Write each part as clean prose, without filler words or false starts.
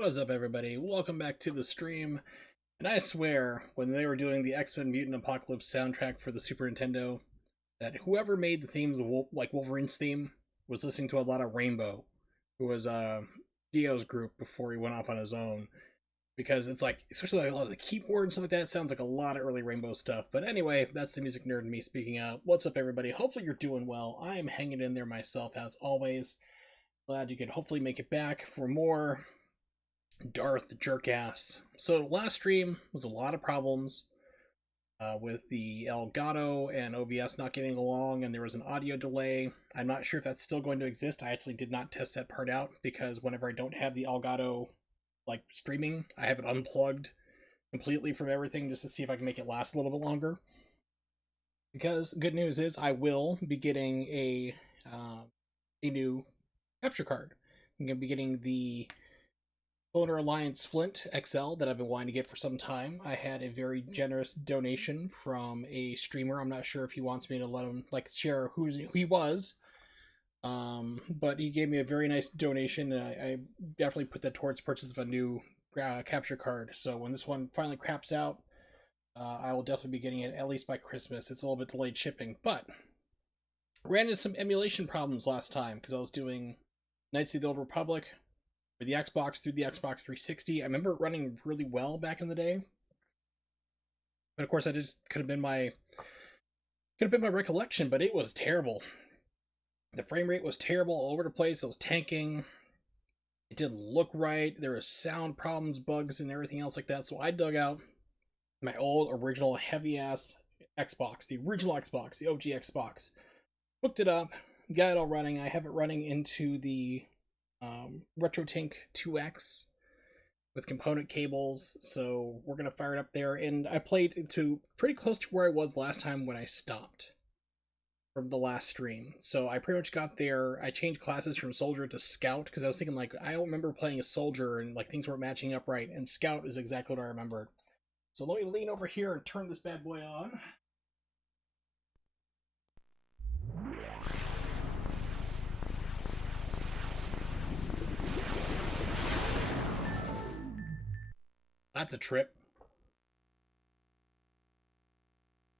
What's up, everybody? Welcome back to the stream. And I swear, when they were doing the X-Men Mutant Apocalypse soundtrack for the Super Nintendo, that whoever made the themes, like Wolverine's theme, was listening to a lot of Rainbow, who was Dio's group before he went off on his own. Because it's like, especially like a lot of the keyboard and stuff like that, sounds like a lot of early Rainbow stuff. But anyway, that's the music nerd in me speaking out. What's up, everybody? Hopefully you're doing well. I am hanging in there myself, as always. Glad you could hopefully make it back for more Darth Jerkass. So last stream was a lot of problems with the Elgato and OBS not getting along, and there was an audio delay. I'm not sure if that's still going to exist. I actually did not test that part out because whenever I don't have the Elgato like streaming, I have it unplugged completely from everything just to see if I can make it last a little bit longer. Because good news is I will be getting a new capture card. I'm going to be getting the Cloner Alliance Flint XL that I've been wanting to get for some time. I had a very generous donation from a streamer. I'm not sure if he wants me to let him share who he was, but he gave me a very nice donation, and I definitely put that towards purchase of a new capture card. So when this one finally craps out, I will definitely be getting it at least by Christmas. It's a little bit delayed shipping, but ran into some emulation problems last time because I was doing Knights of the Old Republic for the Xbox through the Xbox 360. I remember it running really well back in the day, but of course I just could have been my recollection, but it was terrible. The frame rate was terrible all over the place. It was tanking. It didn't look right. There was sound problems, bugs, and everything else like that. So I dug out my old original heavy ass Xbox, the original Xbox, the OG Xbox, hooked it up, got it all running. I have it running into the RetroTink 2X with component cables, so we're gonna fire it up there. And I played to pretty close to where I was last time when I stopped from the last stream. So I pretty much got there. I changed classes from soldier to scout because I was thinking like I don't remember playing a soldier and like things weren't matching up right, and scout is exactly what I remembered. So let me lean over here and turn this bad boy on. That's a trip.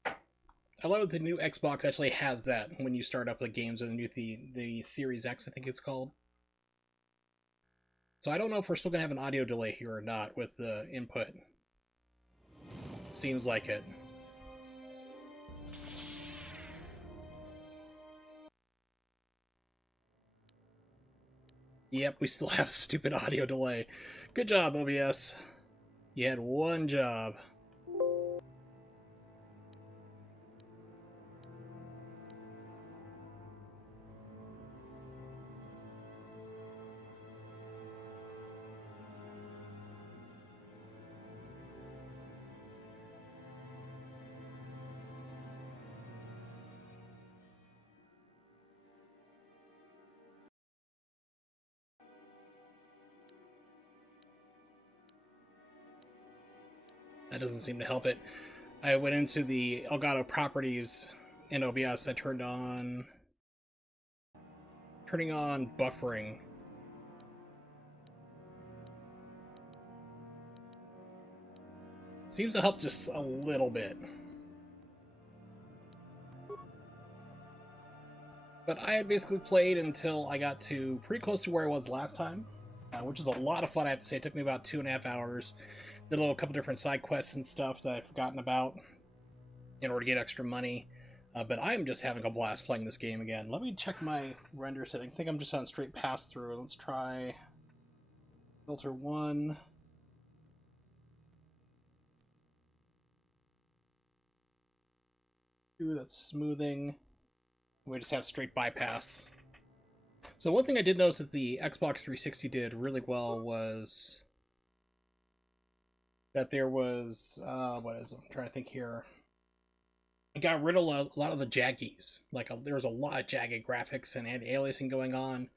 I love that the new Xbox actually has that when you start up the games and the Series X, I think it's called. So I don't know if we're still gonna have an audio delay here or not with the input. Seems like it. Yep, we still have stupid audio delay. Good job, OBS. You had one job. That doesn't seem to help it. I went into the Elgato properties in OBS. I turning on buffering. Seems to help just a little bit. But I had basically played until I got to pretty close to where I was last time, which is a lot of fun, I have to say. It took me about 2.5 hours. Did a couple different side quests and stuff that I've forgotten about in order to get extra money. But I am just having a blast playing this game again. Let me check my render settings. I think I'm just on straight pass-through. Let's try filter 1. That's smoothing. We just have straight bypass. So one thing I did notice that the Xbox 360 did really well was that there was, I'm trying to think here. It got rid of a lot of the jaggies. There was a lot of jagged graphics and anti-aliasing going on.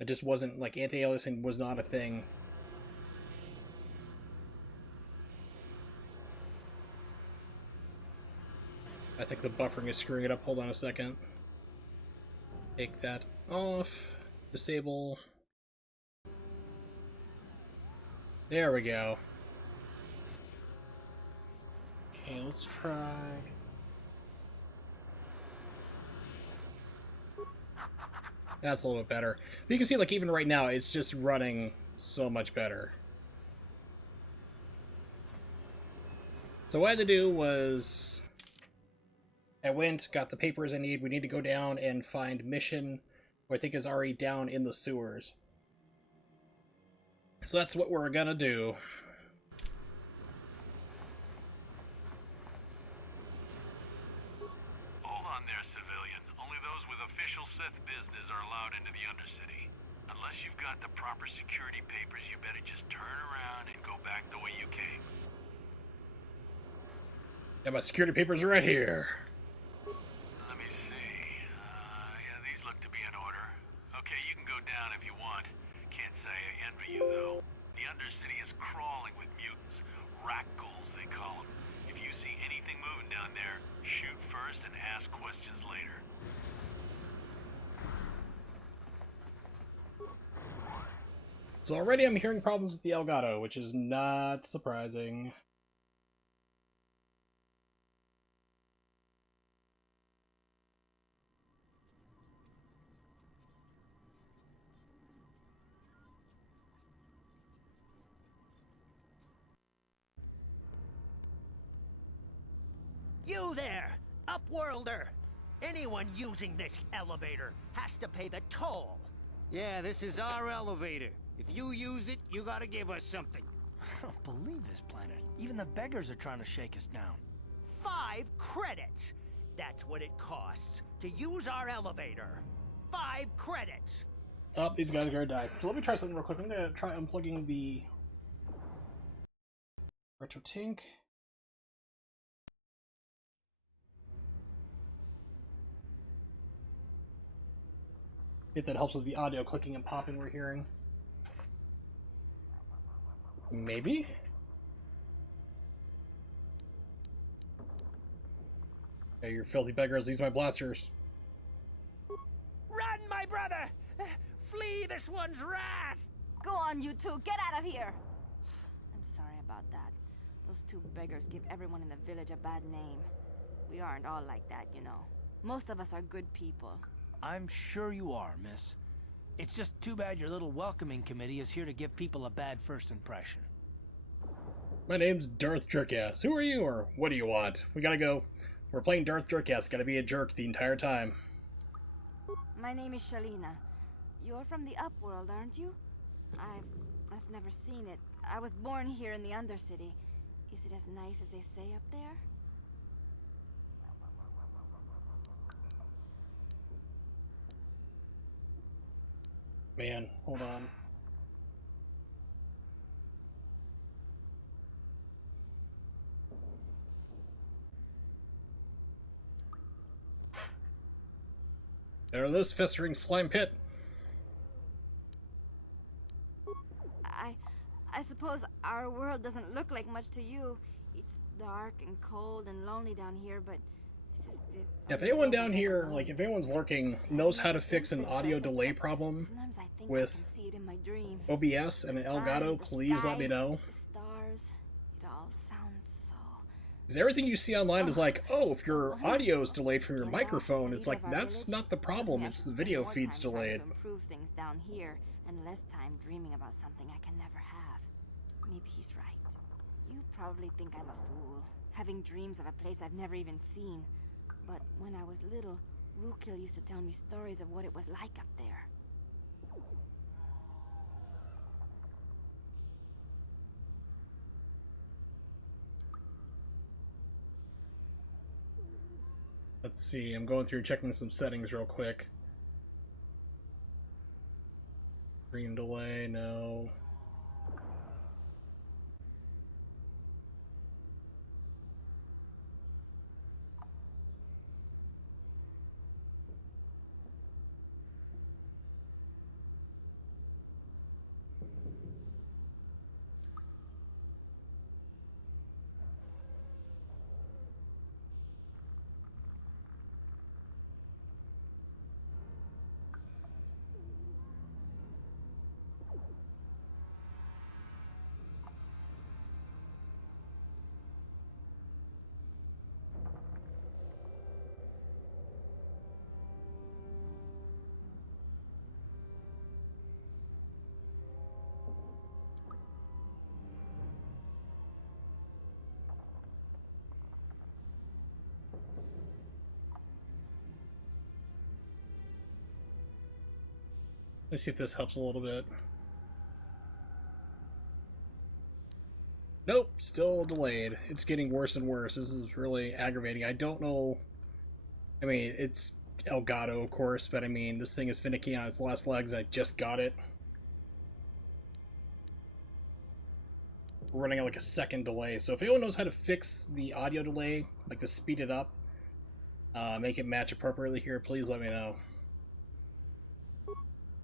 It just wasn't, like, anti-aliasing was not a thing. I think the buffering is screwing it up. Hold on a second. Take that off. Disable. There we go. Okay, let's try. That's a little bit better. But you can see, like, even right now, it's just running so much better. So what I had to do was... I went, got the papers I need. We need to go down and find Mission, who I think is already down in the sewers. So that's what we're gonna do. Hold on there, civilian. Only those with official Sith business are allowed into the Undercity. Unless you've got the proper security papers, you better just turn around and go back the way you came. Yeah, my security papers are right here. Let me see. Yeah, these look to be in order. Okay, you can go down if you want. Can't say I envy you, though. The Undercity is crawling with mutants. Rackgholes, they call them. If you see anything moving down there, shoot first and ask questions later. So already I'm hearing problems with the Elgato, which is not surprising. You there, Upworlder! Anyone using this elevator has to pay the toll. Yeah, this is our elevator. If you use it, you gotta give us something. I don't believe this planet. Even the beggars are trying to shake us down. 5 credits! That's what it costs to use our elevator. 5 credits! Oh, these guys are gonna die. So let me try something real quick. I'm gonna try unplugging the retro tink. If that helps with the audio clicking and popping we're hearing. Maybe? Hey, you filthy beggars, these are my blasters. Run, my brother! Flee this one's wrath! Go on, you two. Get out of here. I'm sorry about that. Those 2 beggars give everyone in the village a bad name. We aren't all like that, you know. Most of us are good people. I'm sure you are, miss. It's just too bad your little welcoming committee is here to give people a bad first impression. My name's Darth Jerkass. Who are you, or what do you want? We gotta go. We're playing Darth Jerkass. Gotta be a jerk the entire time. My name is Shalina. You're from the Upworld, aren't you? I've never seen it. I was born here in the Undercity. Is it as nice as they say up there? Man, hold on. Enter this festering slime pit. I suppose our world doesn't look like much to you. It's dark and cold and lonely down here, but this is the... If anyone down here, like if anyone's lurking, knows how to fix an audio delay problem with OBS and an Elgato, please let me know. The stars, it all sounds so... Because everything you see online is like, oh, if your audio is delayed from your microphone, it's like, that's not the problem, it's the video feed's delayed. Improve things down here and less time dreaming about something I can never have. Maybe he's right. You probably think I'm a fool, having dreams of a place I've never even seen. But when I was little, Rukil used to tell me stories of what it was like up there. Let's see, I'm going through checking some settings real quick. Stream delay, no. Let's see if this helps a little bit. Nope, still delayed. It's getting worse and worse. This is really aggravating. I don't know. I mean, it's Elgato, of course, but I mean, this thing is finicky on its last legs. I just got it. We're running at like a second delay. So if anyone knows how to fix the audio delay, like to speed it up, make it match appropriately here, please let me know.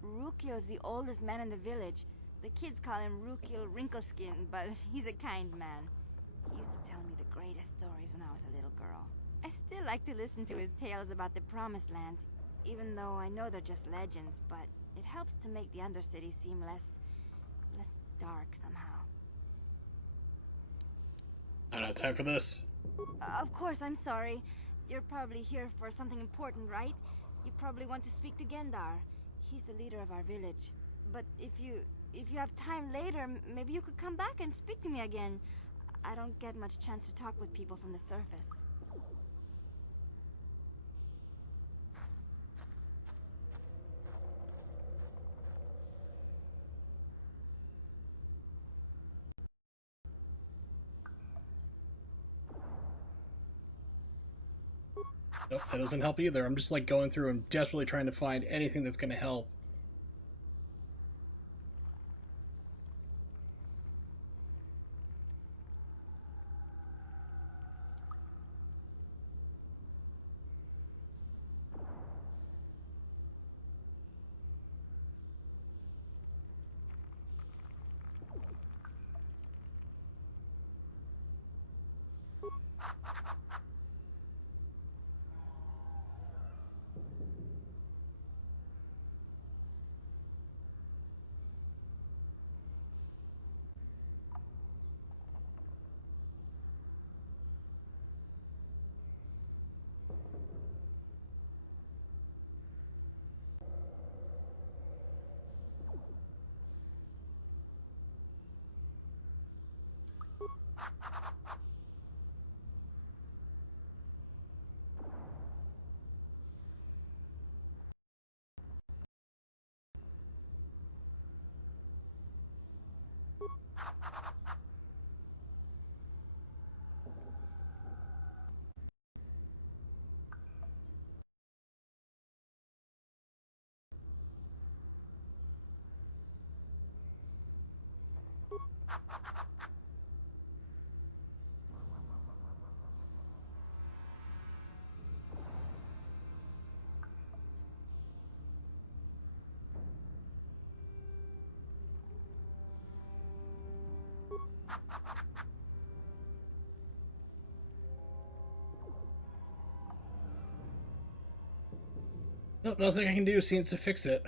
Rukio's the oldest man in the village. The kids call him Rukio Wrinkleskin, but he's a kind man. He used to tell me the greatest stories when I was a little girl. I still like to listen to his tales about the Promised Land, even though I know they're just legends, but it helps to make the Undercity seem less dark somehow. I don't have time for this. Of course, I'm sorry. You're probably here for something important, right? You probably want to speak to Gendar. He's the leader of our village. But if you have time later, maybe you could come back and speak to me again. I don't get much chance to talk with people from the surface. Nope, that doesn't help either. I'm just like going through and desperately trying to find anything that's going to help. Nope, nothing I can do seems to fix it.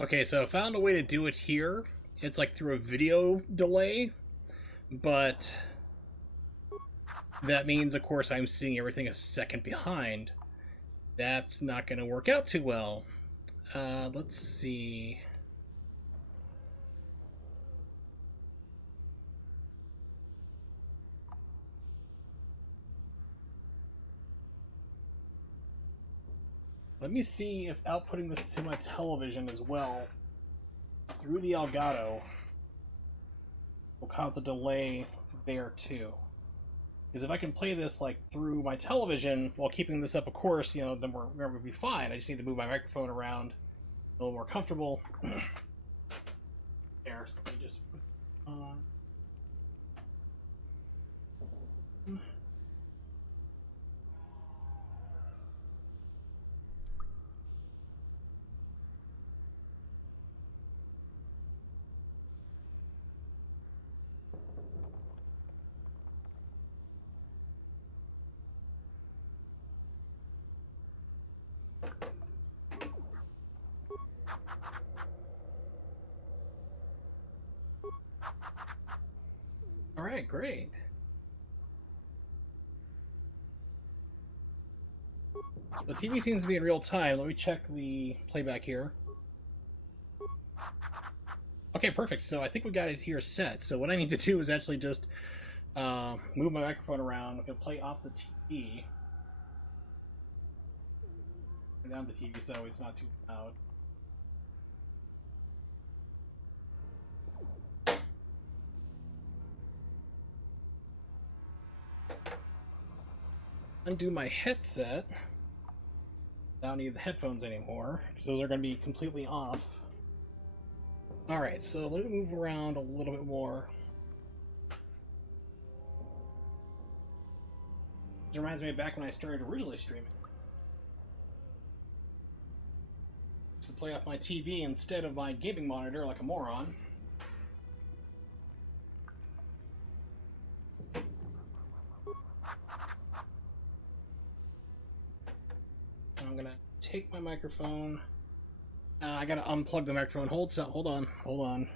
Okay, so I found a way to do it here. It's like through a video delay, but that means, of course, I'm seeing everything a second behind. That's not going to work out too well. Let's see. Let me see if outputting this to my television as well through the Elgato will cause a delay there too. is if I can play this like through my television while keeping this up, of course, you know, then we're going to be fine. I just need to move my microphone around a little more comfortable. There, so let me just all right, great. The TV seems to be in real time. Let me check the playback here. Okay, perfect. So I think we got it here set. So what I need to do is actually just move my microphone around. I'm going to play off the TV. Turn down the TV so it's not too loud. Undo my headset. I don't need the headphones anymore, because those are going to be completely off. Alright, so let me move around a little bit more. This reminds me of back when I started originally streaming. To play off my TV instead of my gaming monitor like a moron. I'm gonna take my microphone. I gotta unplug the microphone. Hold on.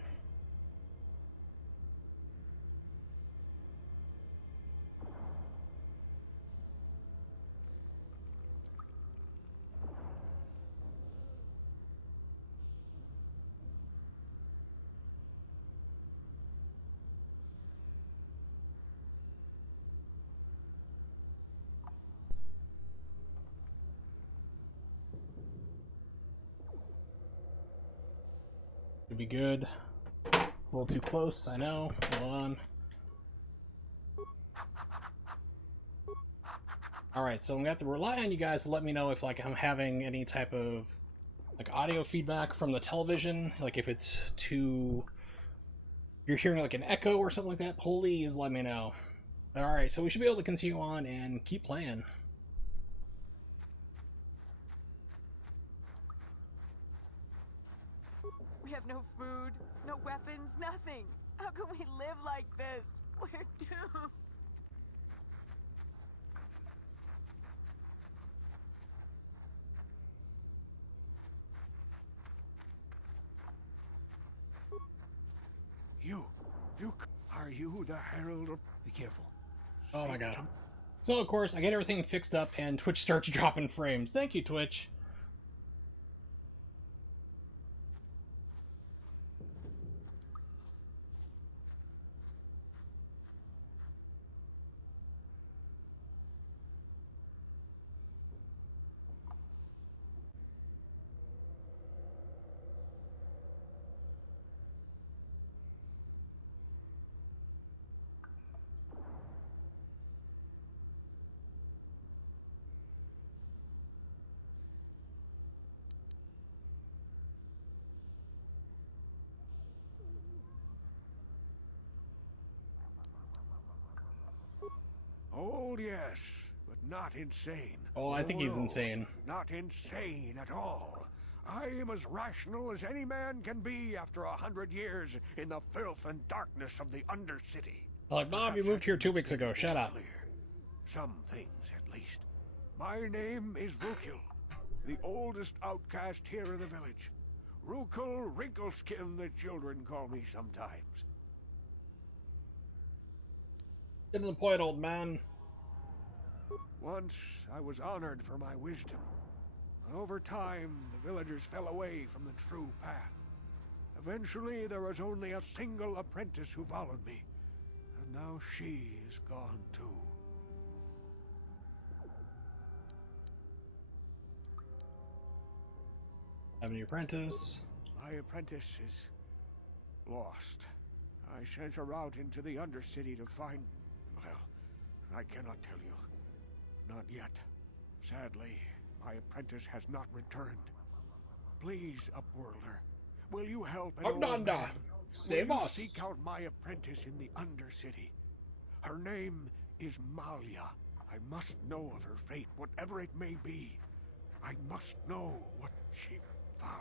Should be good. A little too close, I know. Hold on. Alright, so I'm gonna have to rely on you guys to let me know if like I'm having any type of like audio feedback from the television, like if it's too, you're hearing like an echo or something like that. Please let me know. Alright, so we should be able to continue on and keep playing. We have no food, no weapons, nothing. How can we live like this? We're doomed. Are you the Herald of... Be careful. Oh my god. So of course, I get everything fixed up and Twitch starts dropping frames. Thank you, Twitch. Oh, yes, but not insane. Oh, I think he's no, insane. Not insane at all. I am as rational as any man can be after 100 years in the filth and darkness of the Undercity. Like, Bob, you moved here 2 weeks ago. Shut up. Clear. Some things, at least. My name is Rukil, the oldest outcast here in the village. Rukil Wrinkleskin, the children call me sometimes. Get to the point, old man. Once I was honored for my wisdom. Over time, the villagers fell away from the true path. Eventually, there was only a single apprentice who followed me. And now she is gone too. Have a new apprentice. My apprentice is lost. I sent her out into the Undercity to find, well, I cannot tell you. Not yet. Sadly, my apprentice has not returned. Please, Upworlder, will you help an old Nanda, man? save Will you us. seek out my apprentice in the Undercity? Her name is Malia. I must know of her fate, whatever it may be. I must know what she found.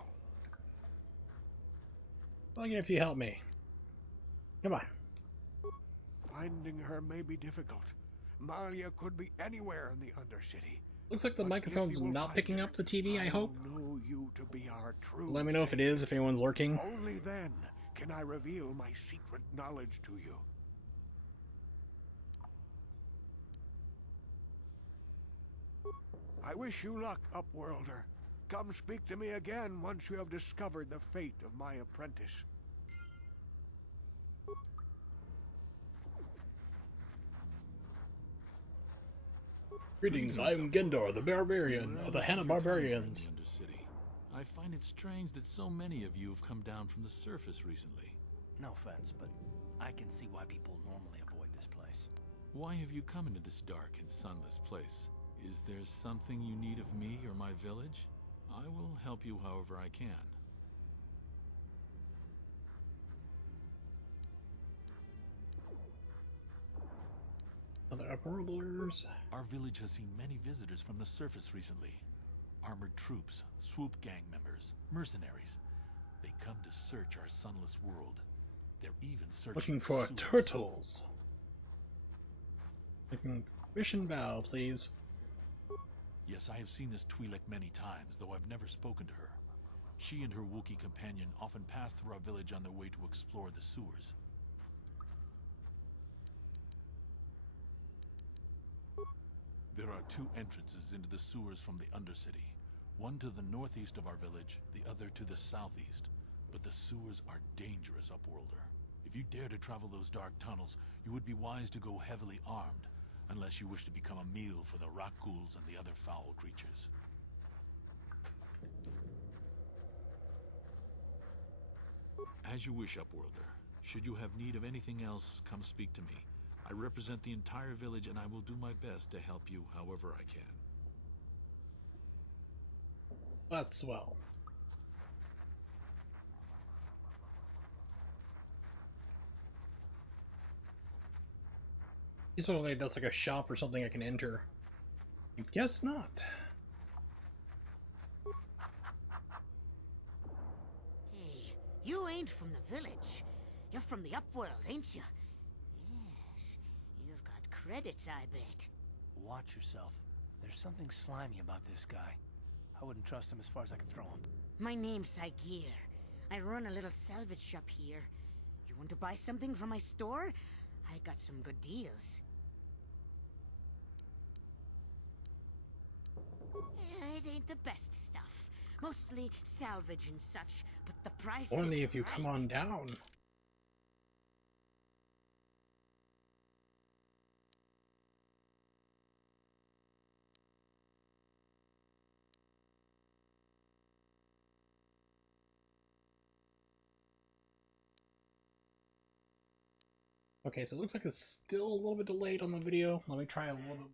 Only if you help me. Come on. Finding her may be difficult. Malia could be anywhere in the Undercity. Looks like the But microphone's if you will not find picking her, up the TV, I hope. will know you to be our true Let me know if it is, if anyone's lurking. Only then can I reveal my secret knowledge to you. I wish you luck, Upworlder. Come speak to me again once you have discovered the fate of my apprentice. Greetings, I'm Gendor, the Barbarian, of the Hanna Barbarians. I find it strange that so many of you have come down from the surface recently. No offense, but I can see why people normally avoid this place. Why have you come into this dark and sunless place? Is there something you need of me or my village? I will help you however I can. Other Upworlders. Our village has seen many visitors from the surface recently. Armored troops, swoop gang members, mercenaries. They come to search our sunless world. They're even searching Looking for sewers. turtles. Looking mission vow, please. Yes, I have seen this Twi'lek many times, though I've never spoken to her. She and her Wookiee companion often pass through our village on their way to explore the sewers. There are two entrances into the sewers from the Undercity. One to the northeast of our village, the other to the southeast. But the sewers are dangerous, Upworlder. If you dare to travel those dark tunnels, you would be wise to go heavily armed, unless you wish to become a meal for the rock ghouls and the other foul creatures. As you wish, Upworlder. Should you have need of anything else, come speak to me. I represent the entire village, and I will do my best to help you however I can. That's swell. It's totally that's like a shop or something I can enter. I guess not. Hey, you ain't from the village. You're from the Upworld, ain't you? Yes, you've got credits, I bet. Watch yourself. There's something slimy about this guy. I wouldn't trust him as far as I could throw him. My name's Saigir. I run a little salvage shop here. You want to buy something from my store? I got some good deals. It ain't the best stuff. Mostly salvage and such, but the price Only is if you come right. on down. Okay, so it looks like it's still a little bit delayed on the video. Let me try a little bit.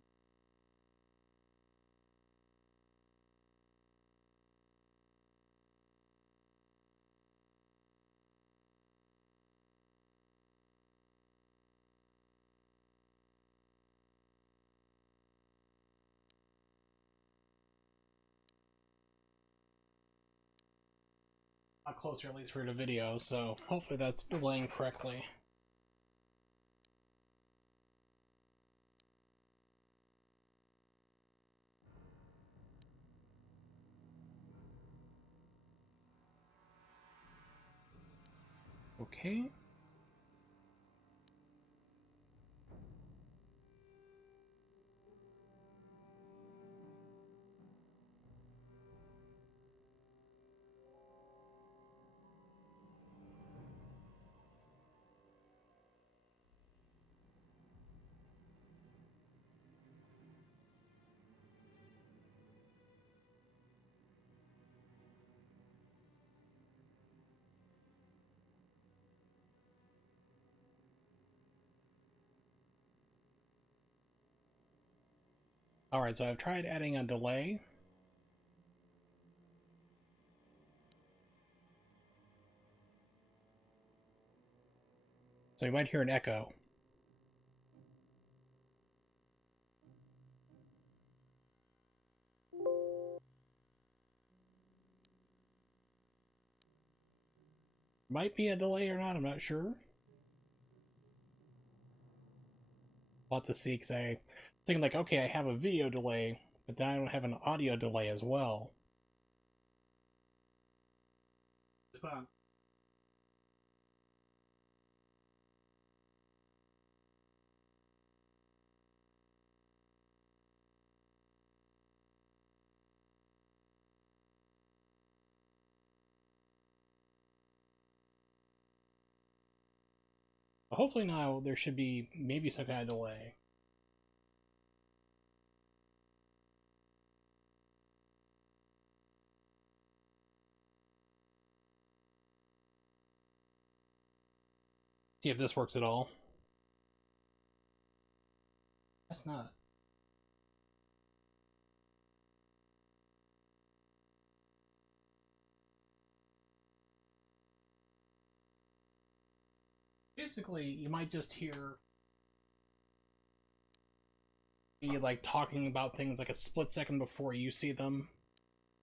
Not closer, at least for the video, so hopefully that's delaying correctly. Okay. Alright, so I've tried adding a delay. So you might hear an echo. Might be a delay or not, I'm not sure. I'll have to see, because I'm thinking like, okay, I have a video delay, but then I don't have an audio delay as well. Hopefully now there should be maybe some kind of delay. See if this works at all. That's not. Basically, you might just hear me like talking about things like a split second before you see them.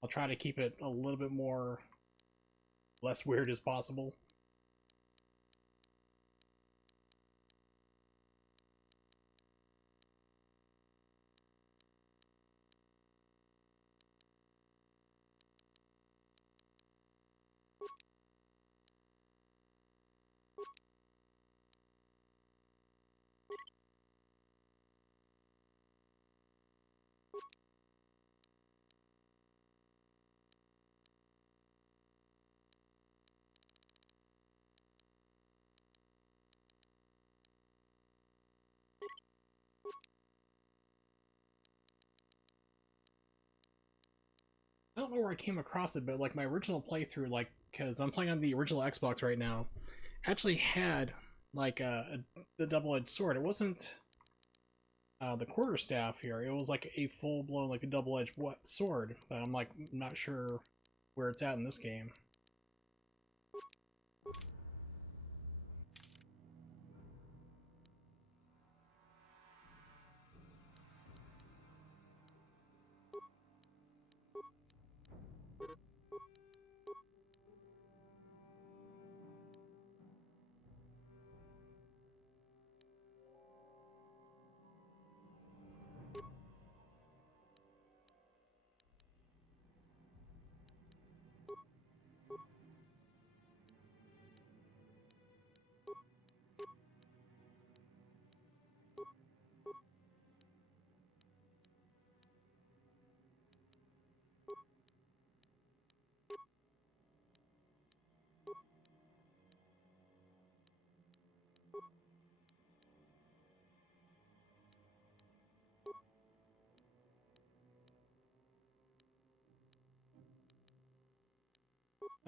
I'll try to keep it a little bit more less weird as possible. I don't know where I came across it, but like my original playthrough, like, because I'm playing on the original Xbox right now, actually had like the double-edged sword. It wasn't the quarterstaff here. It was like a full-blown like a double-edged sword. But I'm like not sure where it's at in this game.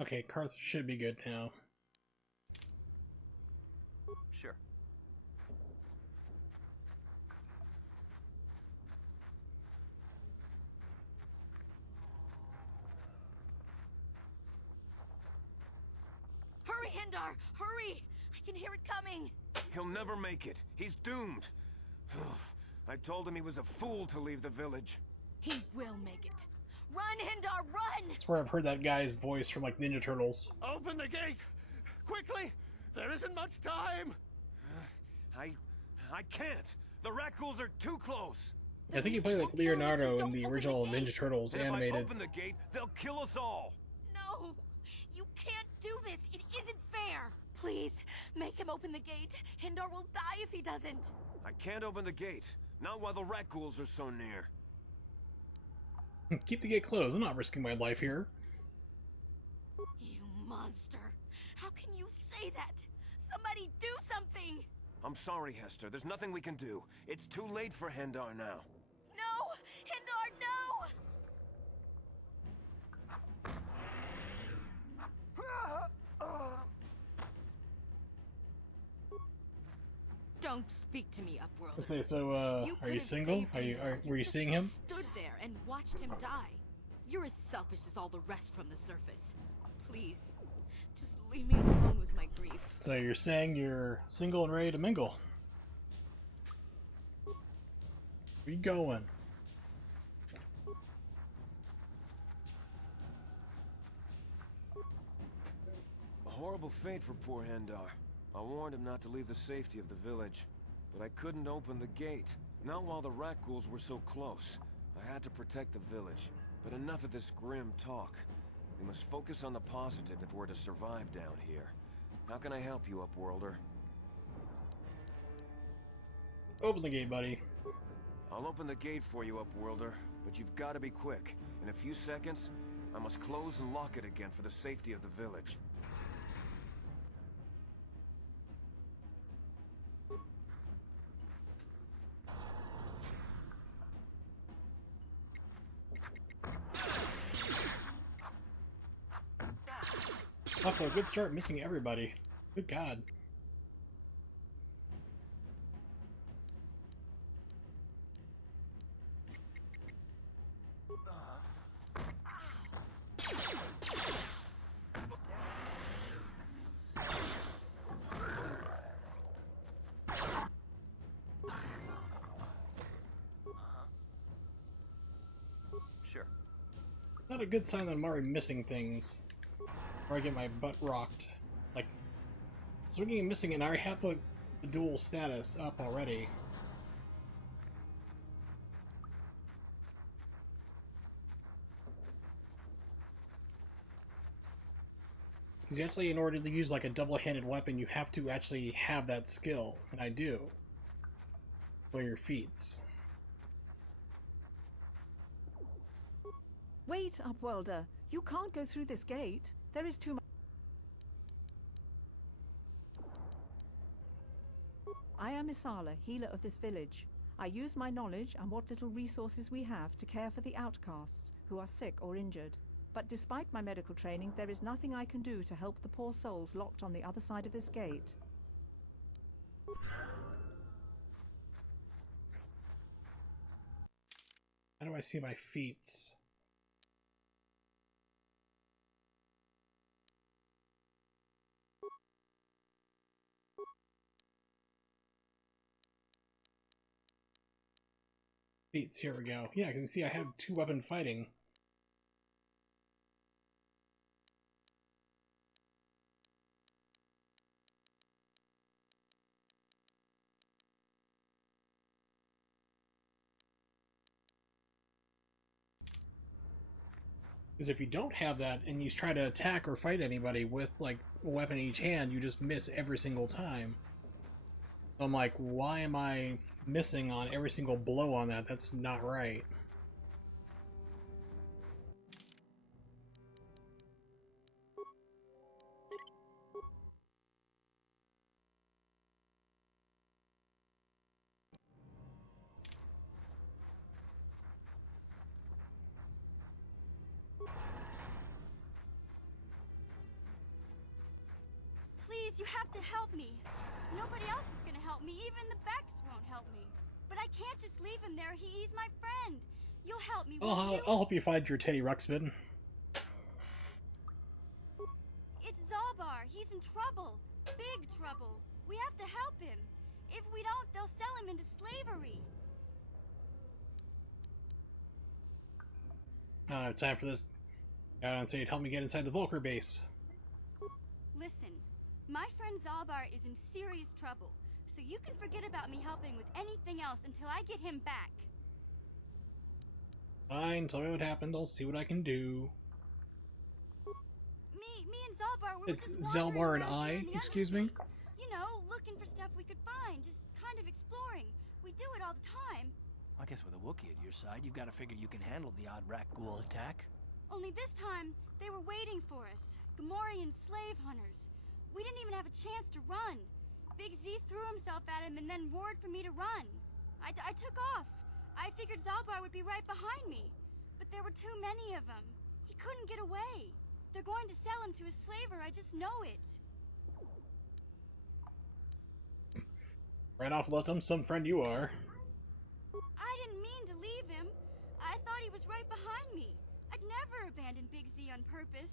Okay, Karth should be good now. Sure. Hurry, Hindar! Hurry! I can hear it coming! He'll never make it. He's doomed. I told him he was a fool to leave the village. He will make it. Run, Hindar, run! That's where I've heard that guy's voice from like Ninja Turtles. Open the gate! Quickly! There isn't much time! I can't. The Raccools are too close. I think he played like Leonardo in the original Ninja Turtles And animated. if I open the gate, they'll kill us all. No! You can't do this! It isn't fair! Please, make him open the gate. Hindar will die if he doesn't. I can't open the gate. Not while the Raccools are so near. Keep the gate closed. I'm not risking my life here. You monster! How can you say that? Somebody do something! I'm sorry, Hester. There's nothing we can do. It's too late for Hindar now. No! Hindar, no! Don't speak to me, Upworld. Let's say, so, You are you could've single? saved Are him, you, though. were you just seeing him? Stood there and watched him die. You're as selfish as all the rest from the surface. Please, just leave me alone with my grief. So you're saying you're single and ready to mingle. Where you going? A horrible fate for poor Hendar. I warned him not to leave the safety of the village, but I couldn't open the gate. Not while the rat ghouls were so close. I had to protect the village. But enough of this grim talk. We must focus on the positive if we're to survive down here. How can I help you, Upworlder? Open the gate, buddy. I'll open the gate for you, Upworlder, but you've got to be quick. In a few seconds, I must close and lock it again for the safety of the village. Off to a good start, missing everybody. Good God. Sure. Not a good sign that I'm already missing things. Or I get my butt rocked. Like, swinging and missing, and I already have the dual status up already. Because actually, in order to use like a double-handed weapon, you have to actually have that skill, and I do. For your feats. Wait, Upworlder. You can't go through this gate. There is too much. I am Isala, healer of this village. I use my knowledge and what little resources we have to care for the outcasts who are sick or injured. But despite my medical training, there is nothing I can do to help the poor souls locked on the other side of this gate. How do I see my feats? Feats, here we go. Yeah, because you see I have 2-weapon fighting. Because if you don't have that and you try to attack or fight anybody with like a weapon in each hand, you just miss every single time. So I'm like, why am I missing on every single blow on that? That's not right. Please, you have to help me. Nobody else is gonna help me. Even the Becks won't help me. But I can't just leave him there. He's my friend. You'll help me, won't you? I'll help you find your Teddy Ruxpin. It's Zalbar. He's in trouble. Big trouble. We have to help him. If we don't, they'll sell him into slavery. I don't have time for this. I don't say you'd help me get inside the Volker base. Listen, my friend Zalbar is in serious trouble, so you can forget about me helping with anything else until I get him back. Fine, tell me what happened. I'll see what I can do. Me and Zalbar were It's just Zalbar and wandering around here in I? the Excuse me? Undercity. You know, looking for stuff we could find, just kind of exploring. We do it all the time. I guess with a Wookiee at your side, you've got to figure you can handle the odd rat ghoul attack. Only this time, they were waiting for us. Gamorrean slave hunters. We didn't even have a chance to run. Big Z threw himself at him and then roared for me to run. I took off. I figured Zalbar would be right behind me. But there were too many of them. He couldn't get away. They're going to sell him to a slaver, I just know it. Right off, let them, some friend you are. I didn't mean to leave him. I thought he was right behind me. I'd never abandon Big Z on purpose.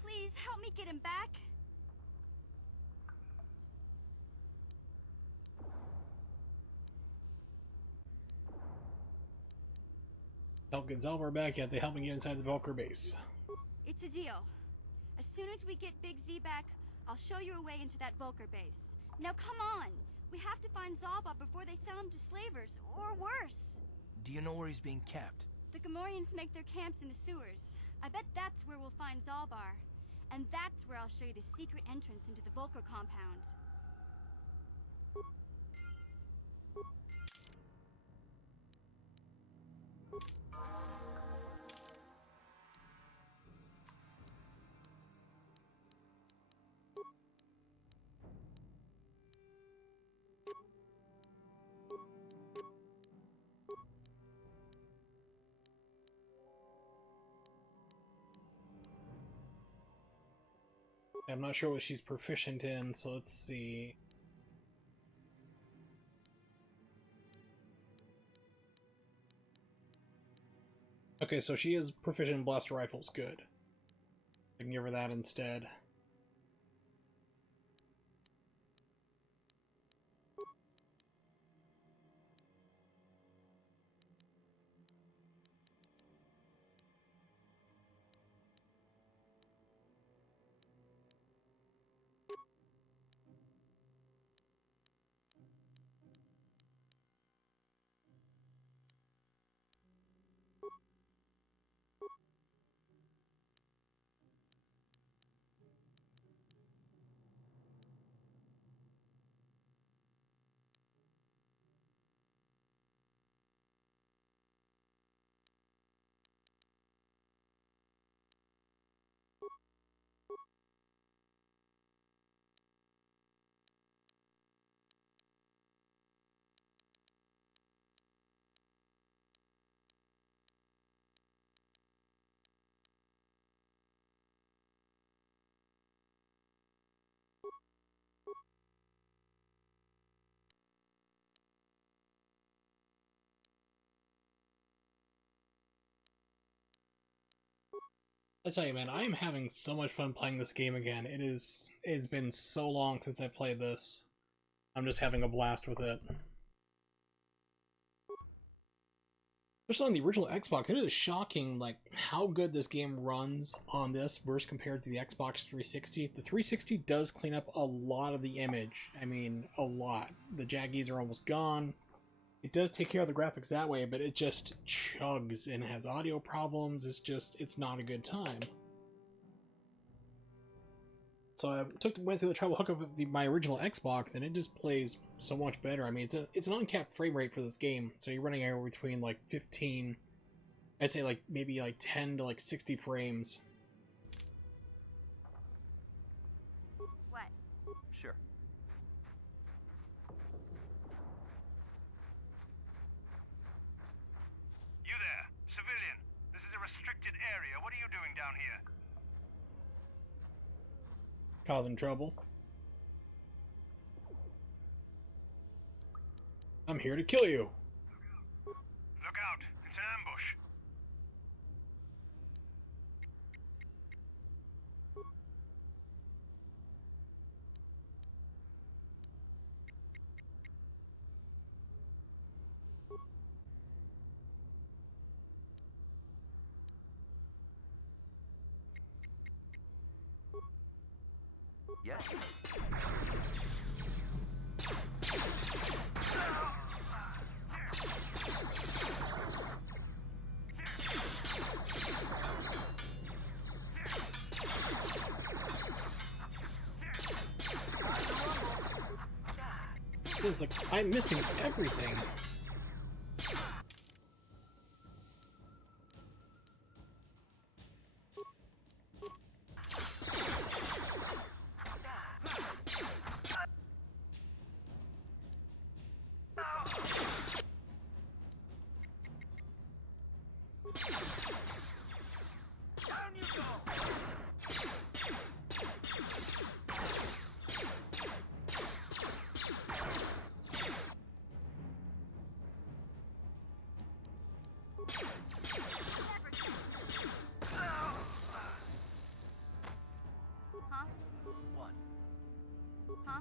Please help me get him back. Help get Zalbar back, you have to help me get inside the Valkyr base. It's a deal. As soon as we get Big Z back, I'll show you a way into that Vulker base. Now come on! We have to find Zalbar before they sell him to slavers, or worse. Do you know where he's being kept? The Gamorreans make their camps in the sewers. I bet that's where we'll find Zalbar. And that's where I'll show you the secret entrance into the Vulker compound. I'm not sure what she's proficient in, so let's see. Okay, so she is proficient in blaster rifles. Good. I can give her that instead. I tell you, man, I am having so much fun playing this game again. It's been so long since I played this. I'm just having a blast with it. Especially on the original Xbox, it is shocking, like, how good this game runs on this versus compared to the Xbox 360. The 360 does clean up a lot of the image. I mean, a lot. The jaggies are almost gone. It does take care of the graphics that way, but it just chugs and has audio problems. It's not a good time. So I went through the trouble hooking up my original Xbox, and it just plays so much better. I mean, it's an uncapped frame rate for this game, so you're running anywhere between like 15, I'd say like maybe like 10 to like 60 frames. What? Sure. You there, civilian. This is a restricted area. What are you doing down here? Causing trouble. I'm here to kill you. Look out. It's an ambush. Yes. It's like, I'm missing everything.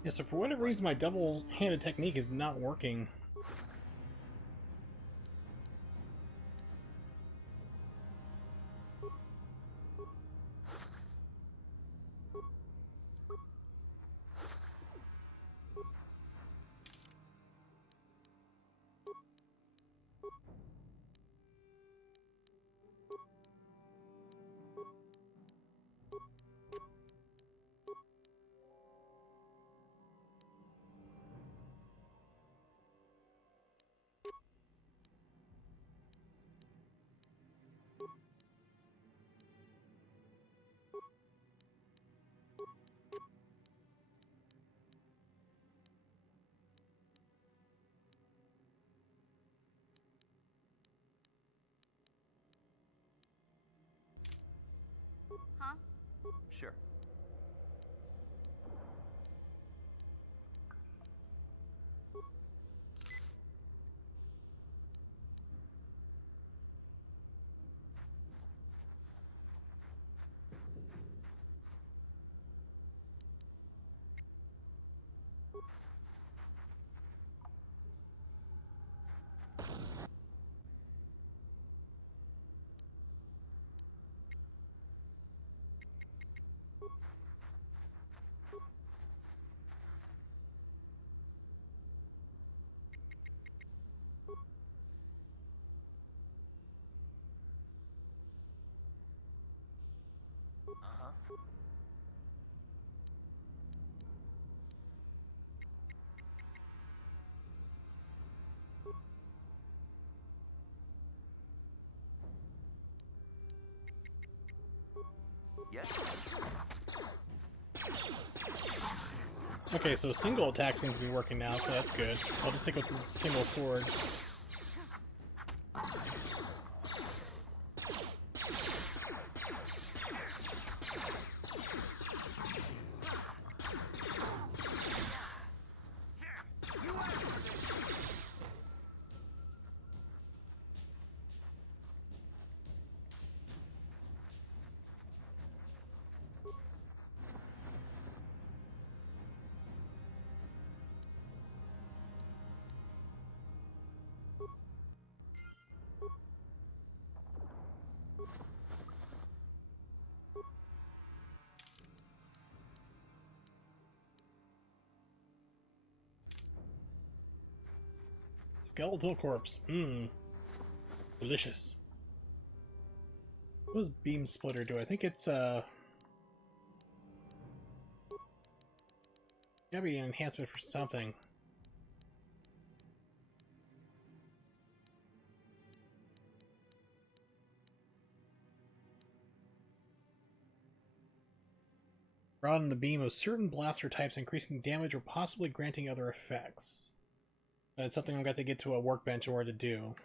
Yeah, so for whatever reason, my double-handed technique is not working. Huh? Sure. Uh-huh. Yes. Okay, so single attack seems to be working now, so that's good. So I'll just stick with the single sword. Skeletal corpse. Mmm. Delicious. What does beam splitter do? I think it's gotta be an enhancement for something. Broaden the beam of certain blaster types, increasing damage or possibly granting other effects. That's something I'm going to get to a workbench in order to do.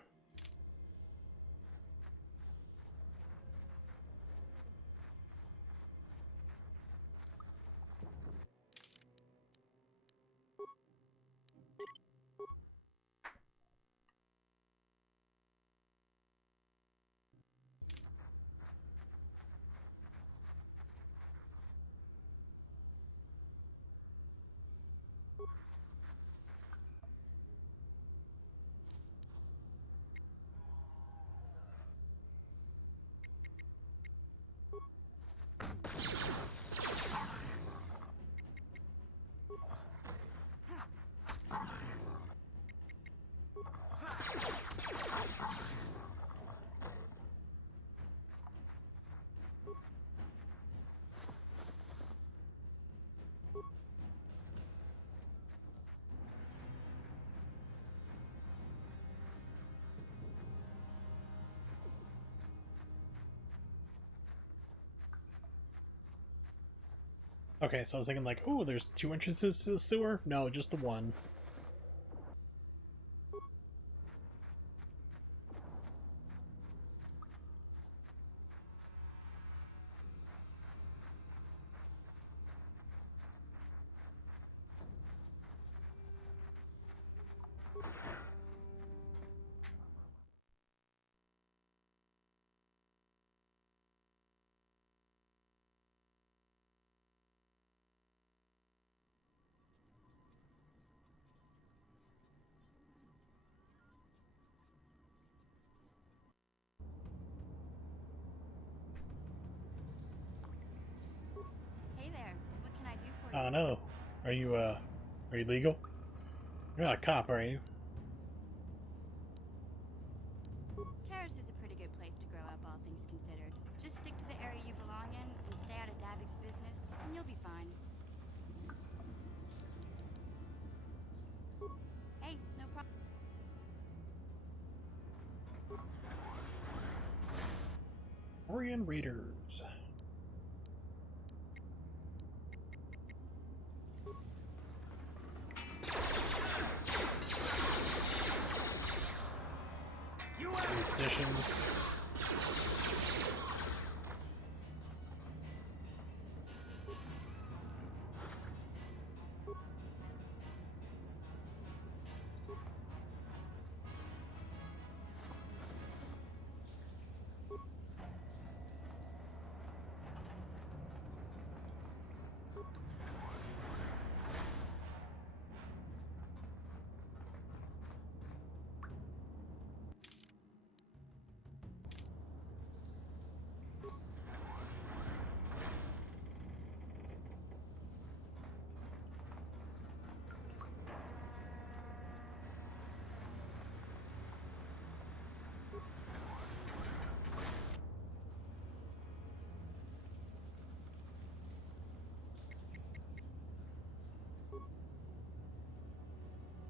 Okay, so I was thinking like, oh, there's 2 entrances to the sewer? No, just the one. Oh no. Are you legal? You're not a cop, are you? Terrace is a pretty good place to grow up, all things considered. Just stick to the area you belong in and stay out of Davik's business, and you'll be fine. Hey, no problem. Orion Raiders. Position.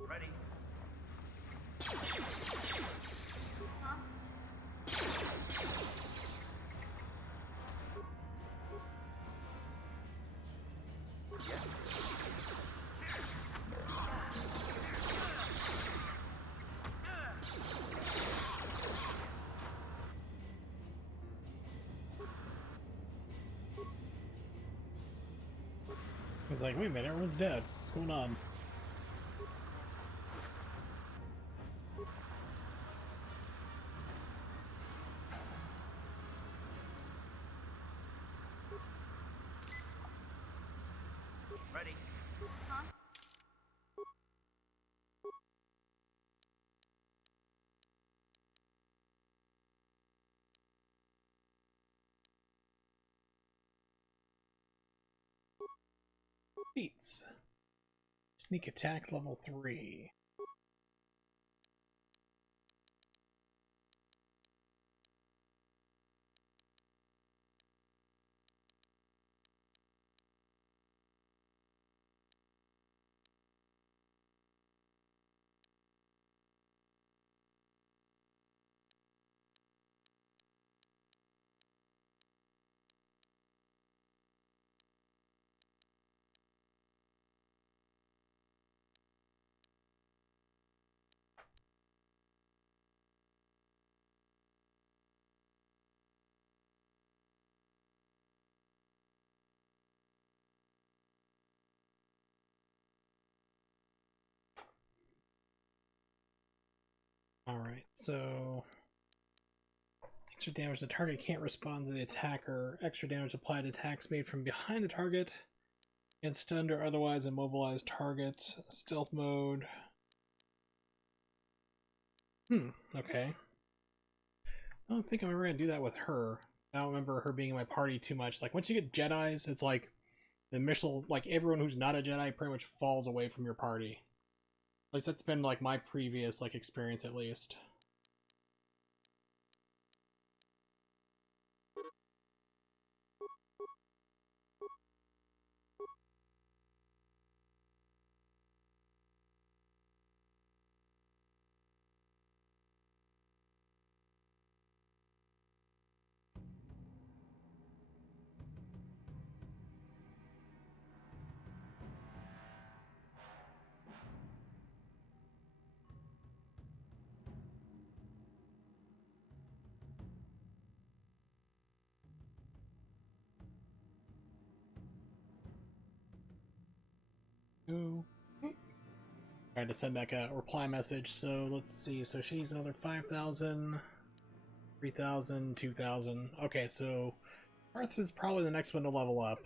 Ready? I was like, wait a minute, everyone's dead. What's going on? Ready? Huh? Beats. Sneak attack level 3. Alright, so extra damage, the target can't respond to the attacker. Extra damage applied to attacks made from behind the target and stunned or otherwise immobilized targets. Stealth mode. Okay. I don't think I'm ever gonna do that with her. I don't remember her being in my party too much. Like, once you get Jedis, it's like the missile, like everyone who's not a Jedi pretty much falls away from your party. At least that's been like my previous like experience at least. Tried to send back a reply message, so let's see. So she needs another 5,000, 3,000, 2,000. Okay, so Darth is probably the next one to level up.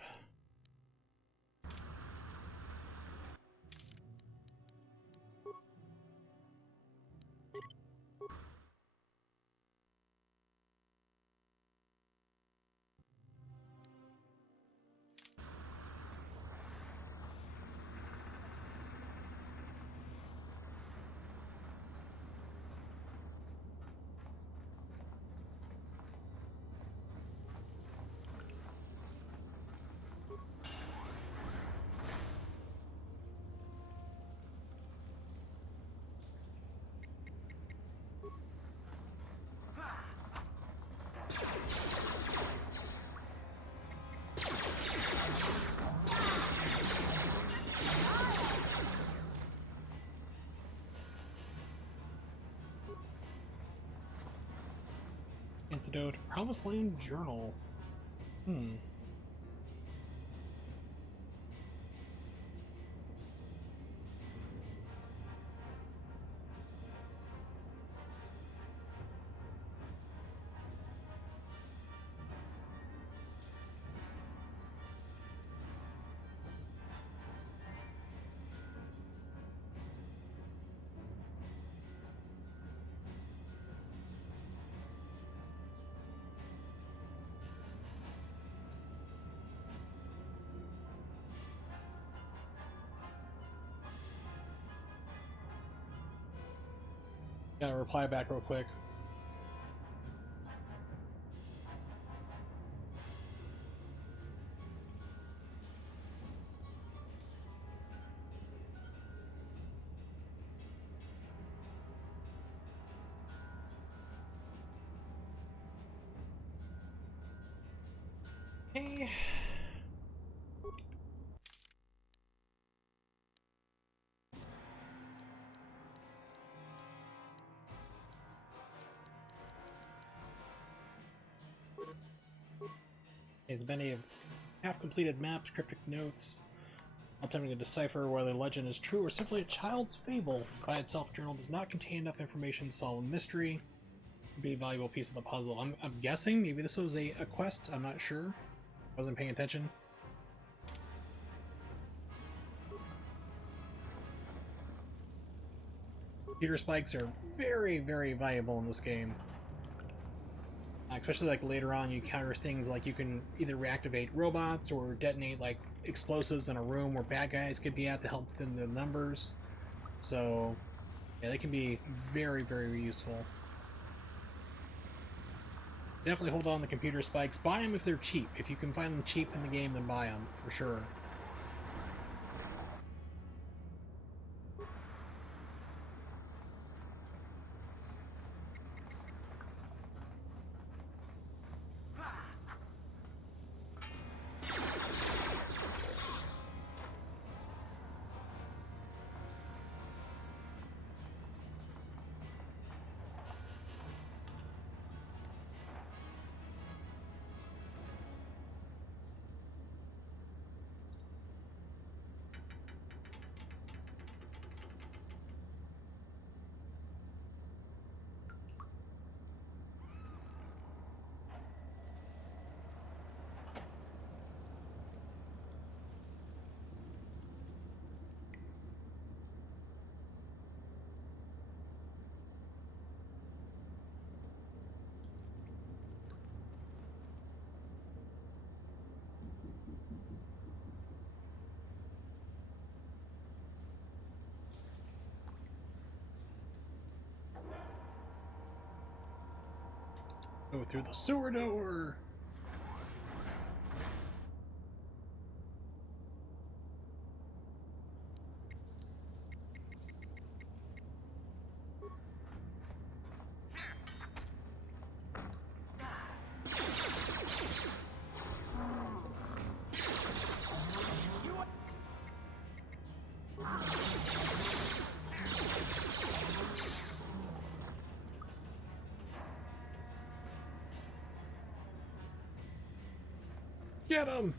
Antidote. Promised Land Journal. Gotta reply back real quick. Okay. It's been a half-completed maps, cryptic notes, attempting to decipher whether legend is true or simply a child's fable. By itself, journal does not contain enough information to solve a mystery. It'd be a valuable piece of the puzzle. I'm guessing maybe this was a quest. I'm not sure. Wasn't paying attention. Computer spikes are very, very valuable in this game. Especially like later on, you encounter things like you can either reactivate robots or detonate like explosives in a room where bad guys could be at to help thin the numbers. So yeah, they can be very, very useful. Definitely hold on to computer spikes. Buy them if they're cheap. If you can find them cheap in the game, then buy them for sure. Go through the sewer door. Get him!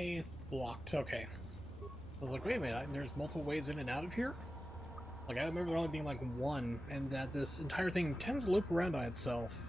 It's blocked. Okay. I was like, wait a minute, there's multiple ways in and out of here? Like, I remember there only being like one, and that this entire thing tends to loop around on itself.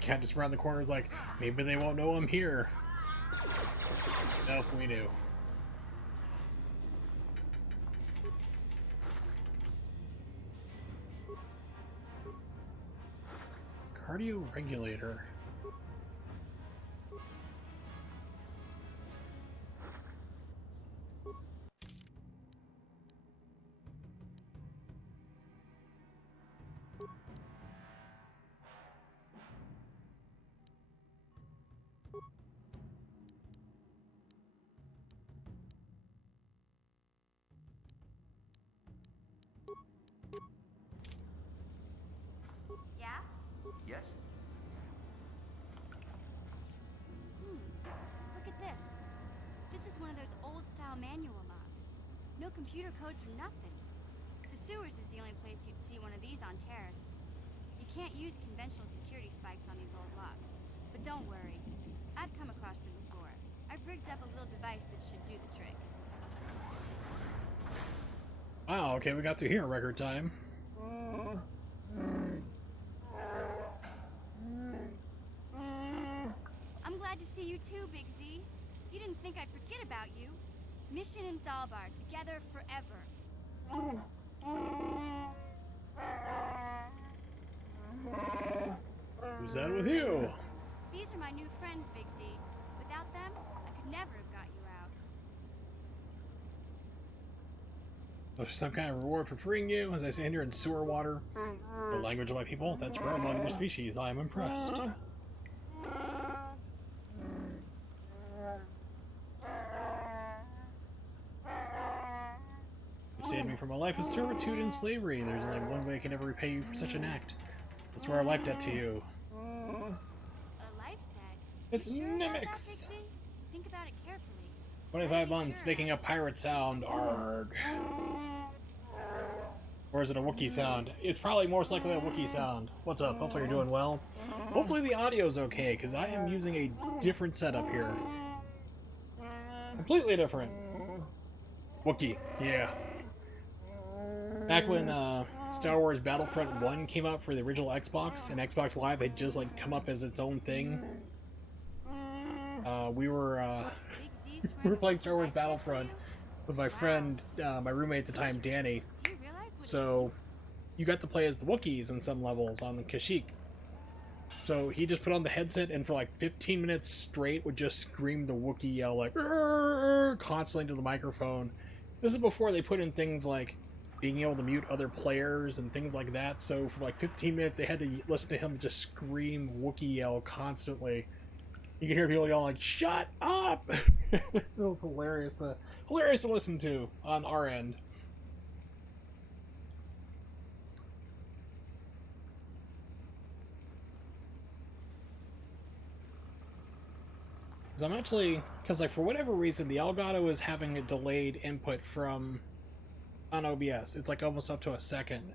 Cat just around the corner is like, maybe they won't know I'm here. Nope, we do. Cardio regulator. Yeah? Yes? Look at this. This is one of those old-style manual locks. No computer codes or nothing. The sewers is the only place you'd see one of these on Terrace. You can't use conventional security spikes on these old locks. But don't worry. I've come across them before. I've rigged up a little device that should do the trick. Wow, okay, we got through here in record time. I'm glad to see you too, Big Z. You didn't think I'd forget about you. Mission and Zalbar, together forever. Who's that with you? These are my new friends, Big Z. Without them, I could never have got you out. There's some kind of reward for freeing you as I stand here in sewer water. The language of my people, that's rare among your species. I am impressed. You saved me from a life of servitude and slavery. There's only one way I can ever repay you for such an act. I swear a life debt to you. A life debt? It's You sure about that, Nymix. Big Z? Think about it carefully. 25 months making a pirate sound. Arg. Or is it a Wookiee sound? It's probably most likely a Wookiee sound. What's up? Hopefully you're doing well. Hopefully the audio's okay, because I am using a different setup here. Completely different. Wookiee, yeah. Back when Star Wars Battlefront 1 came out for the original Xbox, and Xbox Live had just like come up as its own thing. We were playing Star Wars Battlefront with my friend, my roommate at the time, Danny. So you got to play as the Wookiees in some levels on the Kashyyyk. So he just put on the headset and for like 15 minutes straight would just scream the Wookiee yell like constantly into the microphone. This is before they put in things like being able to mute other players and things like that. So for like 15 minutes they had to listen to him just scream Wookiee yell constantly. You can hear people yelling like, "Shut up!" It was hilarious to listen to on our end. I'm actually, because like for whatever reason the Elgato is having a delayed input from on OBS. It's like almost up to a second.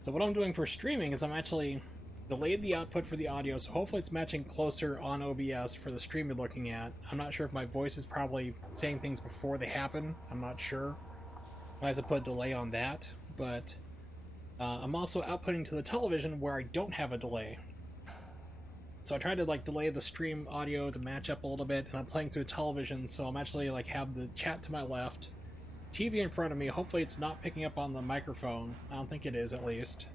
So what I'm doing for streaming is I'm actually delayed the output for the audio, so hopefully it's matching closer on OBS for the stream you're looking at. I'm not sure if my voice is probably saying things before they happen. I'm not sure. I have to put a delay on that, but I'm also outputting to the television where I don't have a delay. So I tried to like delay the stream audio to match up a little bit, and I'm playing through television, so I'm actually like have the chat to my left, TV in front of me. Hopefully it's not picking up on the microphone. I don't think it is, at least.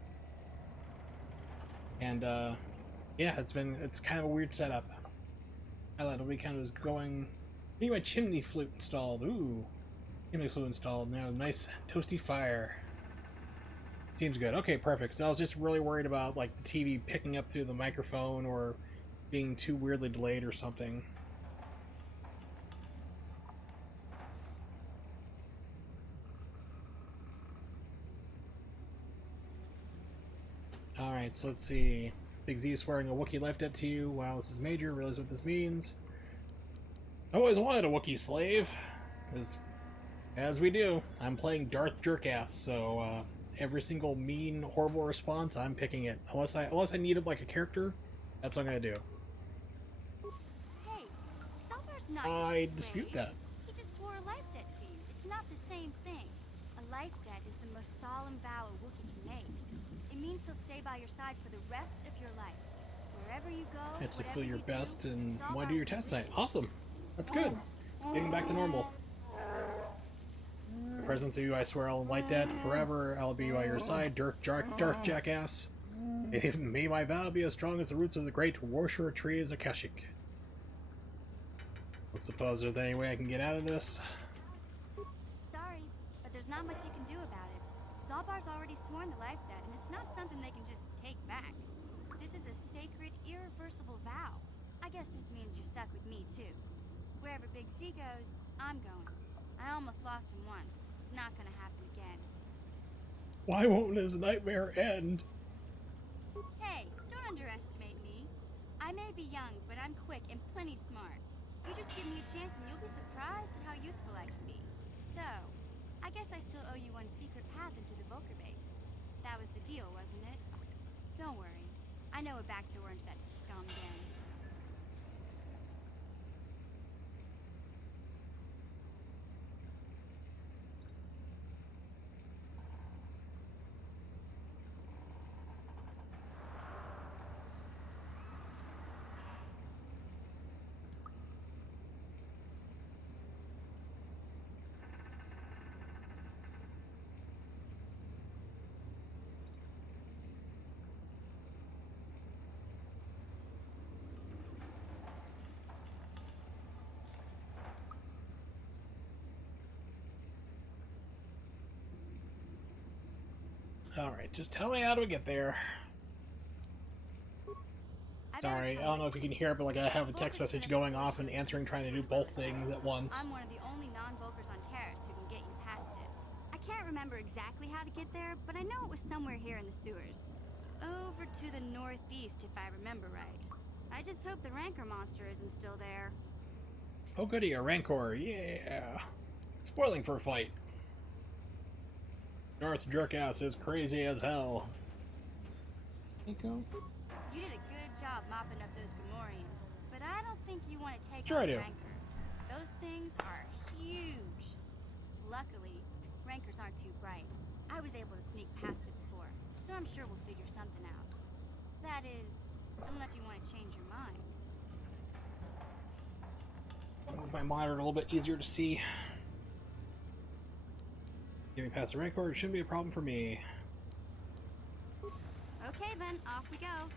And yeah, it's kind of a weird setup. I let the weekend was going. I need my chimney flute installed. Ooh, Gaming fluid installed. Now, nice toasty fire. Seems good. Okay, perfect. So I was just really worried about like the TV picking up through the microphone or being too weirdly delayed or something. Alright, so let's see. Big Z swearing a Wookiee life debt to you. Wow, this is major. Realize what this means. I always wanted a Wookiee slave. As we do. I'm playing Darth Jerkass, so every single mean, horrible response, I'm picking it. Unless I needed like a character, that's what I'm gonna do. Hey, Zeldar's not I dispute that. He just swore a life debt to you. It's not the same thing. A life debt is the most solemn vow a Wookiee can make. It means he'll stay by your side for the rest of your life. Wherever you go, It's to whatever feel your you best do, and Zaldar want to do your will test visit tonight. you. Awesome. That's good. Getting back to normal. The presence of you, I swear I'll light that forever. I'll be by your side, Darth Jerkass. May my vow be as strong as the roots of the great Warshore tree as Akashic. Let's suppose there's any way I can get out of this. Sorry, but there's not much you can do about it. Zalbar's already sworn the life debt, and it's not something they can just take back. This is a sacred, irreversible vow. I guess this means you're stuck with me, too. Wherever Big Z goes, I'm going. I almost lost him once. It's not gonna happen again. Why won't his nightmare end? Hey, don't underestimate me. I may be young, but I'm quick and plenty smart. You just give me a chance and you'll be surprised at how useful I can be. So, I guess I still owe you one secret path into the Volker base. That was the deal, wasn't it? Don't worry. I know a back door into that scum den. Alright, just tell me how do we get there. Sorry, I don't know if you can hear it, but like I have a text message going off and answering, trying to do both things at once. I'm one of the only non-Volkers on Terrace who can get you past it. I can't remember exactly how to get there, but I know it was somewhere here in the sewers. Over to the northeast, if I remember right. I just hope the Rancor monster isn't still there. Oh goody, a Rancor, yeah. Spoiling for a fight. Darth Jerkass is crazy as hell. You did a good job mopping up those Gamorreans, but I don't think you want to take Sure on I do. Rancor. Those things are huge. Luckily, Rancors aren't too bright. I was able to sneak past it before, so I'm sure we'll figure something out. That is, unless you want to change your mind. Move my monitor a little bit easier to see. Getting past the Rancor, it shouldn't be a problem for me. Okay then, off we go.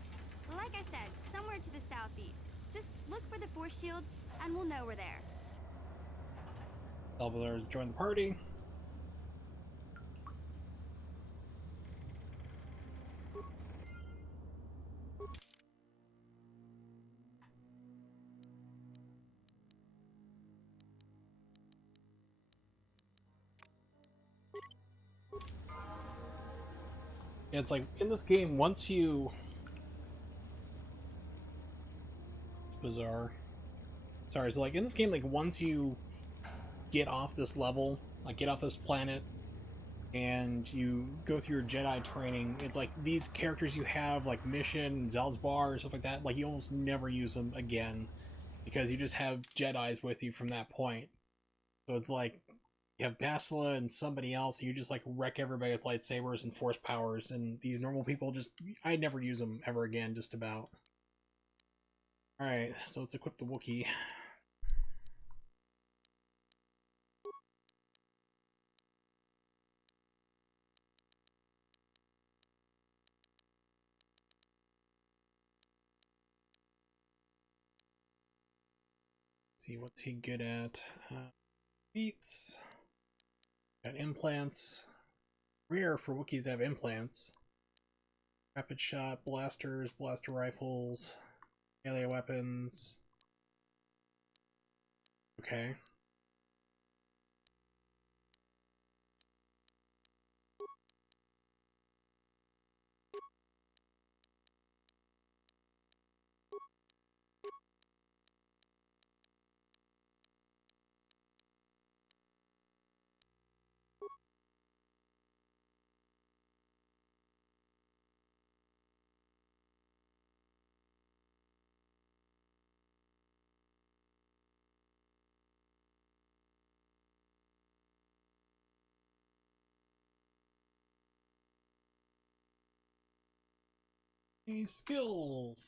Like I said, somewhere to the southeast. Just look for the force shield, and we'll know we're there. Salvador's joined the party. Yeah, it's like in this game, once you... It's bizarre. Sorry, so like in this game, like once you get off this level, like get off this planet, and you go through your Jedi training, it's like these characters you have, like Mission, Zalzbar, and stuff like that, like you almost never use them again, because you just have Jedis with you from that point. So it's like, you have Bastila and somebody else, and you just like wreck everybody with lightsabers and force powers, and these normal people just, I never use them ever again, just about. Alright, so let's equip the Wookiee. See what's he good at. Beats. Got implants. Rare for Wookiees to have implants. Rapid shot, blasters, blaster rifles, melee weapons. Okay. Skills.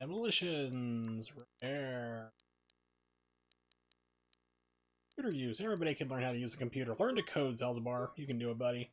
Demolitions. Rare. Computer use. Everybody can learn how to use a computer. Learn to code, Zalzabar. You can do it, buddy.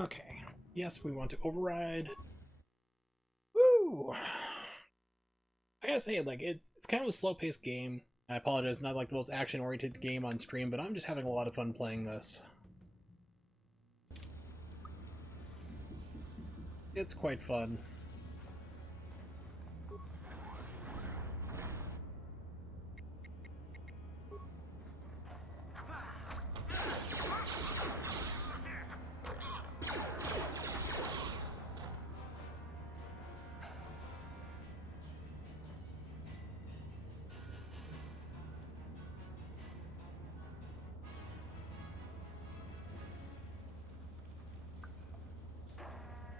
Okay. Yes, we want to override. Woo! I gotta say, like, it's kind of a slow-paced game. I apologize, it's not like the most action-oriented game on stream, but I'm just having a lot of fun playing this. It's quite fun.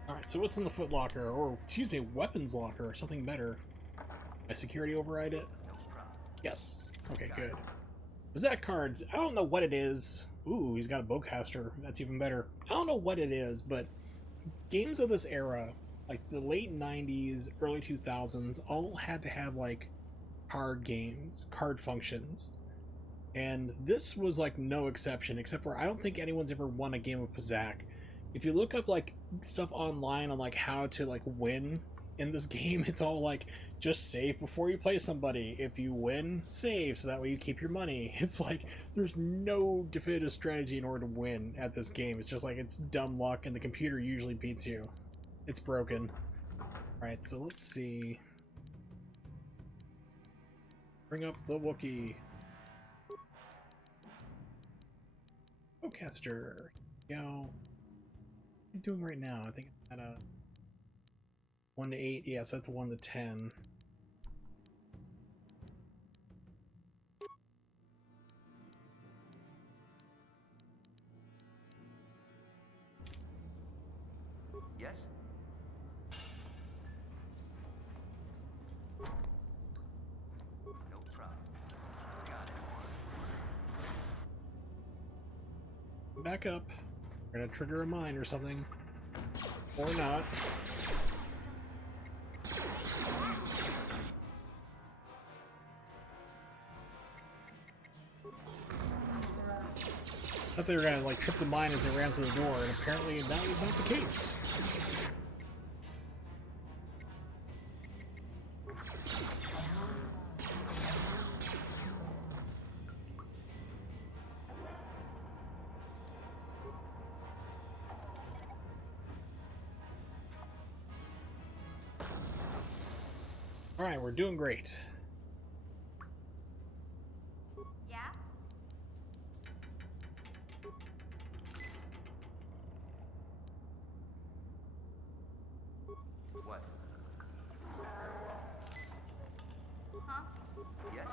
Alright, so what's in the foot locker? Or, excuse me, weapons locker, or something better. My security override it? Yes. Okay, good. Zach cards, I don't know what it is. Ooh, he's got a bowcaster. That's even better. I don't know what it is, but games of this era, like the late 90s, early 2000s, all had to have, like, card games, card functions. And this was, like, no exception, except for I don't think anyone's ever won a game of Pazak. If you look up, like, stuff online on, like, how to, like, win in this game, it's all, like, just save before you play somebody. If you win, save, so that way you keep your money. It's like, there's no definitive strategy in order to win at this game. It's just like, it's dumb luck, and the computer usually beats you. It's broken. Alright, so let's see. Bring up the Wookiee. Bowcaster. Go. What am I doing right now? I think I'm at a 1 to 8. Yeah, so that's 1 to 10. Yes? No problem. Got it. Back up. We're gonna trigger a mine or something. Or not. I thought they were gonna like trip the mine as they ran through the door, and apparently that was not the case. Alright, we're doing great. Yeah? What? Huh? Yes?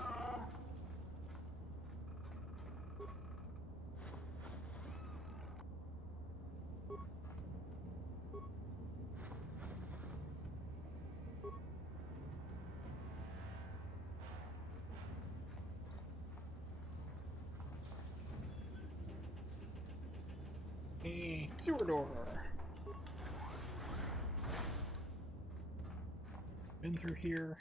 a sewer door. Been through here.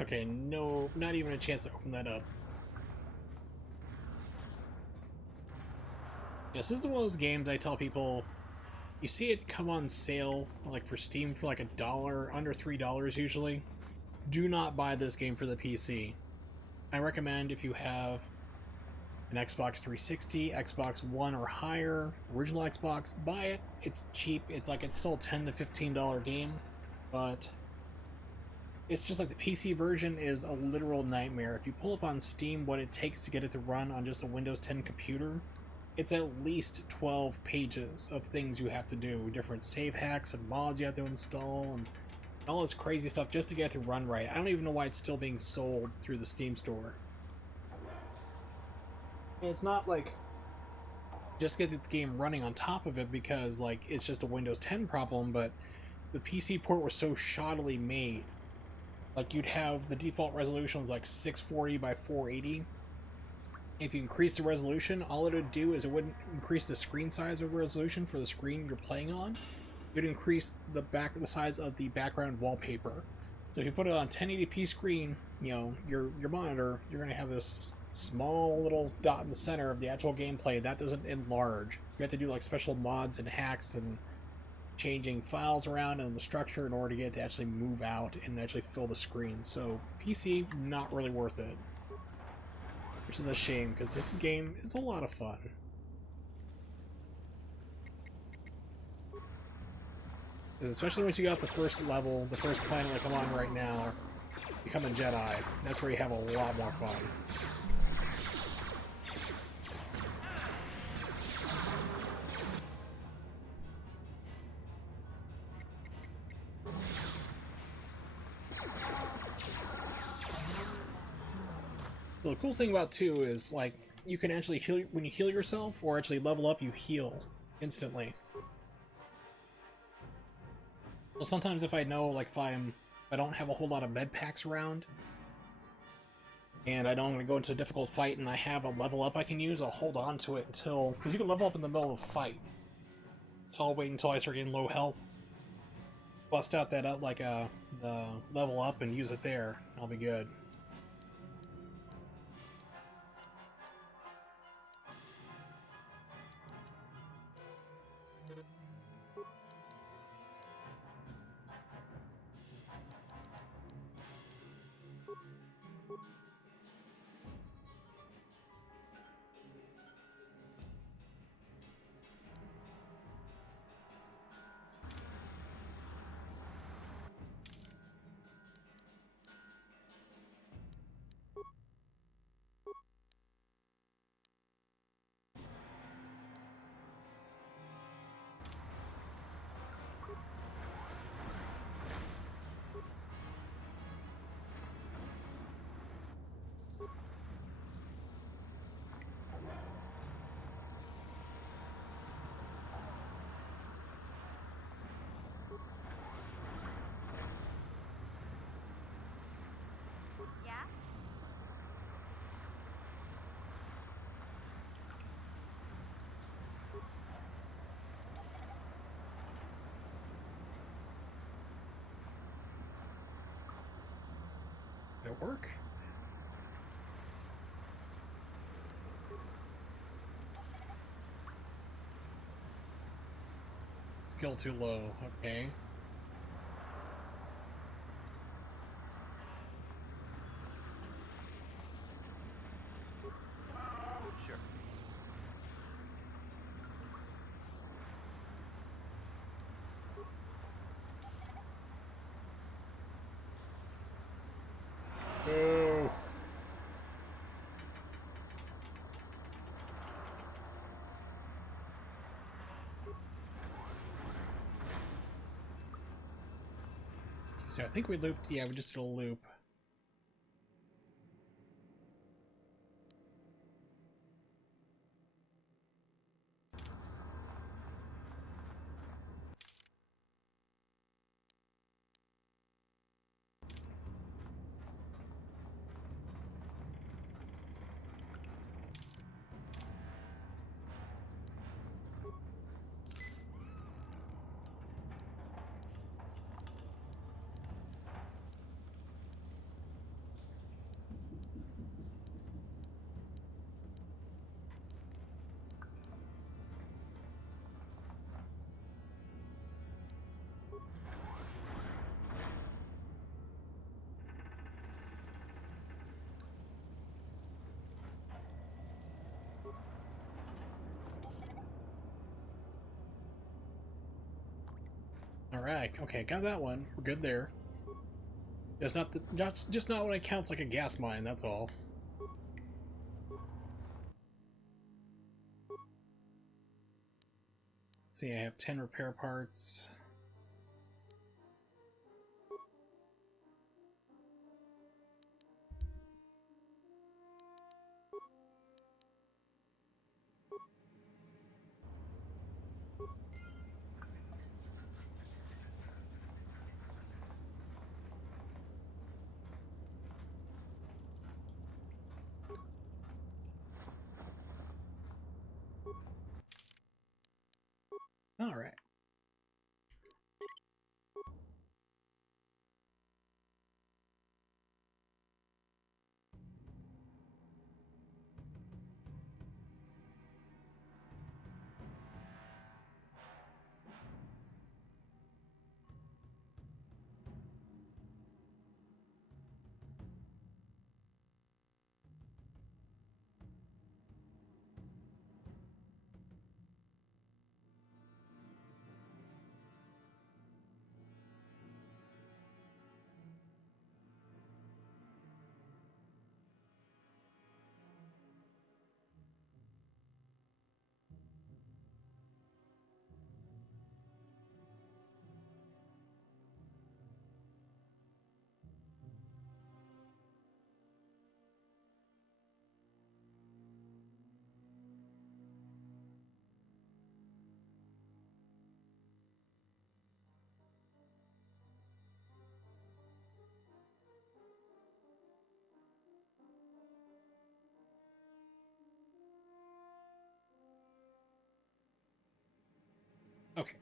Okay, no, not even a chance to open that up. Yes, this is one of those games I tell people, you see it come on sale, like for Steam for like $1, under $3 usually. Do not buy this game for the PC. I recommend if you have an Xbox 360, Xbox One or higher, original Xbox, buy it. It's cheap. It's still a $10 to $15 game, but it's just like the PC version is a literal nightmare. If you pull up on Steam what it takes to get it to run on just a Windows 10 computer, it's at least 12 pages of things you have to do, different save hacks and mods you have to install, and all this crazy stuff just to get it to run right. I don't even know why it's still being sold through the Steam store. And it's not like just get the game running on top of it because like it's just a Windows 10 problem, but the PC port was so shoddily made. Like you'd have the default resolution was like 640 by 480. If you increase the resolution, all it would do is it wouldn't increase the screen size or resolution for the screen you're playing on. It would increase the size of the background wallpaper. So if you put it on 1080p screen, you know, your monitor, you're going to have this small little dot in the center of the actual gameplay. That doesn't enlarge. You have to do like special mods and hacks and changing files around and the structure in order to get it to actually move out and actually fill the screen. So PC, not really worth it. Which is a shame, because this game is a lot of fun. Especially once you got the first level, the first planet like I'm on right now, become a Jedi. That's where you have a lot more fun. The cool thing about 2 is, like, you can actually heal, when you heal yourself, or actually level up, you heal instantly. Well, sometimes if I know, like, if I don't have a whole lot of med packs around, and I don't want to go into a difficult fight, and I have a level up I can use, I'll hold on to it until, because you can level up in the middle of a fight. So I'll wait until I start getting low health, bust out that the level up and use it there. I'll be good. Did it work? Skill too low, okay. Sure. Oh. So I think we looped, yeah, we just did a loop. Alright, okay, got that one. We're good there. Just not when it counts like a gas mine, that's all. Let's see, I have 10 repair parts. All right. Okay.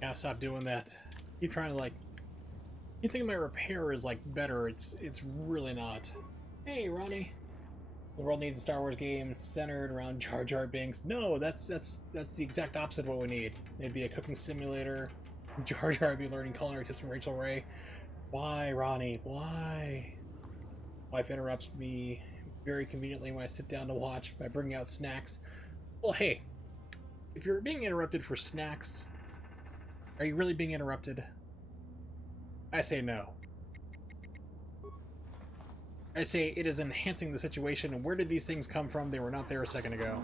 Gotta stop doing that. Keep trying to like. You think my repair is like better? It's really not. Hey, Ronnie. The world needs a Star Wars game centered around Jar Jar Binks. No, that's the exact opposite of what we need. It'd be a cooking simulator. Jar Jar would be learning culinary tips from Rachel Ray. Why, Ronnie? Why? Wife interrupts me very conveniently when I sit down to watch by bringing out snacks. Well, hey, if you're being interrupted for snacks, are you really being interrupted? I say no. I say it is enhancing the situation, and where did these things come from? They were not there a second ago.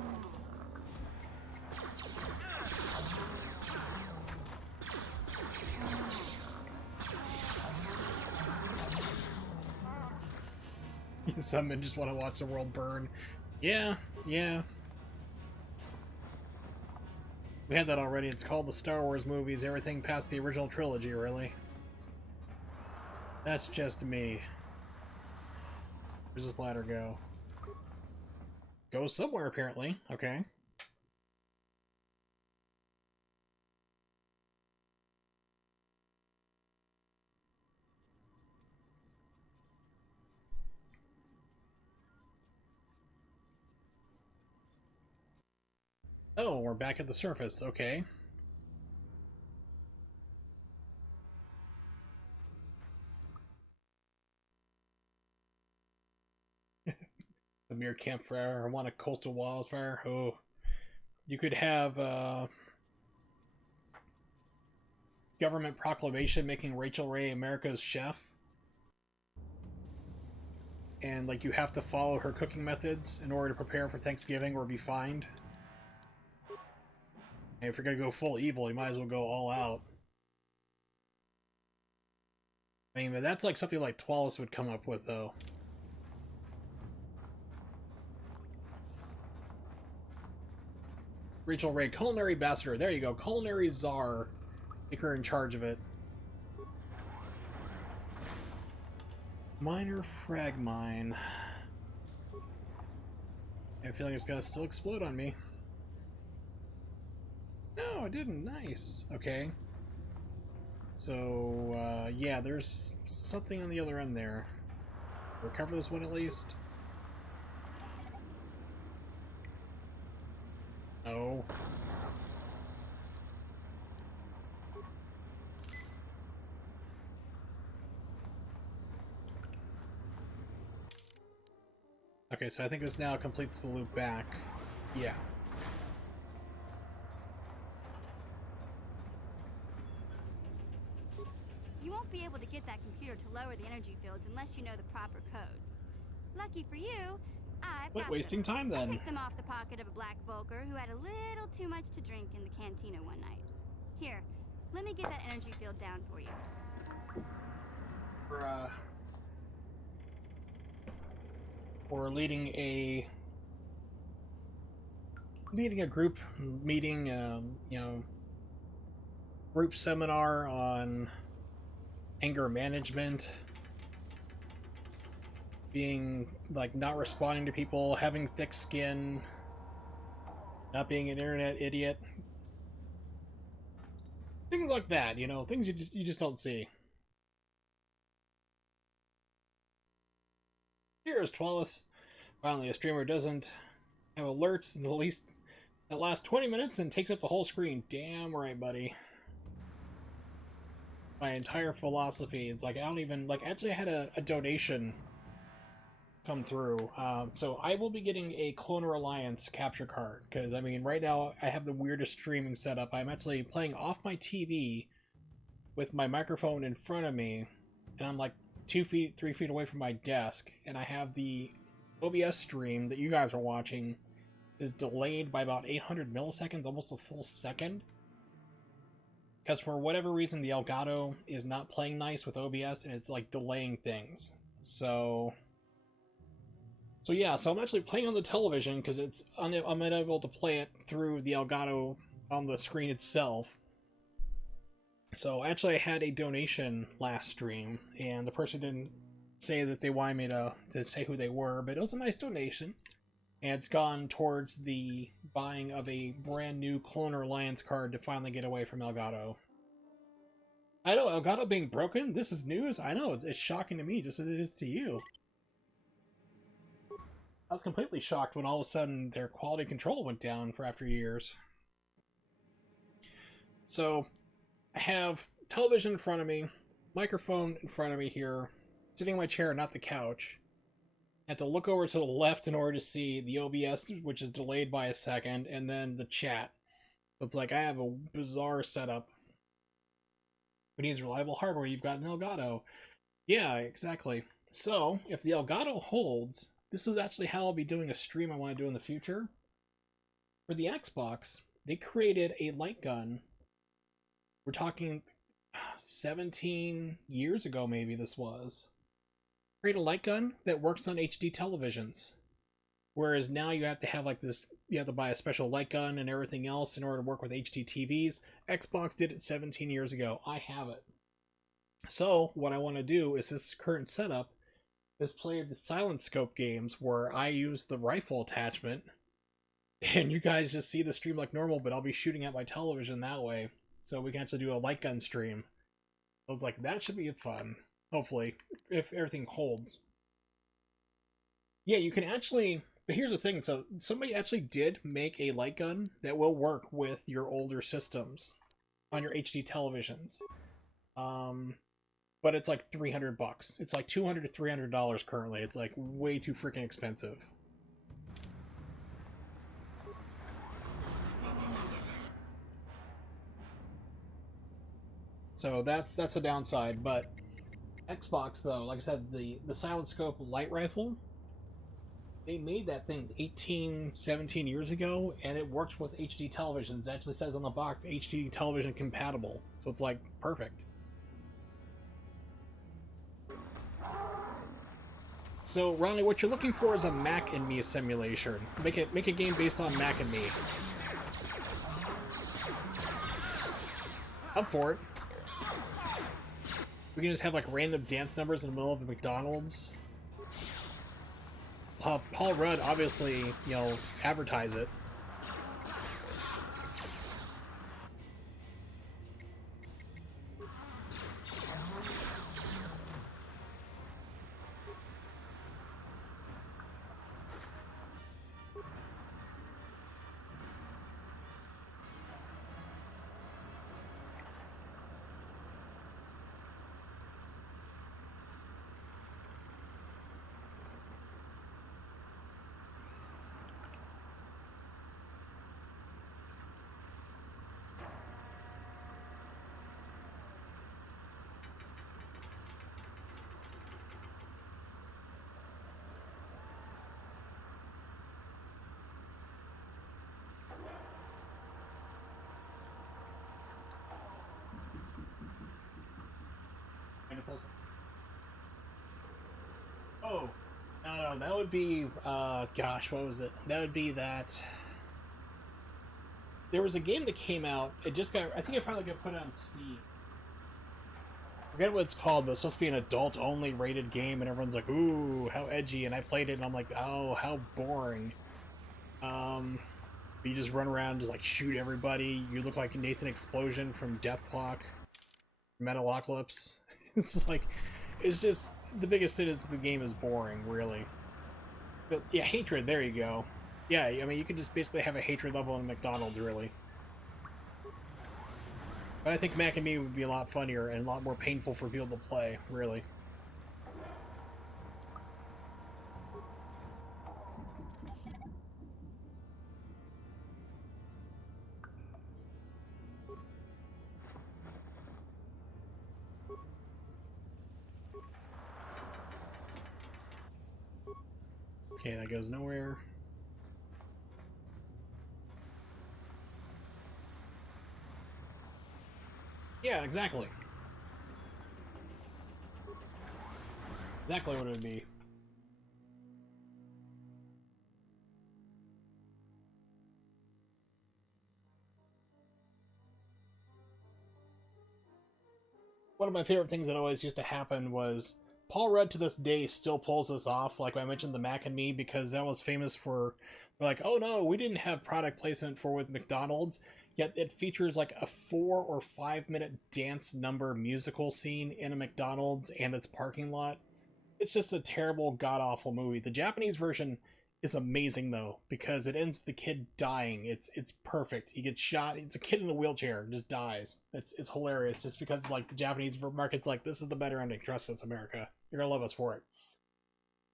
Some men just want to watch the world burn. Yeah. We had that already. It's called the Star Wars movies. Everything past the original trilogy, really. That's just me. Where's this ladder go? Goes somewhere, apparently. Okay. Oh, we're back at the surface. Okay. The mere campfire. I want a coastal wildfire. Oh. You could have government proclamation making Rachel Ray America's chef. And like you have to follow her cooking methods in order to prepare for Thanksgiving or be fined. And if you're gonna go full evil, you might as well go all out. I mean, that's like something like Twalis would come up with, though. Rachel Ray, culinary ambassador. There you go, culinary czar. Make her in charge of it. Minor frag mine. I have a feeling it's gonna still explode on me. No, it didn't. Nice. Okay. So, yeah, there's something on the other end there. Recover this one at least. Oh. Okay, so I think this now completes the loop back. Yeah. You won't be able to get that computer to lower the energy fields unless you know the proper codes. Lucky for you, I've Quit got wasting them. time I then. picked them off the pocket of a black Volker who had a little too much to drink in the cantina one night. Here, let me get that energy field down for you. We're leading a group meeting, you know, group seminar on anger management, being like not responding to people, having thick skin, not being an internet idiot, things like that. You know, things you just don't see. Here's Twalis. Finally, a streamer doesn't have alerts in the least that last 20 minutes and takes up the whole screen. Damn right, buddy. My entire philosophy. It's like I don't even like. Actually, I had a donation come through, so I will be getting a Cloner Alliance capture card because I mean, right now I have the weirdest streaming setup. I'm actually playing off my TV with my microphone in front of me, and I'm like 3 feet away from my desk, and I have the OBS stream that you guys are watching is delayed by about 800 milliseconds, almost a full second. Because for whatever reason, the Elgato is not playing nice with OBS, and it's like delaying things. So yeah, so I'm actually playing on the television because I'm unable to play it through the Elgato on the screen itself. So actually I had a donation last stream, and the person didn't say that they wanted me to say who they were, but it was a nice donation. And it's gone towards the buying of a brand new Cloner Alliance card to finally get away from Elgato. I know, Elgato being broken? This is news? I know, it's shocking to me, just as it is to you. I was completely shocked when all of a sudden their quality control went down for after years. So, I have television in front of me, microphone in front of me here, sitting in my chair, not the couch. I have to look over to the left in order to see the OBS, which is delayed by a second, and then the chat. It's like I have a bizarre setup. Who needs reliable hardware? You've got an Elgato. Yeah, exactly. So, if the Elgato holds, this is actually how I'll be doing a stream I want to do in the future. For the Xbox, they created a light gun. We're talking 17 years ago, maybe this was. Create a light gun that works on HD televisions. Whereas now you have to have like this, you have to buy a special light gun and everything else in order to work with HD TVs. Xbox did it 17 years ago. I have it. So what I want to do is this current setup is play the silent scope games where I use the rifle attachment and you guys just see the stream like normal, but I'll be shooting at my television that way. So we can actually do a light gun stream. I was like, that should be fun. Hopefully, if everything holds. Yeah, you can actually... But here's the thing. So somebody actually did make a light gun that will work with your older systems on your HD televisions. But it's like $300. It's like $200 to $300 currently. It's like way too freaking expensive. So that's a downside, but Xbox though, like I said, the silent scope light rifle, they made that thing 17 years ago, and it works with HD televisions. It actually says on the box HD television compatible, so it's like perfect. So Ronnie, what you're looking for is a Mac and Me simulation. Make a game based on Mac and Me. Up for it. We can just have like random dance numbers in the middle of a McDonald's. Paul Rudd obviously, you know, advertise it. Oh, no, that would be, gosh, what was it? That would be that... There was a game that came out, it just got, I think it finally got put on Steam. I forget what it's called, but it's supposed to be an adult-only rated game, and everyone's like, ooh, how edgy, and I played it, and I'm like, oh, how boring. You just run around and just, like, shoot everybody. You look like Nathan Explosion from Death Clock, Metalocalypse. It's just like, it's just, the biggest sin is the game is boring, really. But, yeah, hatred, there you go. Yeah, I mean, you could just basically have a hatred level in McDonald's, really. But I think Mac and Me would be a lot funnier and a lot more painful for people to play, really. Okay, that goes nowhere. Yeah, exactly. Exactly what it would be. One of my favorite things that always used to happen was Paul Rudd to this day still pulls this off, like I mentioned the Mac and Me, because that was famous for, like, oh no, we didn't have product placement for with McDonald's, yet it features like a 4 or 5 minute dance number musical scene in a McDonald's and its parking lot. It's just a terrible, god-awful movie. The Japanese version is amazing, though, because it ends with the kid dying. It's perfect. He gets shot. It's a kid in a wheelchair and just dies. It's hilarious, just because, like, the Japanese market's like, this is the better ending. Trust us, America. You're gonna love us for it.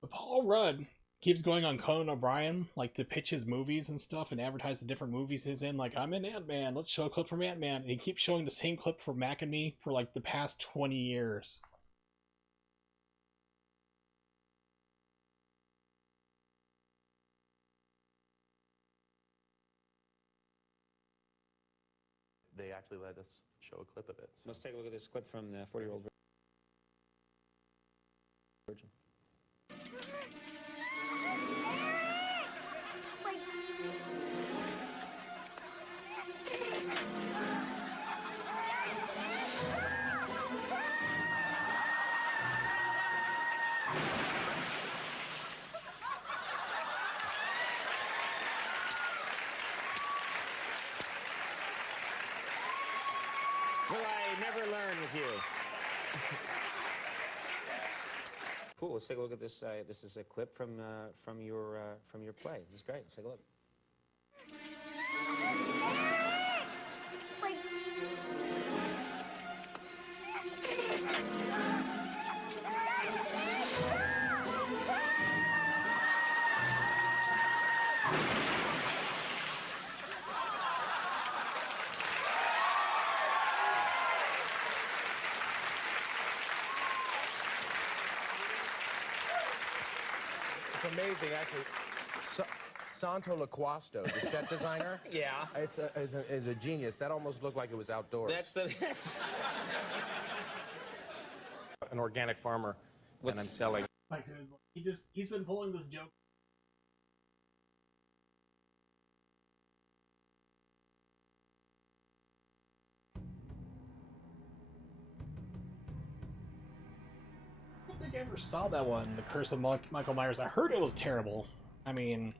But Paul Rudd keeps going on Conan O'Brien, like, to pitch his movies and stuff and advertise the different movies he's in. Like, I'm in Ant-Man. Let's show a clip from Ant-Man. And he keeps showing the same clip for Mac and Me for, like, the past 20 years. They actually let us show a clip of it. So. Let's take a look at this clip from the 40-year-old virgin. Will I never learn with you? Cool. Let's take a look at this. This is a clip from your play. This is great. Let's take a look. It's amazing, actually. Santo Laquasto, the set designer. Yeah. Is a genius. That almost looked like it was outdoors. That's an organic farmer, and I'm selling. Like, he's been pulling this joke. think I ever saw that one, The Curse of Michael Myers. I heard it was terrible. I mean,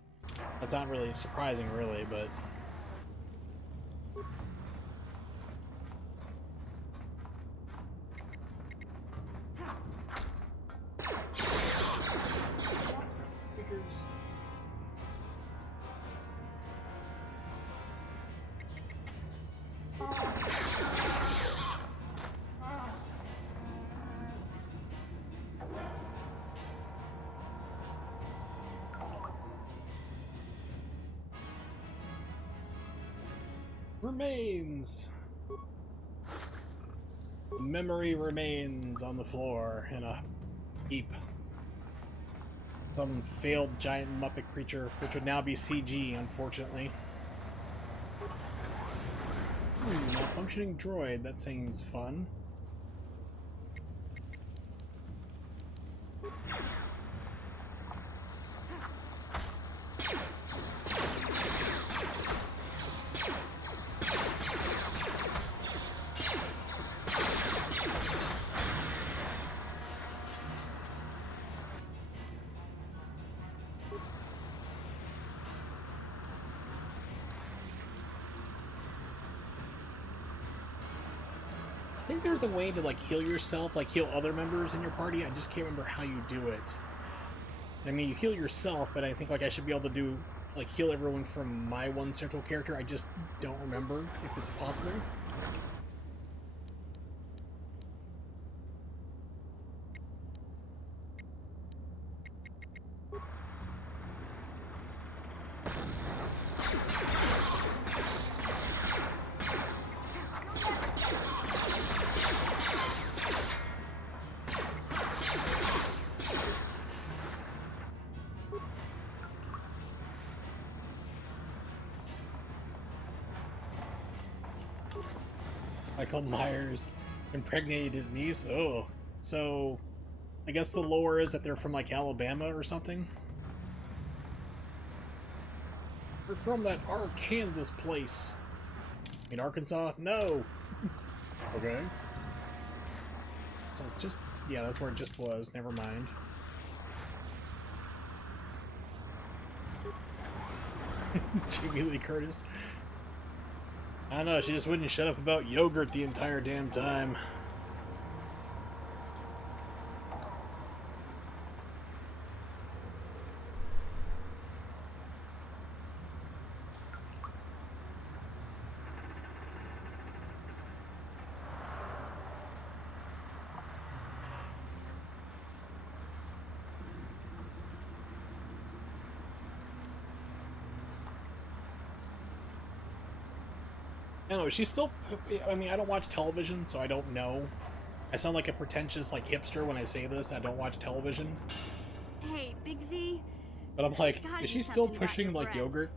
that's not really surprising, really, but... Remains. The memory remains on the floor in a heap. Some failed giant Muppet creature, which would now be CG, unfortunately. Malfunctioning droid. That seems fun. I think there's a way to like heal yourself, like heal other members in your party. I just can't remember how you do it. I mean, you heal yourself, but I think like I should be able to do like heal everyone from my one central character. I just don't remember if it's possible. Michael Myers impregnated his niece. Oh, so I guess the lore is that they're from like Alabama or something. They're from that Arkansas place. I mean, Arkansas? No. Okay. So it's just, yeah, that's where it just was. Never mind. Jamie Lee Curtis. I don't know, she just wouldn't shut up about yogurt the entire damn time. I don't know, she's still... I mean, I don't watch television, so I don't know. I sound like a pretentious, like, hipster when I say this. I don't watch television. Hey, Big Z. But I'm like, is she still pushing, like, yogurt?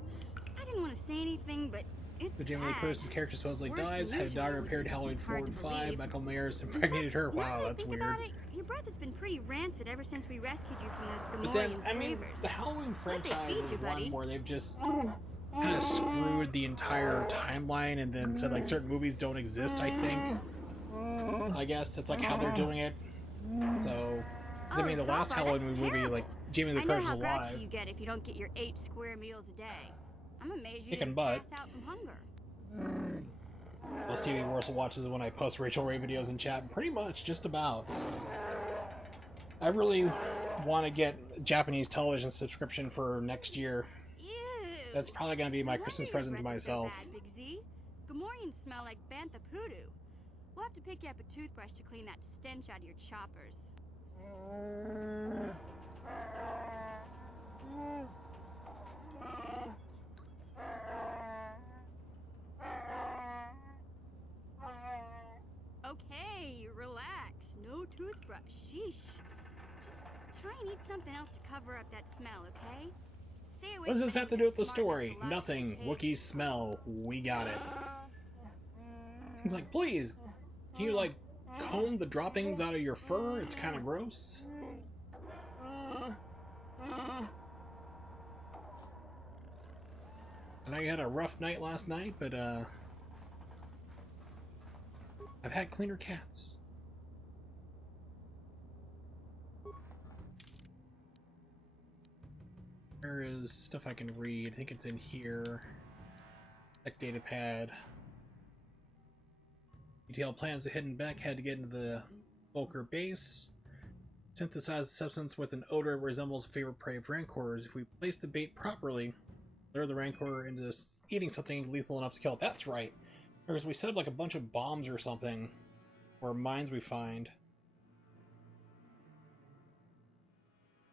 I didn't want to say anything, but it's The Jamie Lee Curtis' character supposedly dies, had a daughter appeared Halloween 4 and 5, Michael Myers impregnated her. Wow, that's weird. Your breath has been pretty rancid ever since we rescued you from those But then, Gamorrean I mean, slavers. the Halloween franchise is buddy? one where they've just kind of screwed the entire timeline and then said, like, certain movies don't exist, I think. I guess that's, like, how they're doing it. So, 'cause, I mean, the last Halloween movie, like, Jamie Lee Curtis is I know how alive. grouchy you get if you don't get your 8 square meals a day. I'm amazed you Kicking didn't butt. pass out from hunger. Most TV Warsaw watches when I post Rachel Ray videos in chat. Pretty much, just about. I really want to get a Japanese television subscription for next year. That's probably going to be my Christmas present to myself. Big Z. Gamorreans smell like bantha poodoo. We'll have to pick you up a toothbrush to clean that stench out of your choppers. Okay, relax. No toothbrush. Sheesh. Just try and eat something else to cover up that smell, okay? Stay away. What does this have to do with the story? Nothing. Wookiees smell. We got it. He's like, please, can you, like, comb the droppings out of your fur? It's kind of gross. I know you had a rough night last night, but, I've had cleaner cats. Where is stuff I can read? I think it's in here. Tech data pad. Detailed plans of hidden backhead to get into the Volker base. Synthesize a substance with an odor that resembles a favorite prey of Rancors. If we place the bait properly, lure the Rancor into this, eating something lethal enough to kill it. That's right. Because we set up like a bunch of bombs or something. Or mines we find.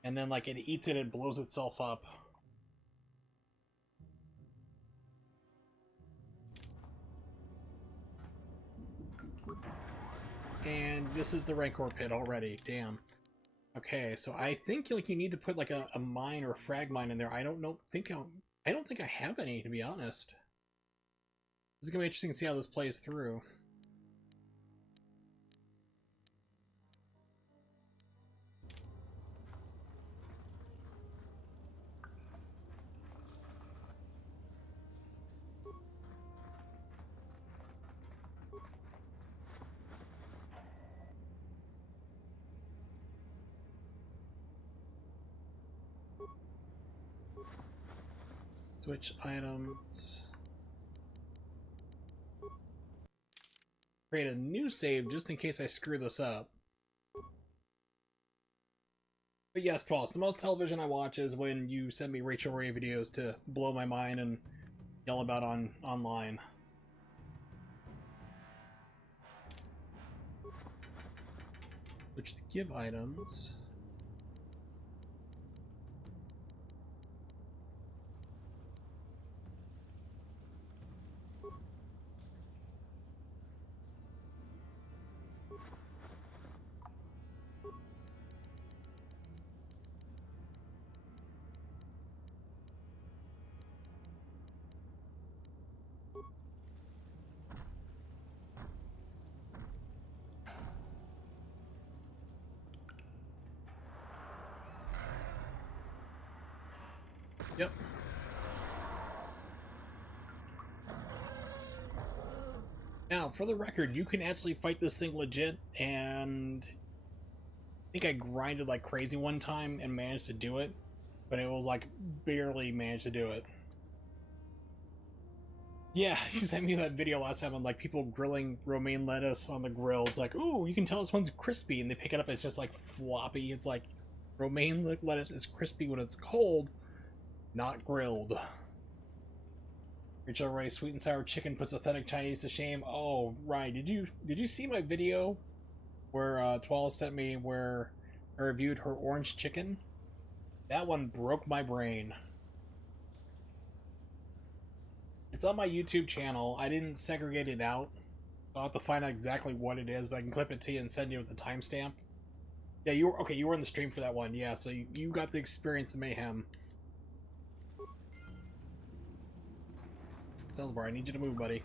And then like it eats it and blows itself up. And this is the Rancor pit already. Damn. Okay, so I think like you need to put like a mine or a frag mine in there. I don't think I have any, to be honest. This is gonna be interesting to see how this plays through. Switch items. Create a new save just in case I screw this up. But yes, Twelve, the most television I watch is when you send me Rachel Ray videos to blow my mind and yell about online. Switch the give items. Yep. Now, for the record, you can actually fight this thing legit, and I think I grinded like crazy one time and managed to do it, but it was like barely managed to do it. Yeah, you sent me that video last time on like people grilling romaine lettuce on the grill. It's like, ooh, you can tell this one's crispy, and they pick it up, it's just like floppy. It's like romaine lettuce is crispy when it's cold, not grilled. Rachel Ray, sweet and sour chicken puts authentic Chinese to shame. Oh, right. Did you see my video where Twala sent me where I reviewed her orange chicken? That one broke my brain. It's on my YouTube channel. I didn't segregate it out. I'll have to find out exactly what it is, but I can clip it to you and send you with the timestamp. Yeah, you were in the stream for that one. Yeah, so you got the experience of mayhem. Salzbar, I need you to move, buddy.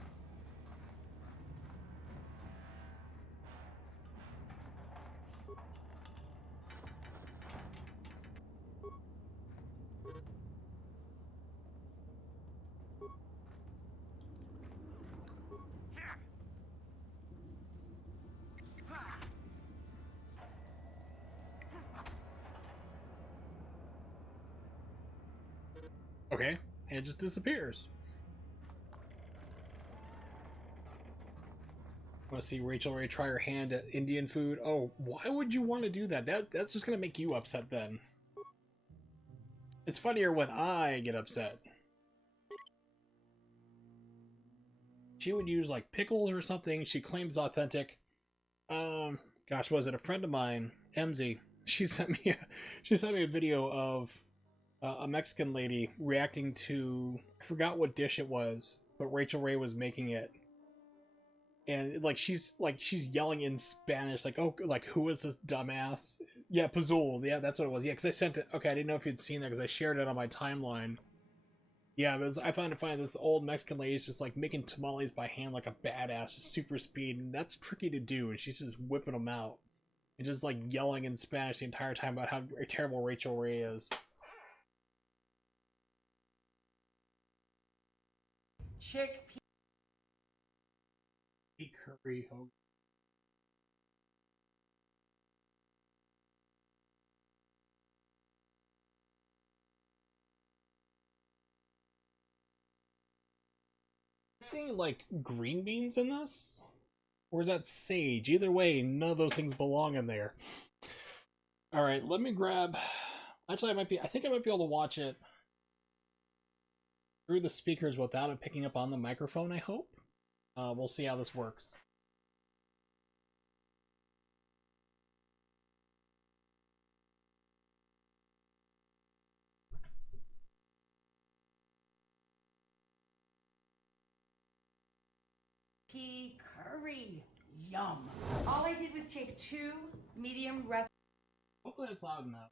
Okay, and it just disappears. Want to see Rachel Ray try her hand at Indian food? Oh, why would you want to do that? That's just gonna make you upset then. It's funnier when I get upset. She would use like pickles or something. She claims authentic. Gosh, was it a friend of mine, MZ? She sent me a video of a Mexican lady reacting to, I forgot what dish it was, but Rachel Ray was making it. And she's yelling in Spanish, like, oh, like, who is this dumbass? Yeah, Pazul. Yeah, that's what it was. Yeah, because I sent it. Okay, I didn't know if you'd seen that because I shared it on my timeline. Yeah, I found it funny. This old Mexican lady's just like making tamales by hand like a badass, just super speed, and that's tricky to do. And she's just whipping them out and just like yelling in Spanish the entire time about how terrible Rachel Ray is. Chickpea curry hoagie. seeing like green beans in this? Or is that sage? Either way, none of those things belong in there. Alright, let me grab... Actually, I think I might be able to watch it through the speakers without it picking up on the microphone, I hope. We'll see how this works. Pea curry. Yum. All I did was take 2 medium rest. Hopefully it's loud enough.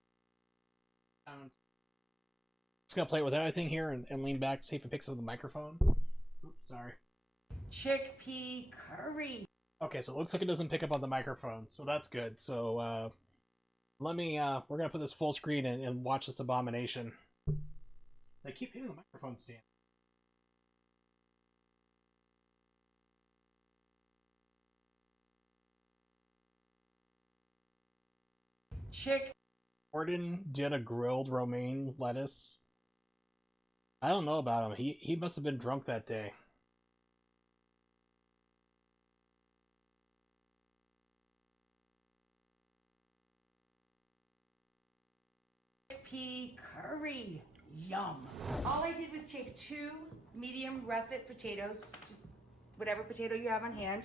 Just gonna play it with everything here and lean back to see if it picks up the microphone. Oops, sorry. Chickpea curry. Okay, so it looks like it doesn't pick up on the microphone, so that's good. So let me we're gonna put this full screen and watch this abomination. I keep hitting the microphone stand. Gordon did a grilled romaine lettuce. I don't know about him. He must have been drunk that day. Pea curry. Yum. All I did was take 2 medium russet potatoes, just whatever potato you have on hand.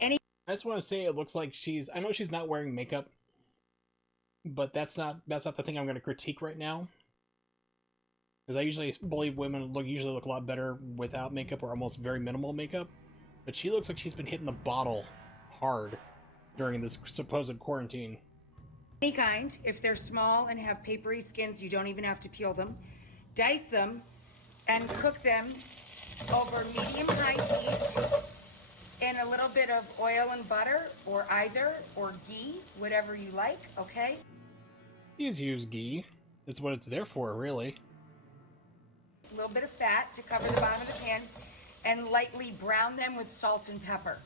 I just want to say it looks like she's... I know she's not wearing makeup, but that's not the thing I'm going to critique right now. Because I usually believe women usually look a lot better without makeup or almost very minimal makeup. But she looks like she's been hitting the bottle hard during this supposed quarantine. Any kind. If they're small and have papery skins, you don't even have to peel them. Dice them and cook them over medium-high heat in a little bit of oil and butter, or ghee, whatever you like, okay? Please use ghee. That's what it's there for, really. A little bit of fat to cover the bottom of the pan, and lightly brown them with salt and pepper.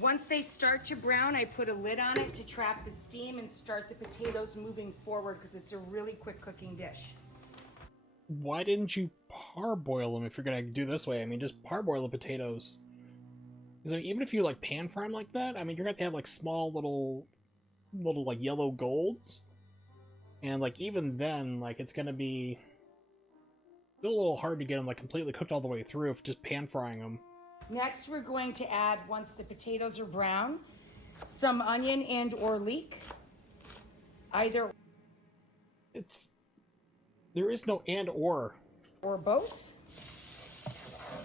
Once they start to brown, I put a lid on it to trap the steam and start the potatoes moving forward, because it's a really quick cooking dish. Why didn't you parboil them if you're gonna do this way? I mean, just parboil the potatoes. Because I mean, even if you like pan fry them like that, I mean, you're gonna have to have like small little like yellow golds, and like even then, like it's gonna be still a little hard to get them like completely cooked all the way through if just pan frying them. Next, we're going to add, once the potatoes are brown, some onion and or leek. There is no and or. Or both.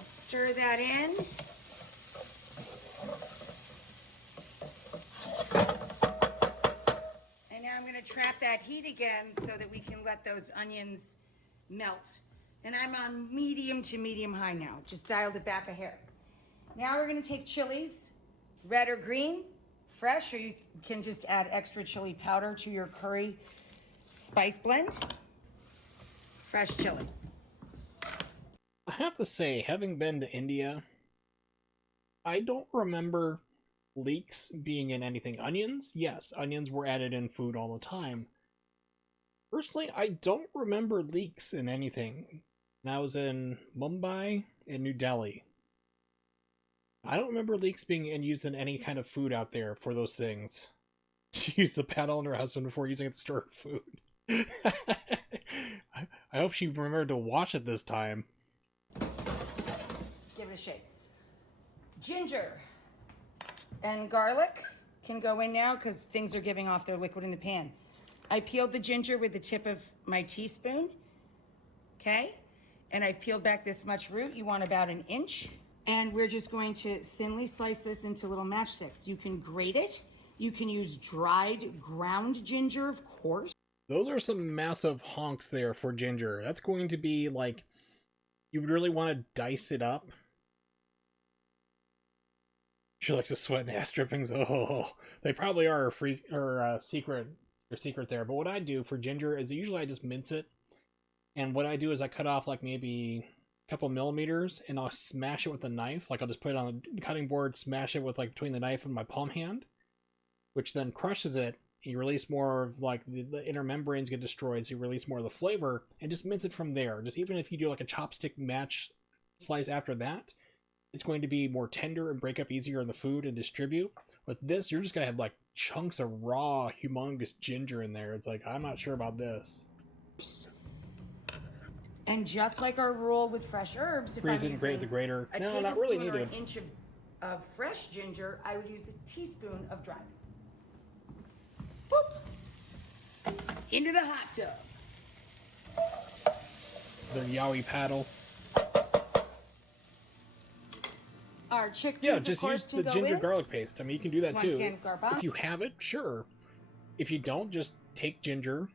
Stir that in. And now I'm going to trap that heat again so that we can let those onions melt. And I'm on medium to medium high now. Just dialed it back a hair. Now we're going to take chilies, red or green, fresh, or you can just add extra chili powder to your curry spice blend. Fresh chili. I have to say, having been to India, I don't remember leeks being in anything. Onions? Yes, onions were added in food all the time. Personally, I don't remember leeks in anything. And I was in Mumbai and New Delhi. I don't remember leeks being used in any kind of food out there for those things. She used the paddle on her husband before using it to store her food. I hope she remembered to wash it this time. Give it a shake. Ginger and garlic can go in now because things are giving off their liquid in the pan. I peeled the ginger with the tip of my teaspoon, okay? And I've peeled back this much root. You want about 1 inch. And we're just going to thinly slice this into little matchsticks. You can grate it. You can use dried ground ginger, of course. Those are some massive honks there for ginger. That's going to be like, you would really want to dice it up. She likes to sweat and ass drippings. Oh, they probably are a secret there. But what I do for ginger is usually I just mince it. And what I do is I cut off like maybe a couple millimeters and I'll smash it with a knife. Like I'll just put it on the cutting board, smash it with like between the knife and my palm hand, which then crushes it. You release more of like the inner membranes get destroyed, so you release more of the flavor and just mince it from there. Just even if you do like a chopstick match slice after that, it's going to be more tender and break up easier in the food and distribute. With this, you're just gonna have like chunks of raw, humongous ginger in there. It's like, I'm not sure about this. And just like our rule with fresh herbs, if Freeze I'm it and grate with the grater. a No, not really tablespoon or needed. an inch of fresh ginger, I would use a teaspoon of dry. Boop. Into the hot tub. The yaoi paddle. Our chickpeas, Yeah, of just course, use can the go ginger in. garlic paste. I mean, you can do that 1 too. can of garbanzo. If you have it, sure. If you don't, just take ginger,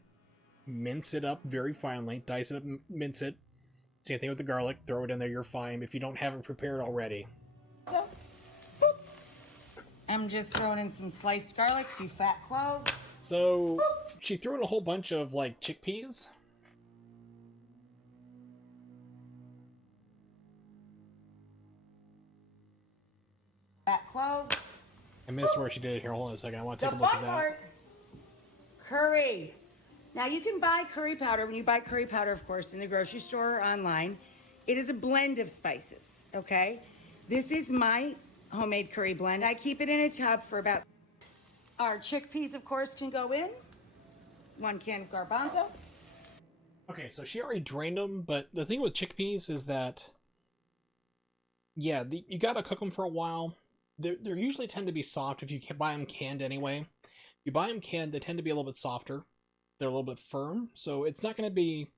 mince it up very finely, dice it up, mince it. Same thing with the garlic. Throw it in there. You're fine. If you don't have it prepared already. So, boop. I'm just throwing in some sliced garlic, a few fat cloves. So she threw in a whole bunch of like chickpeas. Fat cloves. I missed where she did it here. Hold on a second. I want to The take a look fun at that. part, curry. Now you can buy curry powder. When you buy curry powder, of course, in the grocery store or online, it is a blend of spices, okay? This is my homemade curry blend. I keep it in a tub for about... Our chickpeas, of course, can go in. 1 can of garbanzo. Okay, so she already drained them, but the thing with chickpeas is that, yeah, you gotta cook them for a while. They usually tend to be soft if you can buy them canned anyway. If you buy them canned, they tend to be a little bit softer. They're a little bit firm, so it's not going to be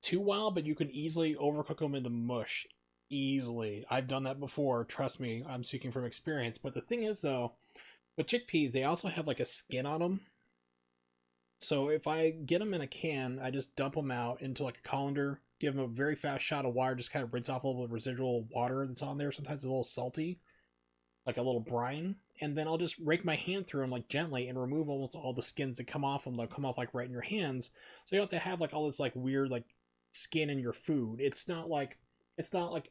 too wild, but you can easily overcook them into mush. Easily. I've done that before, trust me, I'm speaking from experience. But the thing is, though, with chickpeas, they also have like a skin on them. So if I get them in a can, I just dump them out into like a colander, give them a very fast shot of water, just kind of rinse off a little bit of residual water that's on there. Sometimes it's a little salty, like a little brine, and then I'll just rake my hand through them like gently and remove almost all the skins that come off them. They'll come off like right in your hands, so you don't have to have like all this like weird like skin in your food. It's not like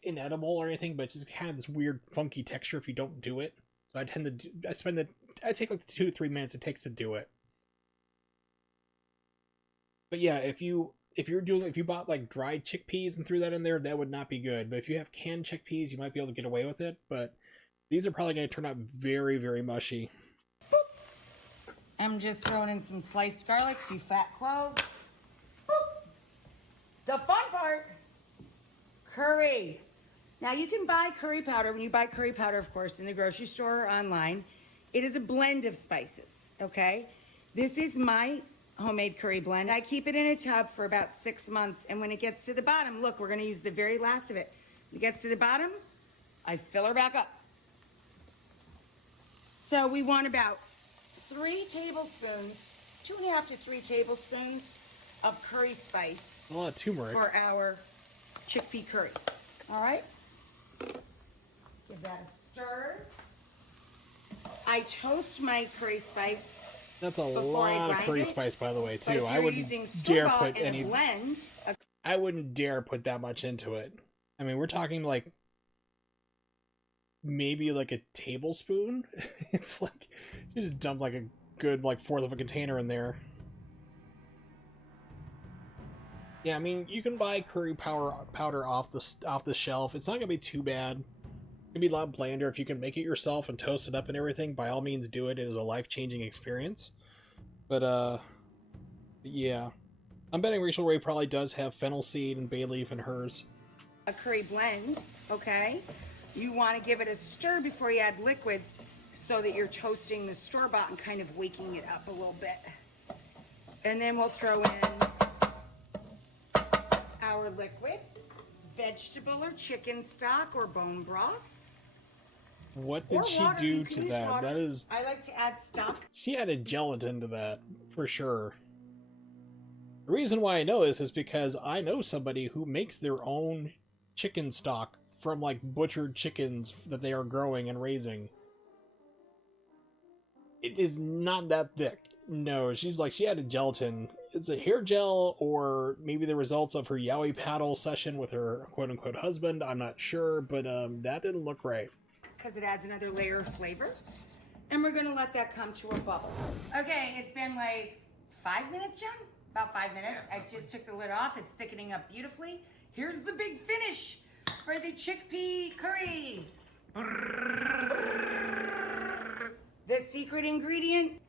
inedible or anything, but it's just kind of this weird funky texture if you don't do it. So I tend to I take like the 2 to 3 minutes it takes to do it. But yeah, if you bought like dried chickpeas and threw that in there, that would not be good. But if you have canned chickpeas, you might be able to get away with it. But these are probably going to turn out very, very mushy. Boop. I'm just throwing in some sliced garlic, a few fat cloves. Boop. The fun part, curry. Now you can buy curry powder. When you buy curry powder, of course, in the grocery store or online, it is a blend of spices, okay? This is my homemade curry blend. I keep it in a tub for about 6 months, and when it gets to the bottom, look, we're gonna use the very last of it. When it gets to the bottom, I fill her back up. So we want about 3 tablespoons, 2.5 to 3 tablespoons of curry spice. A lot of turmeric. For our chickpea curry. All right? Give that a stir. I toast my curry spice. That's a before I lot of grind curry it. spice, by the way, But too. if I you're wouldn't using dare store-bought put in a any. blend of I wouldn't dare put that much into it. I mean, we're talking like maybe like a tablespoon. It's like you just dump like a good like fourth of a container in there. Yeah, I mean, you can buy curry powder off the shelf. It's not gonna be too bad. It can be a lot blander if you can make it yourself and toast it up and everything. By all means, do it. It is a life-changing experience. But yeah, I'm betting Rachel Ray probably does have fennel seed and bay leaf in hers. a curry blend, okay? You want to give it a stir before you add liquids so that you're toasting the store-bought and kind of waking it up a little bit. And then we'll throw in our liquid, vegetable or chicken stock or bone broth. What did Or she water, do you can to use that? water. That is... I like to add stock. She added gelatin to that, for sure. The reason why I know this is because I know somebody who makes their own chicken stock from, like, butchered chickens that they are growing and raising. It is not that thick. No, she's like, she added gelatin. It's a hair gel, or maybe the results of her yaoi paddle session with her quote-unquote husband. I'm not sure, but that didn't look right. Because it adds another layer of flavor. And we're gonna let that come to a bubble. Okay, it's been like 5 minutes, John? About 5 minutes. I just took the lid off. It's thickening up beautifully. Here's the big finish for the chickpea curry. The secret ingredient,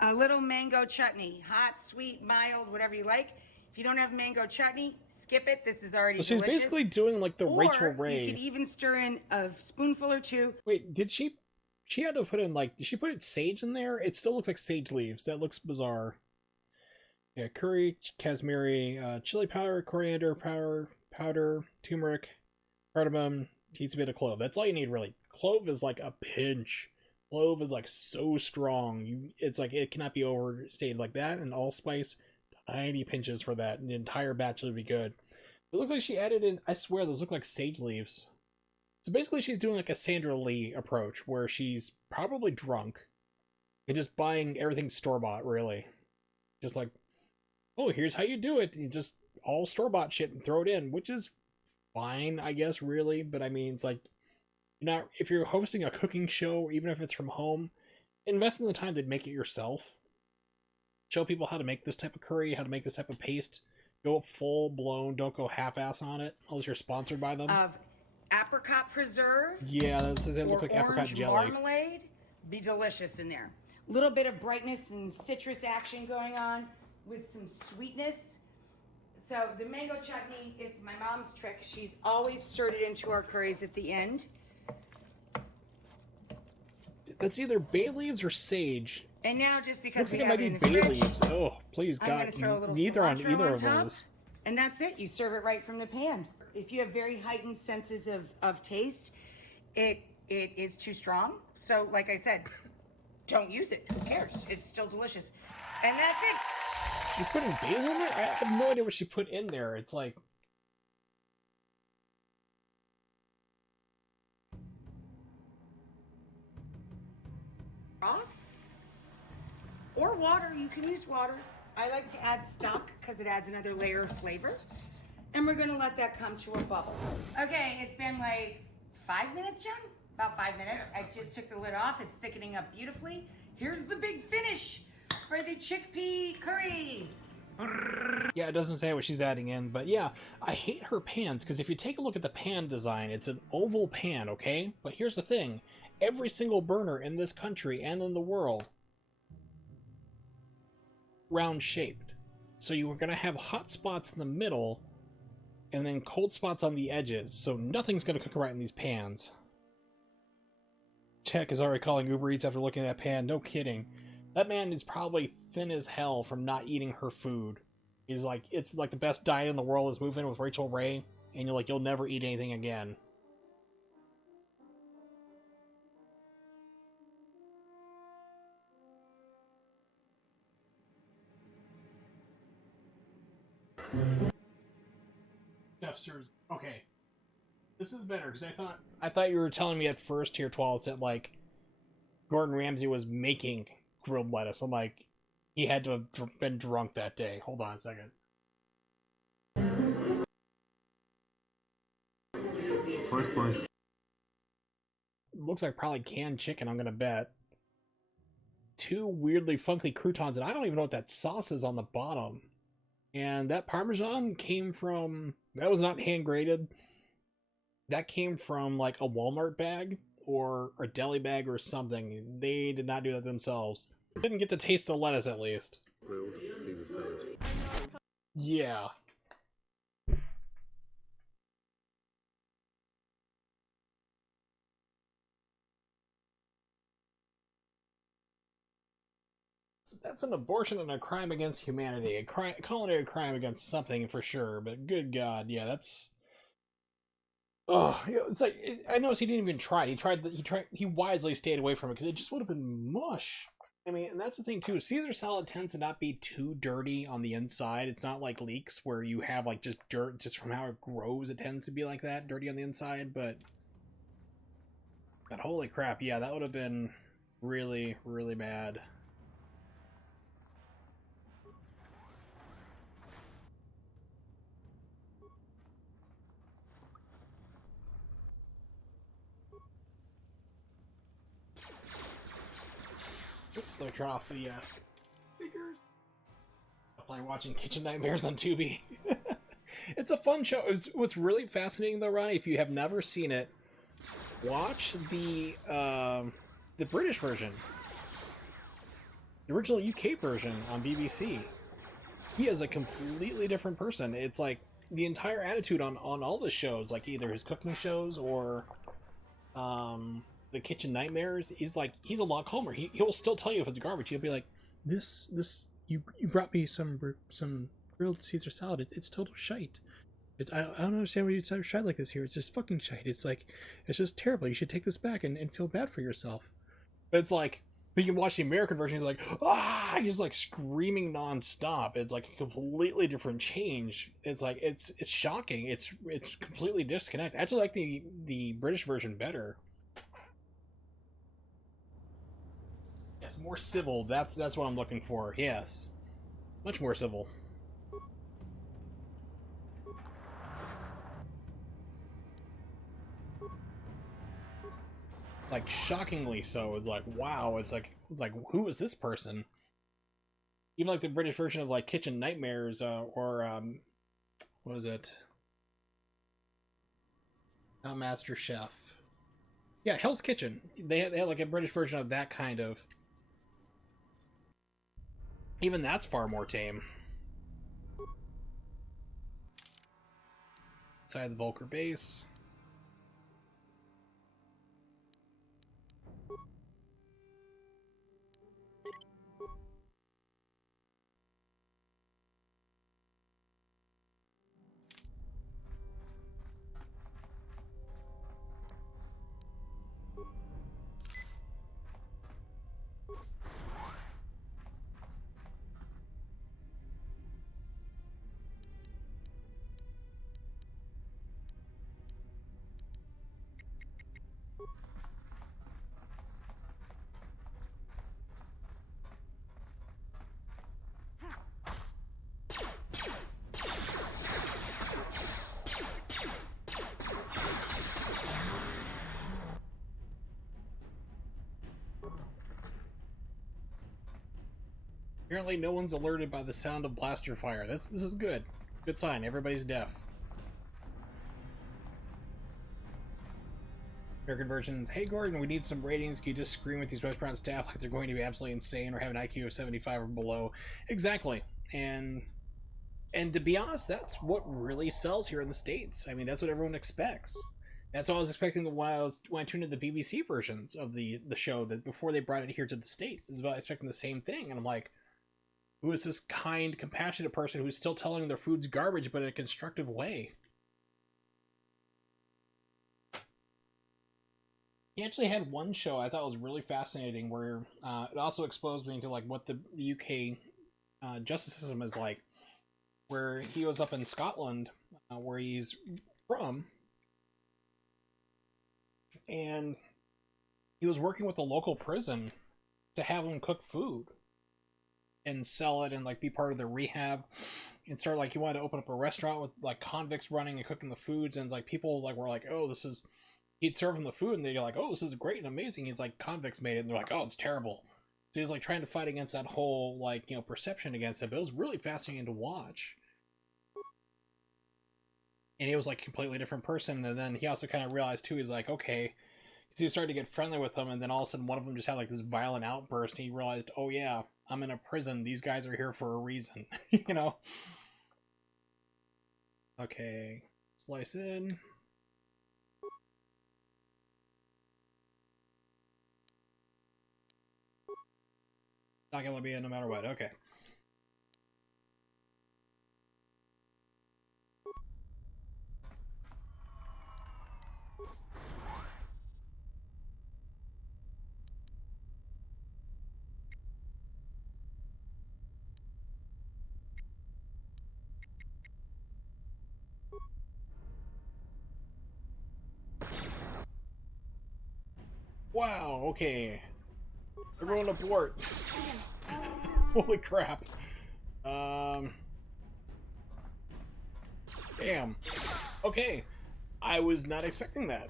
a little mango chutney. Hot, sweet, mild, whatever you like. If you don't have mango chutney, skip it. This is already So she's delicious. basically doing like the Rachel Ray. You could even stir in a spoonful or two. Wait, did she had to put in like, did she put sage in there? It still looks like sage leaves. That looks bizarre. Yeah, curry, casimiri, chili powder, coriander powder, turmeric, cardamom, teaspoon bit of clove. That's all you need, really. Clove is like a pinch. Clove is like so strong. It's like it cannot be overstated like that. And allspice, tiny pinches for that. And the entire batch would be good. It looks like she added in, I swear, those look like sage leaves. So basically she's doing like a Sandra Lee approach where she's probably drunk and just buying everything store-bought, really. Just like, oh, here's how you do it. You just all store-bought shit and throw it in, which is fine, I guess, really. But I mean, it's like, if you're hosting a cooking show, even if it's from home, invest in the time to make it yourself. Show people how to make this type of curry, how to make this type of paste. Go full blown, don't go half-ass on it, unless you're sponsored by them. Apricot preserve. Yeah, this doesn't look like apricot jelly. Marmalade, be delicious in there. A little bit of brightness and citrus action going on with some sweetness. So the mango chutney is my mom's trick. She's always stirred it into our curries at the end. That's either bay leaves or sage. And now, just because looks we like have it it in might the be bay fridge, leaves. Oh, please, I'm God, gonna throw a little neither on cilantro either on of top, those. and that's it. You serve it right from the pan. If you have very heightened senses of taste, it is too strong. So, like I said, don't use it. Who cares? It's still delicious. And that's it. You putting basil in there? I have no idea what she put in there. It's like... Broth? Or water. You can use water. I like to add stock because it adds another layer of flavor. And we're going to let that come to a bubble. Okay, it's been like 5 minutes, John? About 5 minutes. I just took the lid off. It's thickening up beautifully. Here's the big finish for the chickpea curry. Yeah, it doesn't say what she's adding in, but yeah, I hate her pans, because if you take a look at the pan design, it's an oval pan, okay? But here's the thing. Every single burner in this country and in the world, round-shaped. So you are going to have hot spots in the middle, and then cold spots on the edges, so nothing's going to cook right in these pans. Czech is already calling Uber Eats after looking at that pan. No kidding. That man is probably thin as hell from not eating her food. He's like, it's like the best diet in the world is moving with Rachel Ray, and you're like, you'll never eat anything again. Chef Sir's okay. This is better because I thought you were telling me at first here, 12, that like Gordon Ramsay was making grilled lettuce. I'm like, he had to have been drunk that day. Hold on a second. First place. Looks like probably canned chicken, I'm gonna bet. 2 weirdly funky croutons, and I don't even know what that sauce is on the bottom. And that Parmesan came from... That was not hand-grated. That came from, like, a Walmart bag or a deli bag or something. They did not do that themselves. Didn't get to taste the lettuce, at least. Grilled Caesar salad. Yeah. That's an abortion and a crime against humanity. A culinary crime against something for sure, but good God, yeah, that's... Oh, it's like, I noticed he didn't even try. He wisely stayed away from it, because it just would have been mush. I mean, and that's the thing, too. Caesar salad tends to not be too dirty on the inside. It's not like leeks, where you have, like, just dirt just from how it grows. It tends to be like that, dirty on the inside, but holy crap, yeah, that would have been really, really bad. So I turn off the figures. I'm playing watching Kitchen Nightmares on Tubi. It's a fun show. What's really fascinating though, Ronnie, if you have never seen it, watch the British version, the original UK version on BBC. He is a completely different person. It's like the entire attitude on all the shows, like either his cooking shows or the Kitchen Nightmares, he's a lot calmer. He'll still tell you if it's garbage. He'll be like, this you brought me some grilled Caesar salad. It's total shite. I don't understand why you'd shite like this here. It's just fucking shite. It's just terrible. You should take this back and feel bad for yourself. But it's like, but you can watch the American version. He's like, he's like screaming nonstop. It's like a completely different change. It's like it's shocking. It's completely disconnected. I actually like the British version better. Yes, more civil. That's what I'm looking for. Yes, much more civil. Like shockingly so. It's like, wow. It's like who is this person? Even like the British version of like Kitchen Nightmares or what was it? Not Master Chef. Yeah, Hell's Kitchen. They had like a British version of that kind of. Even that's far more tame. Inside the Volker base. Apparently no one's alerted by the sound of blaster fire. This is good. It's a good sign. Everybody's deaf. American versions. Hey Gordon, we need some ratings. Can you just scream at these restaurant staff like they're going to be absolutely insane or have an IQ of 75 or below? Exactly. And to be honest, that's what really sells here in the States. I mean, that's what everyone expects. That's what I was expecting when I tuned into the BBC versions of the show, that before they brought it here to the States. It's about expecting the same thing. And I'm like, who is this kind, compassionate person who's still telling them their food's garbage, but in a constructive way? He actually had one show I thought was really fascinating, where it also exposed me into like what the UK justice system is like. Where he was up in Scotland, where he's from, and he was working with the local prison to have them cook food and sell it and like be part of the rehab, and start like he wanted to open up a restaurant with like convicts running and cooking the foods, and like people like were like, oh, this is, he'd serve them the food and they're like, oh, this is great and amazing. He's like, convicts made it, and they're like, oh, it's terrible. So he's like trying to fight against that whole like, you know, perception against it. But it was really fascinating to watch. And he was like a completely different person. And then he also kind of realized too, he's like, okay, so he started to get friendly with them, and then all of a sudden one of them just had like this violent outburst, and he realized, oh yeah, I'm in a prison. These guys are here for a reason, you know? Okay, slice in. Not gonna be in no matter what, okay. Wow, okay. Everyone abort. Holy crap. Damn. Okay. I was not expecting that.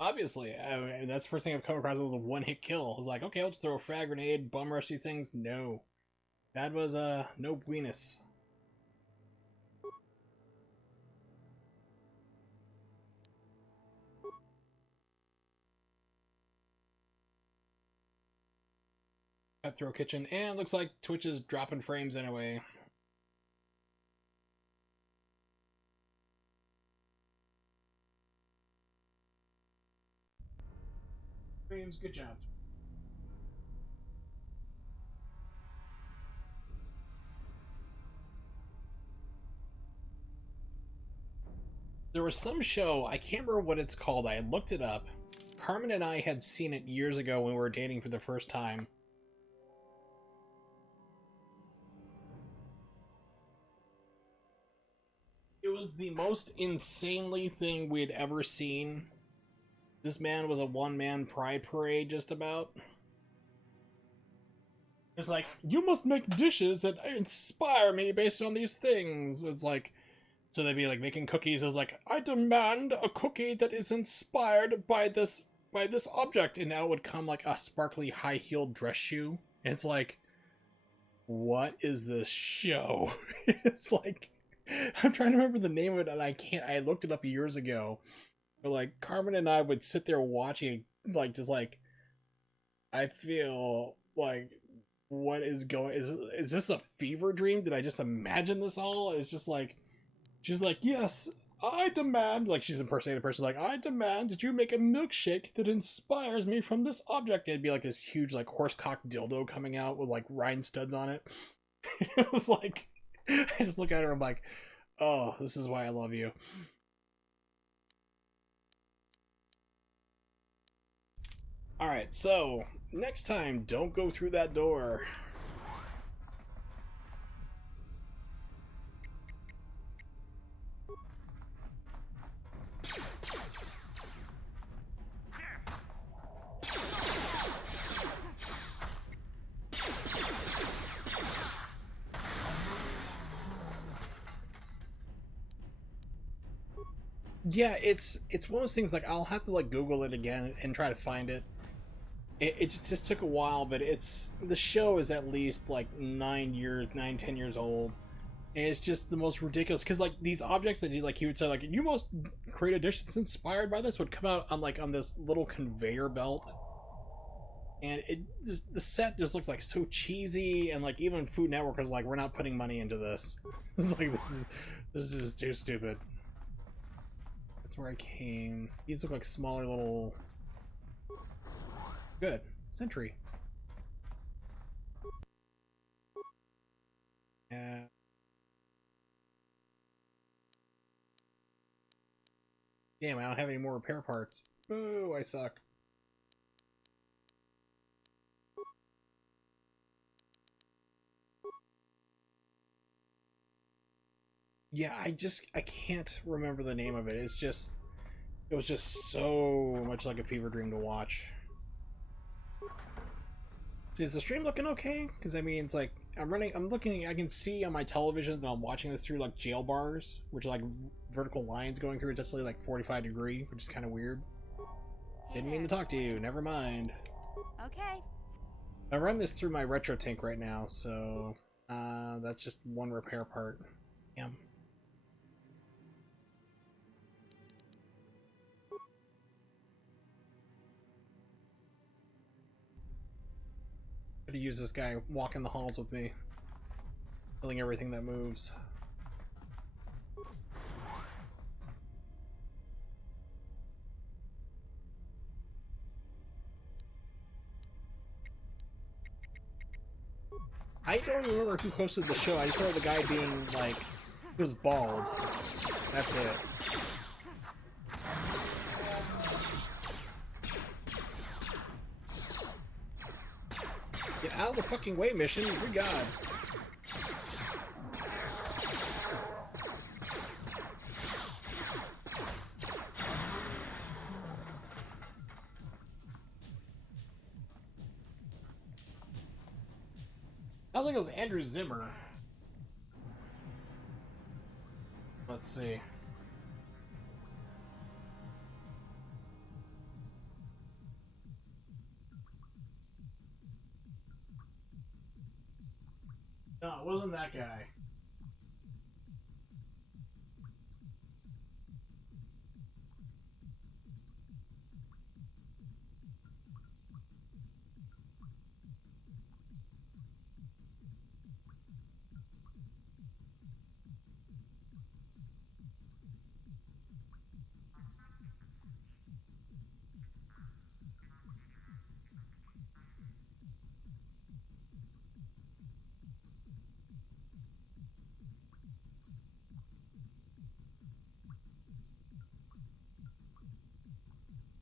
Obviously. That's the first thing I've come across was a one-hit kill. I was like, okay, I'll just throw a frag grenade, bum rush these things. No. That was, no buenos. Cutthroat Kitchen, and looks like Twitch is dropping frames anyway. Frames, good job. There was some show, I can't remember what it's called, I had looked it up. Carmen and I had seen it years ago when we were dating for the first time. It was the most insanely thing we'd ever seen. This man was a one-man pride parade, just about. It's like, you must make dishes that inspire me based on these things. It's like, so they'd be like making cookies. It's like, I demand a cookie that is inspired by this object. And now it would come like a sparkly high-heeled dress shoe. And it's like, what is this show? It's like, I'm trying to remember the name of it and I can't. I looked it up years ago. But like, Carmen and I would sit there watching, like, just like, I feel like, what is going, is this a fever dream? Did I just imagine this all? It's just like, she's like, yes, I demand, like she's impersonating a person, like, I demand that you make a milkshake that inspires me from this object. And it'd be like this huge, like, horsecock dildo coming out with, like, rhinestones on it. It was like, I just look at her, I'm like, oh, this is why I love you. Alright, so, next time, don't go through that door. Yeah, it's one of those things, like, I'll have to, like, Google it again and try to find it. It just took a while, but the show is at least like 10 years old, and it's just the most ridiculous, because like these objects that he would say, like, you must create a dish that's inspired by this, would come out on like on this little conveyor belt, and the set just looks like so cheesy, and like even Food Network was like, we're not putting money into this. It's like, this is just too stupid. That's where I came. These look like smaller little. Good. Sentry. Yeah. Damn, I don't have any more repair parts. Boo, I suck. Yeah, I can't remember the name of it. It was just so much like a fever dream to watch. So is the stream looking okay? Because I mean, it's like, I'm looking, I can see on my television that I'm watching this through like jail bars, which are like vertical lines going through. It's actually like 45 degree, which is kind of weird. Didn't mean to talk to you, never mind. Okay. I run this through my retro tank right now, so that's just one repair part. Yeah. To use this guy walking the halls with me, killing everything that moves. I don't remember who hosted the show. I just remember the guy being like, he was bald. That's it. Get out of the fucking way, mission. Good God. Sounds like it was Andrew Zimmer. Let's see. No, it wasn't that guy.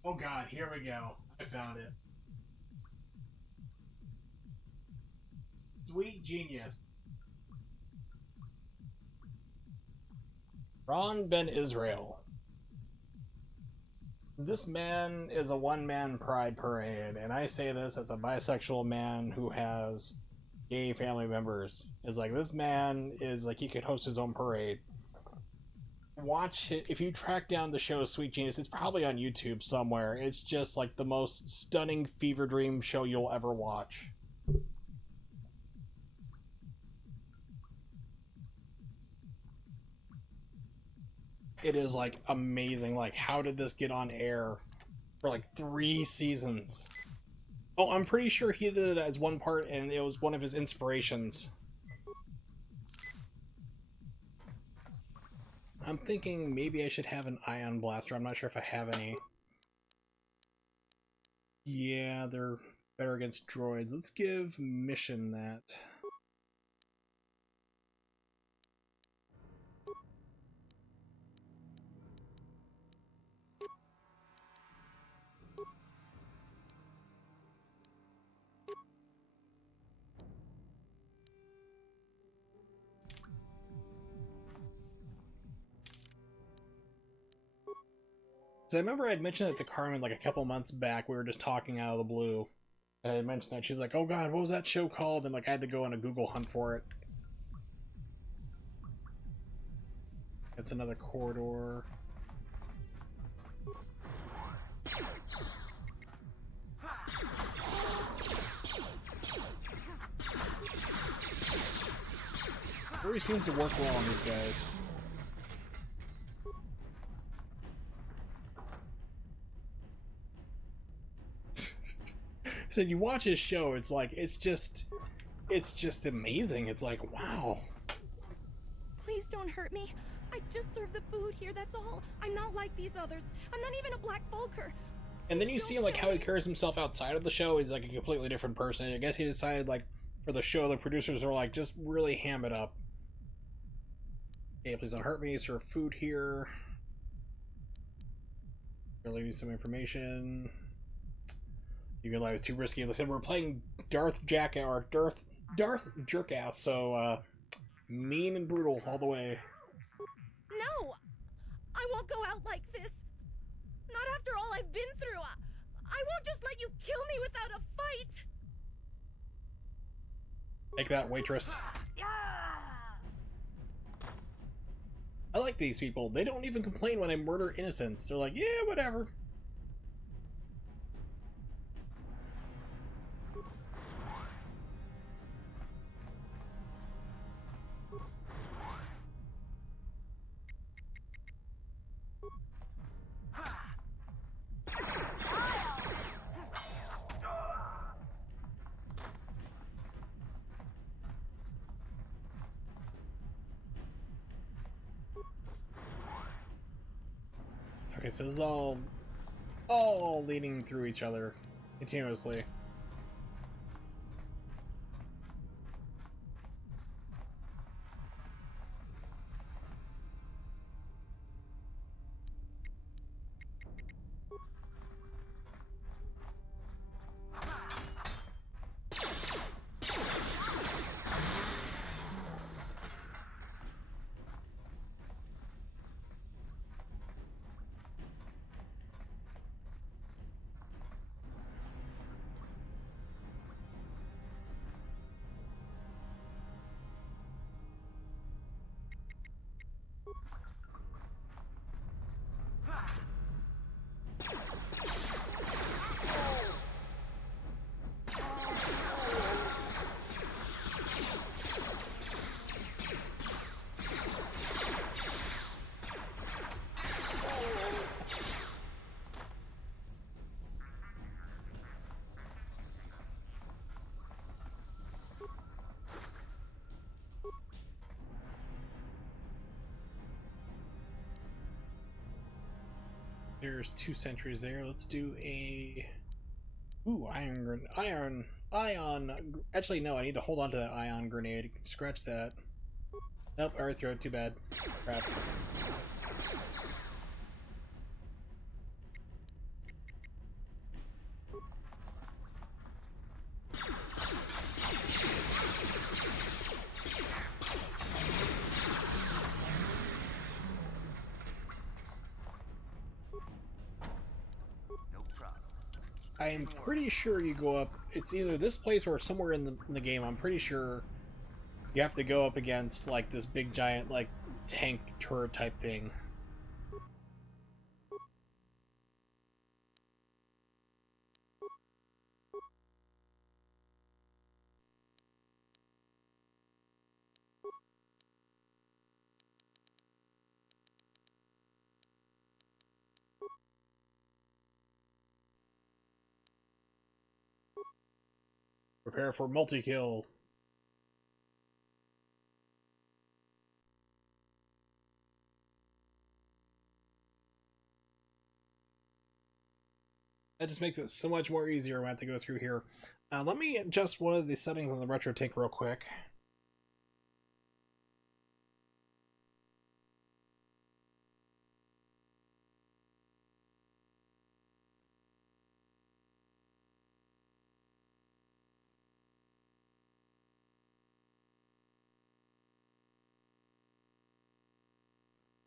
Oh god, here we go. I found it. Sweet genius. Ron Ben Israel. This man is a one-man pride parade, and I say this as a bisexual man who has gay family members. It's like, this man is like, he could host his own parade. Watch it. If you track down the show Sweet Genius, it's probably on YouTube somewhere. It's just like the most stunning fever dream show you'll ever watch. It is like amazing. Like, how did this get on air for like 3 seasons? Oh, I'm pretty sure he did it as one part and it was one of his inspirations. I'm thinking maybe I should have an ion blaster. I'm not sure if I have any. Yeah, they're better against droids. Let's give Mission that. So I remember I'd mentioned it to Carmen like a couple months back. We were just talking out of the blue. And I mentioned that. She's like, oh god, what was that show called? And like I had to go on a Google hunt for it. It's another corridor. Really seems to work well on these guys. So you watch his show, it's like, it's just amazing. It's like, wow. Please don't hurt me. I just serve the food here, that's all. I'm not like these others. I'm not even a Black Vulker. And then you see like how he carries himself outside of the show. He's like a completely different person. I guess he decided like for the show, the producers were like, just really ham it up. Hey, please don't hurt me. Serve food here. I'll leave you some information. Even though it was too risky. Listen, we're playing Darth Jerkass, or Darth Jerkass, so mean and brutal all the way. No! I won't go out like this. Not after all I've been through. I won't just let you kill me without a fight. Take that, waitress. I like these people. They don't even complain when I murder innocents. They're like, yeah, whatever. Okay, so this is all leading through each other continuously. There's 2 sentries there. Let's do a... Ooh, ion... Actually, no, I need to hold on to that ion grenade. Scratch that. Nope, I already threw it. Too bad. Crap. I'm pretty sure you go up. It's either this place or somewhere in the game. I'm pretty sure you have to go up against like this big giant like tank turret type thing. Prepare for multi-kill. That just makes it so much more easier when I have to go through here. Let me adjust one of the settings on the retro tank real quick.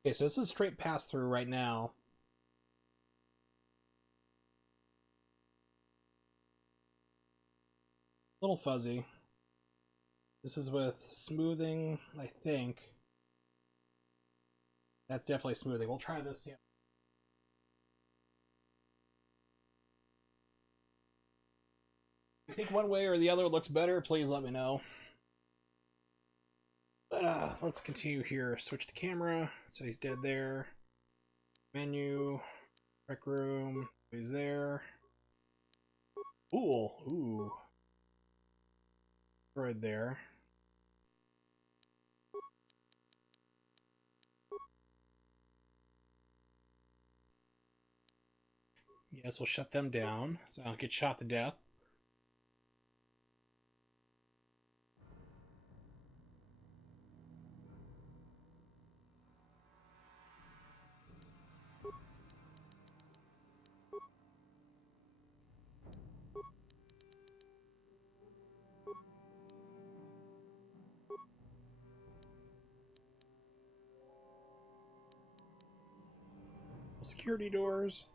Okay, so this is straight pass through right now. A little fuzzy. This is with smoothing, I think. That's definitely smoothing. We'll try this. Yeah. If you think one way or the other looks better, please let me know. But let's continue here. Switch to camera. So he's dead there. Menu. Rec room. He's there. Cool. Ooh. Right there. Yes, we'll shut them down so I don't get shot to death. Security doors.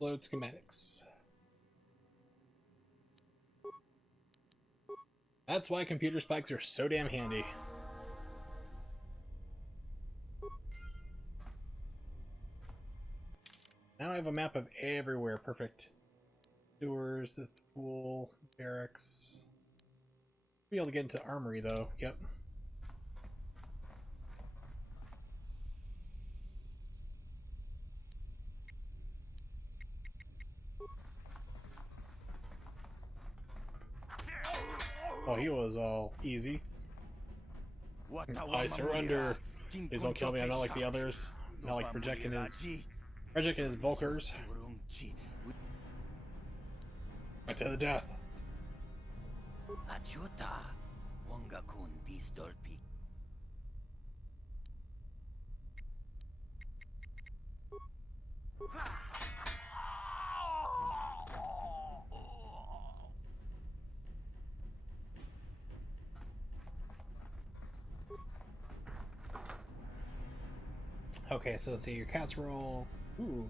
Load schematics. That's why computer spikes are so damn handy. Now I have a map of everywhere. Perfect. Sewers, this pool, barracks. Be able to get into armory though. Yep. Oh, he was all easy. I surrender. Please don't kill me. I'm not like the others. I'm not like projecting his Volkers. Right to the death. Okay, so let's see your casserole. Ooh.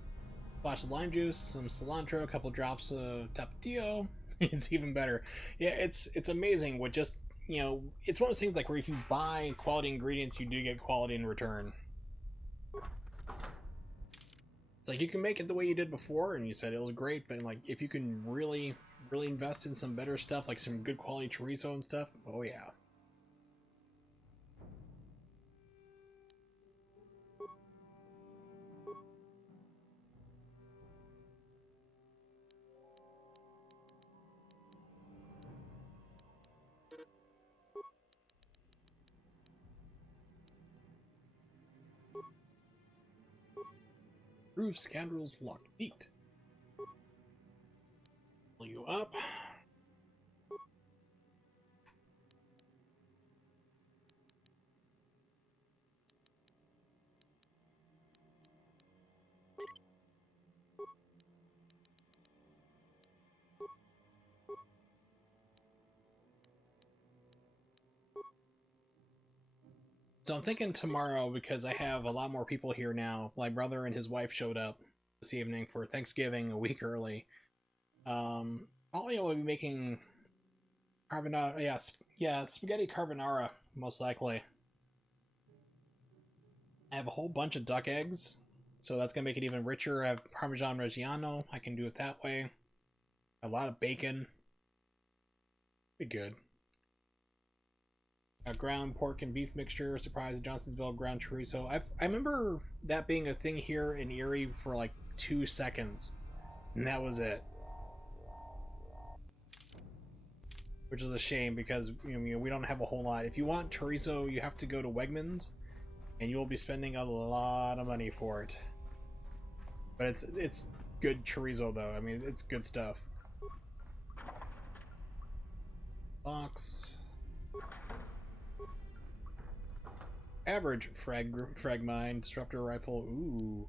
Splash of lime juice, some cilantro, a couple drops of tapatio. It's even better. Yeah, it's amazing what just, you know, it's one of those things like where if you buy quality ingredients, you do get quality in return. It's like you can make it the way you did before, and you said it was great, but like if you can really invest in some better stuff, like some good quality chorizo and stuff, oh yeah. Prove scoundrels locked feet. Pull you up. So I'm thinking tomorrow, because I have a lot more people here now. My brother and his wife showed up this evening for Thanksgiving a week early. Probably will be making carbonara. Yeah, spaghetti carbonara, most likely. I have a whole bunch of duck eggs, so that's gonna make it even richer. I have Parmesan Reggiano. I can do it that way. A lot of bacon. Be good. A ground pork and beef mixture, surprise Johnsonville ground chorizo. I remember that being a thing here in Erie for like 2 seconds, and that was it. Which is a shame because we don't have a whole lot. If you want chorizo, you have to go to Wegmans, and you will be spending a lot of money for it. But it's good chorizo though. I mean, it's good stuff. Box. Average frag mine, disruptor rifle. Ooh.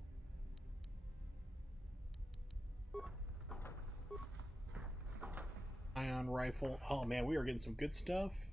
Ion rifle. Oh man, we are getting some good stuff.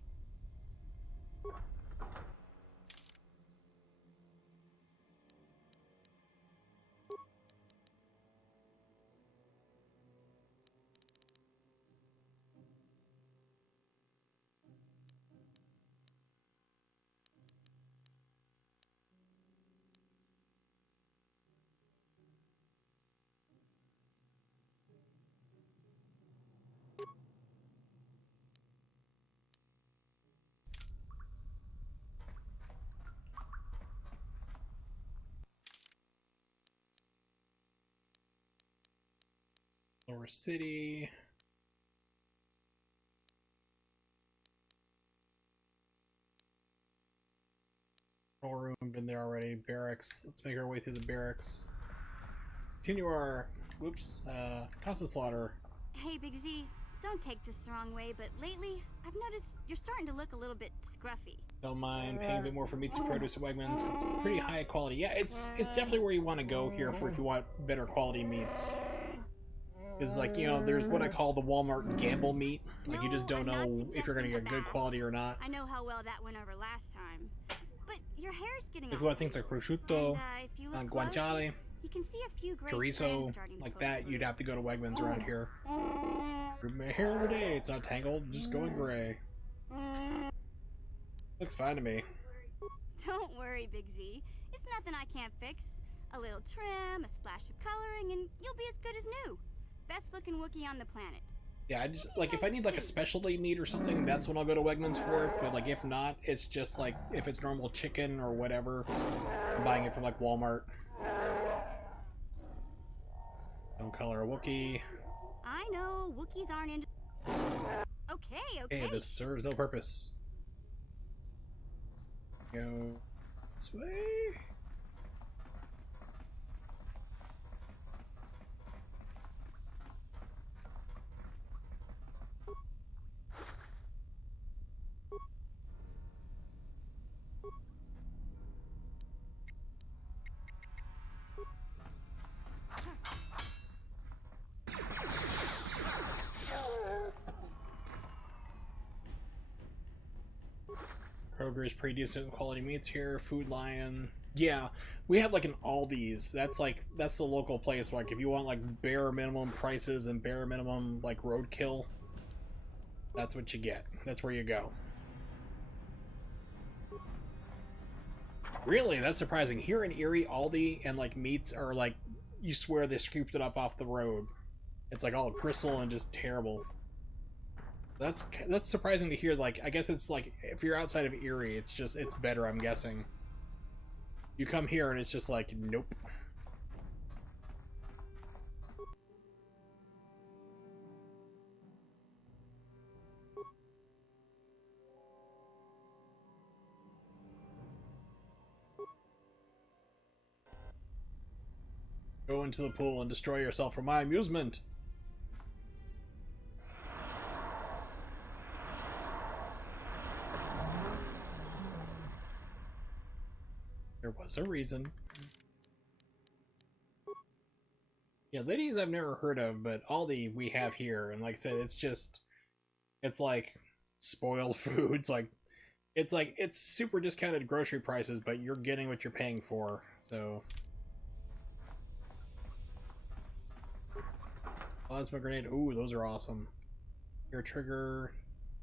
Lower City. Control room, been there already. Barracks. Let's make our way through the barracks. Continue our, whoops, constant slaughter. Hey, Big Z, don't take this the wrong way, but lately, I've noticed you're starting to look a little bit scruffy. Don't mind paying a bit more for meats and produce at Wegmans. It's pretty high quality. Yeah, it's definitely where you want to go here for if you want better quality meats. Is like, there's what I call the Walmart gamble meat. Like, you just don't know if you're going to get good quality or not. I know how well that went over last time. But your hair's getting If you want things like prosciutto, guanciale, you can see a few gray chorizo, like that, you'd have to go to Wegmans around here. My hair every day, it's not tangled, just going gray. Looks fine to me. Don't worry, Big Z. It's nothing I can't fix. A little trim, a splash of coloring, and you'll be as good as new. Best looking Wookiee on the planet. Yeah, I just, like, if I need, like, a specialty meat or something, that's when I'll go to Wegmans for it. But, like, if not, it's just, like, if it's normal chicken or whatever, I'm buying it from, like, Walmart. Don't color a Wookiee. I know, Wookiees aren't into... Okay. Hey, this serves no purpose. Go this way. Kroger's pretty decent quality meats here. Food Lion. Yeah, we have like an Aldi's. That's the local place. Like if you want like bare minimum prices and bare minimum like roadkill, that's what you get. That's where you go. Really, that's surprising. Here in Erie, Aldi and like meats are like, you swear they scooped it up off the road. It's like all gristle and just terrible. That's surprising to hear. Like, I guess it's like, if you're outside of Erie, it's better, I'm guessing. You come here and it's just like, nope. Go into the pool and destroy yourself for my amusement. There was a reason. Yeah, ladies I've never heard of, but Aldi we have here, and like I said, it's like spoiled foods, like It's like, it's super discounted grocery prices, but you're getting what you're paying for, so. Plasma grenade, ooh, those are awesome. Air trigger,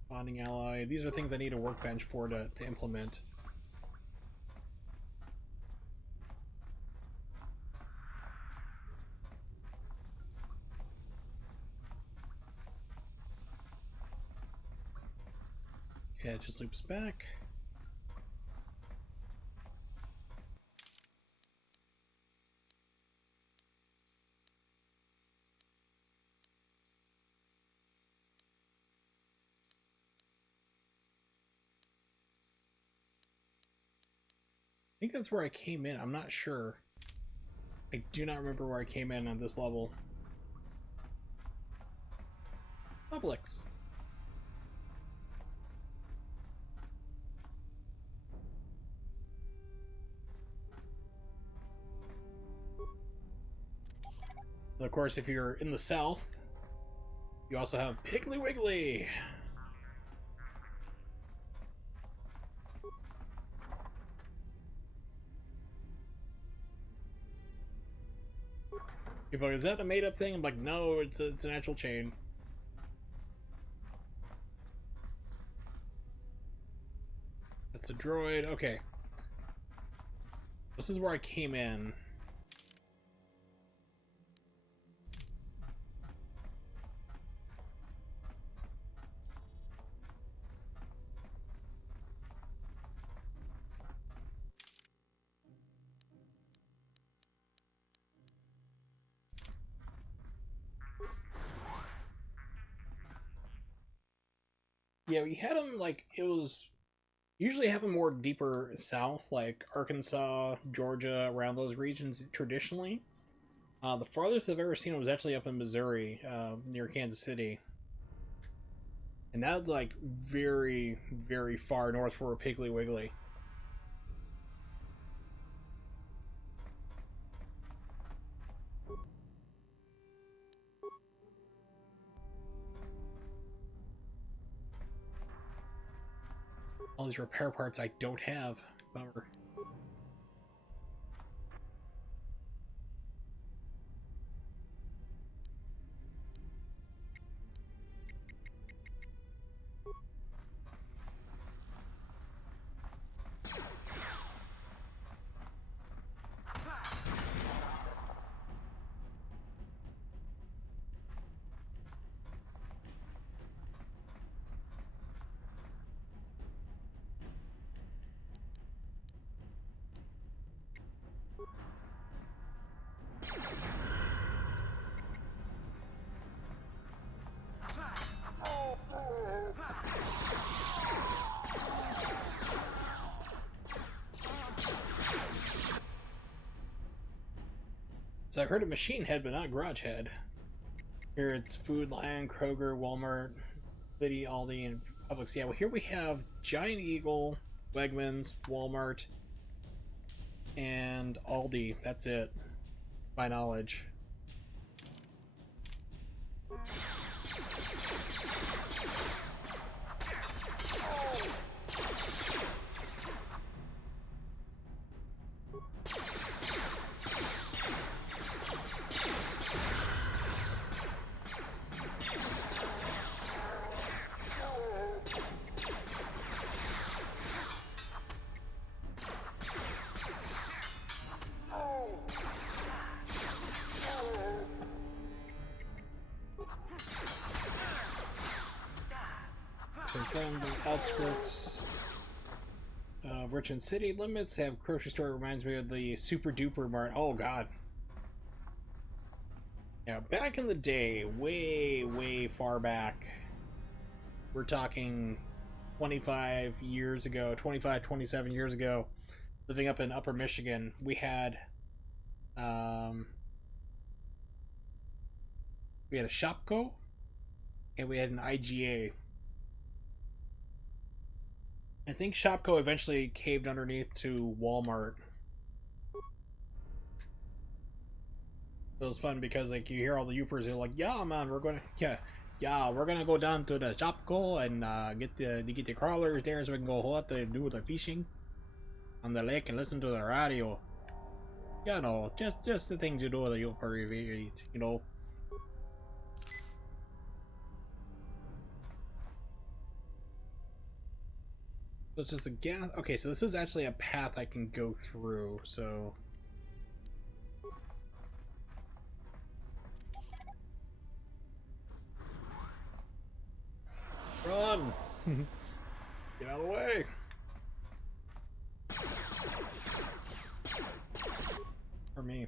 bonding ally. These are things I need a workbench for to implement. Okay, it just loops back. I think that's where I came in. I'm not sure. I do not remember where I came in on this level. Publix. Of course, if you're in the south, you also have Piggly Wiggly. People are like, is that a made-up thing? I'm like, no, it's an actual chain. That's a droid. Okay. This is where I came in. Yeah, we had them, like, it was... Usually have them more deeper south, like Arkansas, Georgia, around those regions traditionally. The farthest I've ever seen it was actually up in Missouri, near Kansas City. And that's, like, very, very far north for a Piggly Wiggly. All these repair parts I don't have. Bummer. So I heard a Machine Head, but not Garage Head. Here it's Food Lion, Kroger, Walmart, Liddy, Aldi, and Publix. Yeah, well here we have Giant Eagle, Wegmans, Walmart, and Aldi. That's it. My knowledge. Some friends on the outskirts of Richmond city limits have grocery store. Reminds me of the Super Duper Mart. Oh god. Yeah, back in the day, way far back, we're talking 25 years ago, 25, 27 years ago, living up in Upper Michigan, we had a Shopko and we had an IGA. I think Shopko eventually caved underneath to Walmart. It was fun because like you hear all the Yoopers, they're like, yeah man, we're gonna, yeah, yeah, we're gonna go down to the Shopko and get the crawlers there so we can go out there and do the fishing on the lake and listen to the radio. You know, just the things you do that you'll probably, you know. So it's just a gas. Okay, so this is actually a path I can go through. So. Run! Get out of the way! For me.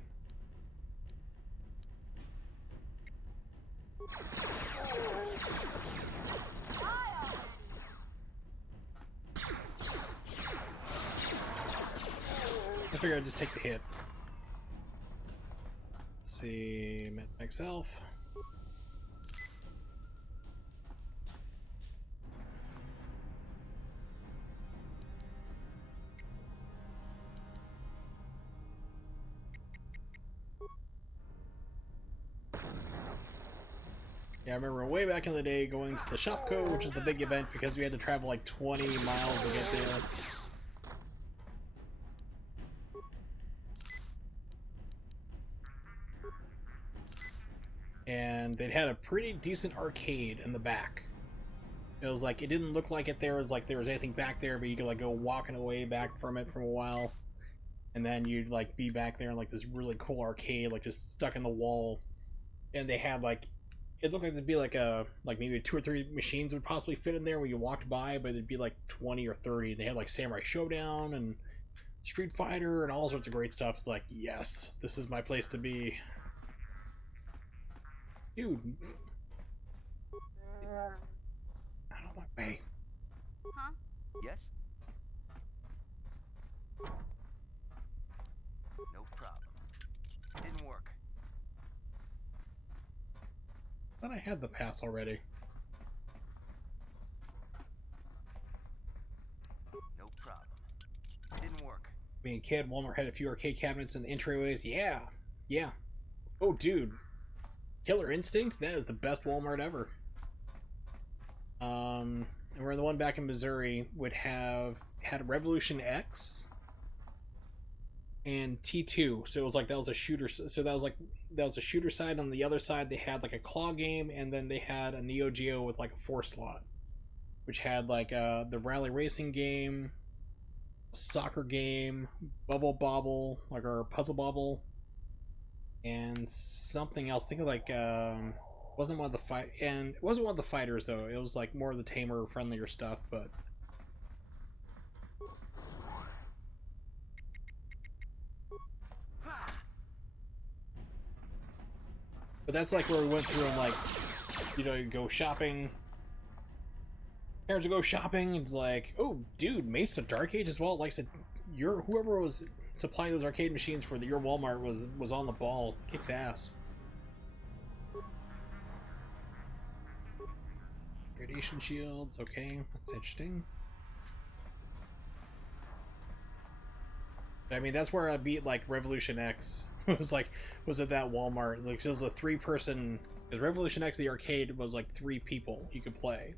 I figure I'd just take the hit. Let's see, met myself. Yeah, I remember way back in the day going to the Shopko, which is the big event, because we had to travel like 20 miles to get there. And they'd had a pretty decent arcade in the back. It was like, it didn't look like there was anything back there, but you could like go walking away back from it for a while. And then you'd like be back there in like this really cool arcade, like just stuck in the wall. And they had like, it looked like there'd be like maybe 2 or 3 machines would possibly fit in there when you walked by, but it'd be like 20 or 30. They had like Samurai Showdown and Street Fighter and all sorts of great stuff. It's like, yes, this is my place to be. Dude. Out of my way. Huh? Yes? No problem. Didn't work. I thought I had the pass already. No problem. Didn't work. Being a kid, Walmart had a few arcade cabinets in the entryways. Yeah. Yeah. Oh, dude. Killer Instinct? That is the best Walmart ever. And where the one back in Missouri had Revolution X and T2. So it was like that was a shooter. So that was a shooter side. On the other side, they had like a claw game, and then they had a Neo Geo with like a 4 slot, which had like the rally racing game, soccer game, Bubble Bobble, like our Puzzle Bobble, and something else. Think of like wasn't one of the fighters though. It was like more of the tamer, friendlier stuff, but. But that's like where we went through and like, you know, you go shopping. Parents would go shopping. It's like, oh, dude, Mesa Dark Age as well. Like I said, whoever was supplying those arcade machines for your Walmart was on the ball. Kicks ass. Radiation shields. Okay, that's interesting. I mean, that's where I beat like Revolution X. was at that Walmart. Like, it was a 3-person. Because Revolution X, the arcade, was like 3 people you could play.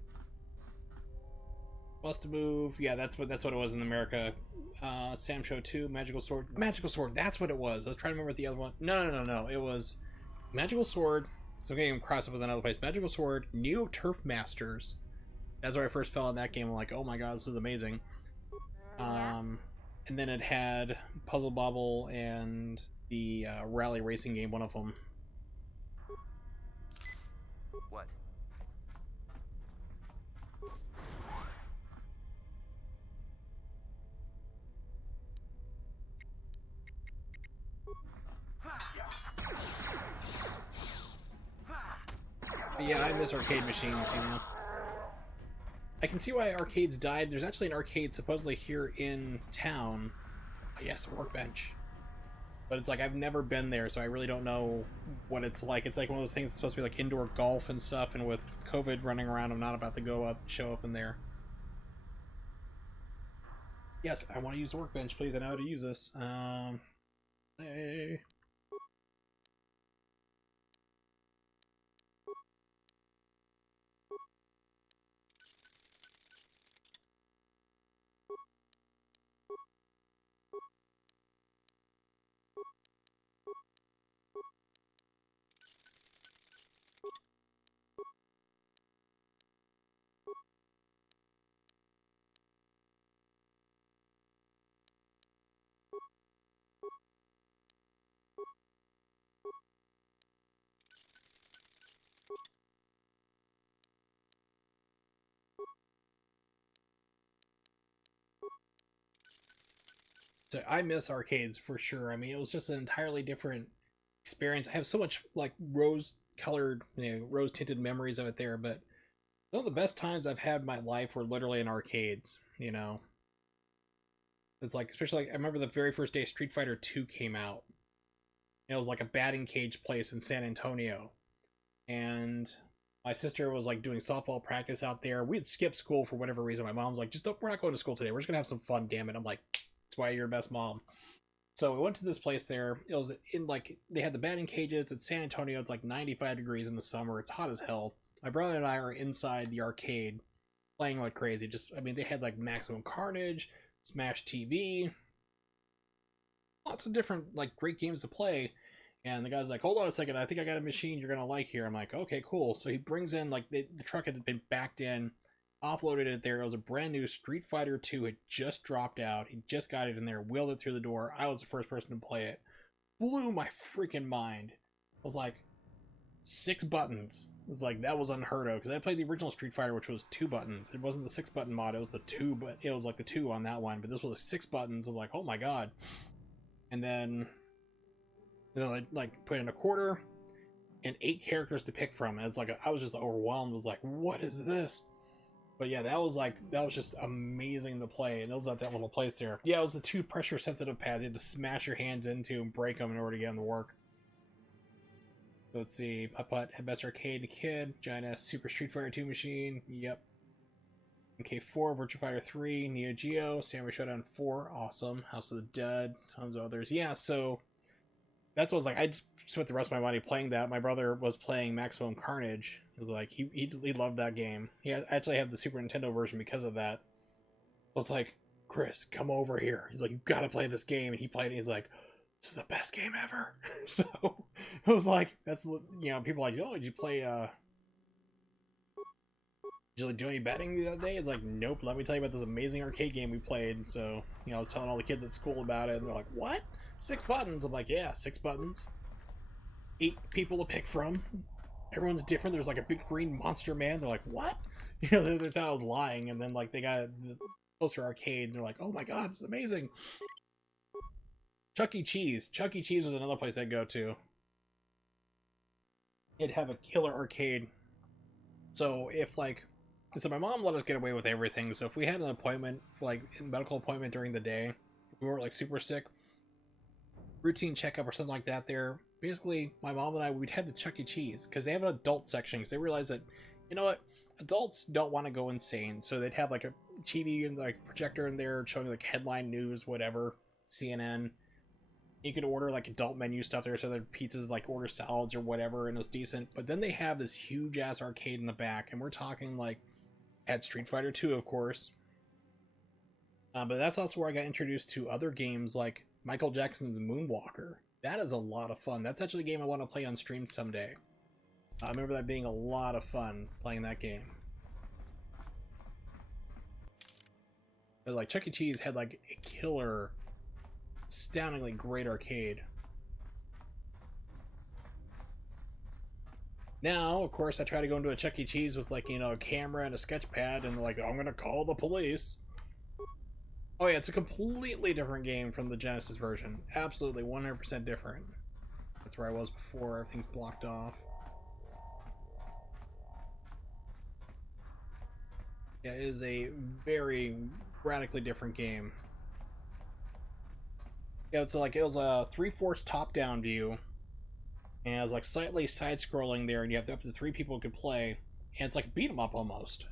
Bust a move. Yeah, that's what it was in America. Sam Show 2, Magical Sword. Magical Sword. That's what it was. I was trying to remember what the other one. No. It was Magical Sword. It's okay. I'm cross up with another place. Magical Sword. Neo Turf Masters. That's where I first fell in that game. I'm like, oh my god, this is amazing. And then it had Puzzle Bobble and the rally racing game, one of them. What? But yeah, I miss arcade machines, you know. I can see why arcades died. There's actually an arcade supposedly here in town. Yes, a workbench. But it's like, I've never been there, so I really don't know what it's like. It's like one of those things that's supposed to be like indoor golf and stuff, and with COVID running around, I'm not about to show up in there. Yes, I want to use the workbench, please. I know how to use this. Hey. So I miss arcades for sure. I mean, it was just an entirely different experience. I have so much like rose-colored, rose-tinted memories of it there, but some of the best times I've had in my life were literally in arcades, It's like, especially like, I remember the very first day Street Fighter 2 came out. It was like a batting cage place in San Antonio. And my sister was like doing softball practice out there. We had skipped school for whatever reason. My mom's like, we're not going to school today. We're just going to have some fun, damn it. I'm like, that's why you're the best mom. So we went to this place there. It was in like, they had the batting cages. It's San Antonio. It's like 95 degrees in the summer. It's hot as hell. My brother and I are inside the arcade playing like crazy. They had like Maximum Carnage, Smash TV, lots of different like great games to play. And the guy's like, hold on a second, I think I got a machine you're gonna like here. I'm like, okay, cool. So he brings in like the truck had been backed in, offloaded it there. It was a brand new Street Fighter 2. It just dropped out. He just got it in there, wheeled it through the door. I was the first person to play it. Blew my freaking mind. I was like, 6 buttons. It was like, that was unheard of, because I played the original Street Fighter, which was 2 buttons. It wasn't the 6-button mod, it was the 2, but it was like the 2 on that one, but this was 6 buttons. I'm like, oh my god. And then I like put in a quarter and 8 characters to pick from. And it's like, I was just overwhelmed. I was like, what is this? But yeah, that was just amazing to play. And it was at that little place there. Yeah, it was the 2 pressure sensitive pads you had to smash your hands into and break them in order to get them to work. So let's see, Putt-Putt, Best Arcade, Kid, Giant S, Super Street Fighter 2 machine, yep. MK4, Virtua Fighter 3, Neo Geo, Samurai Showdown 4, awesome. House of the Dead, tons of others. Yeah, so that's what I was like. I just spent the rest of my money playing that. My brother was playing Maximum Carnage. It was like, he loved that game. He actually had the Super Nintendo version because of that. I was like, Chris, come over here. He's like, you gotta play this game. And he played it, and he's like, this is the best game ever. So it was like, that's, people are like, oh, did you play, did you do any betting the other day? It's like, nope, let me tell you about this amazing arcade game we played. So, I was telling all the kids at school about it, and they're like, what? 6 buttons? I'm like, yeah, 6 buttons. 8 people to pick from. Everyone's different. There's like a big green monster man. They're like, what? They thought I was lying, and then like they got the closer arcade, and they're like, oh my god, this is amazing. Chuck E. Cheese. Chuck E. Cheese was another place I'd go to. It'd have a killer arcade. So if so my mom let us get away with everything. So if we had an appointment, like a medical appointment during the day, if we weren't like super sick, routine checkup or something like that there, basically my mom and I, we'd head to Chuck E. Cheese because they have an adult section, because they realize that, you know what, adults don't want to go insane. So they'd have like a TV and like projector in there showing like headline news, whatever, CNN. You could order like adult menu stuff there, so their pizzas, like order salads or whatever, and it was decent. But then they have this huge ass arcade in the back, and we're talking like at Street Fighter 2, of course. But that's also where I got introduced to other games like Michael Jackson's Moonwalker. That is a lot of fun. That's actually a game I want to play on stream someday. I remember that being a lot of fun playing that game. But like Chuck E. Cheese had like a killer, astoundingly great arcade. Now, of course, I try to go into a Chuck E. Cheese with like, a camera and a sketch pad, and they're like, I'm gonna call the police. Oh yeah, it's a completely different game from the Genesis version. Absolutely 100% different. That's where I was before. Everything's blocked off. Yeah, it is a very radically different game. Yeah, it was a 3/4 top-down view, and it was like slightly side-scrolling there, and you have up to 3 people who could play, and it's like beat 'em up almost.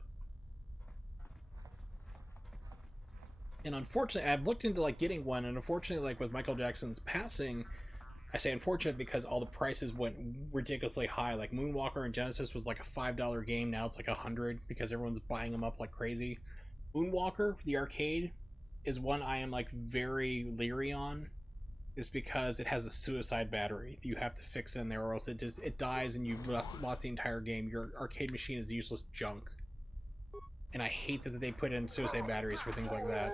And unfortunately, I've looked into like getting one, and unfortunately, like with Michael Jackson's passing, I say unfortunate because all the prices went ridiculously high. Like Moonwalker and Genesis was like a $5 game, now it's like $100 because everyone's buying them up like crazy. Moonwalker, the arcade, is one I am like very leery on, is because it has a suicide battery that you have to fix in there, or else it dies and you've lost the entire game. Your arcade machine is useless junk. And I hate that they put in suicide batteries for things like that.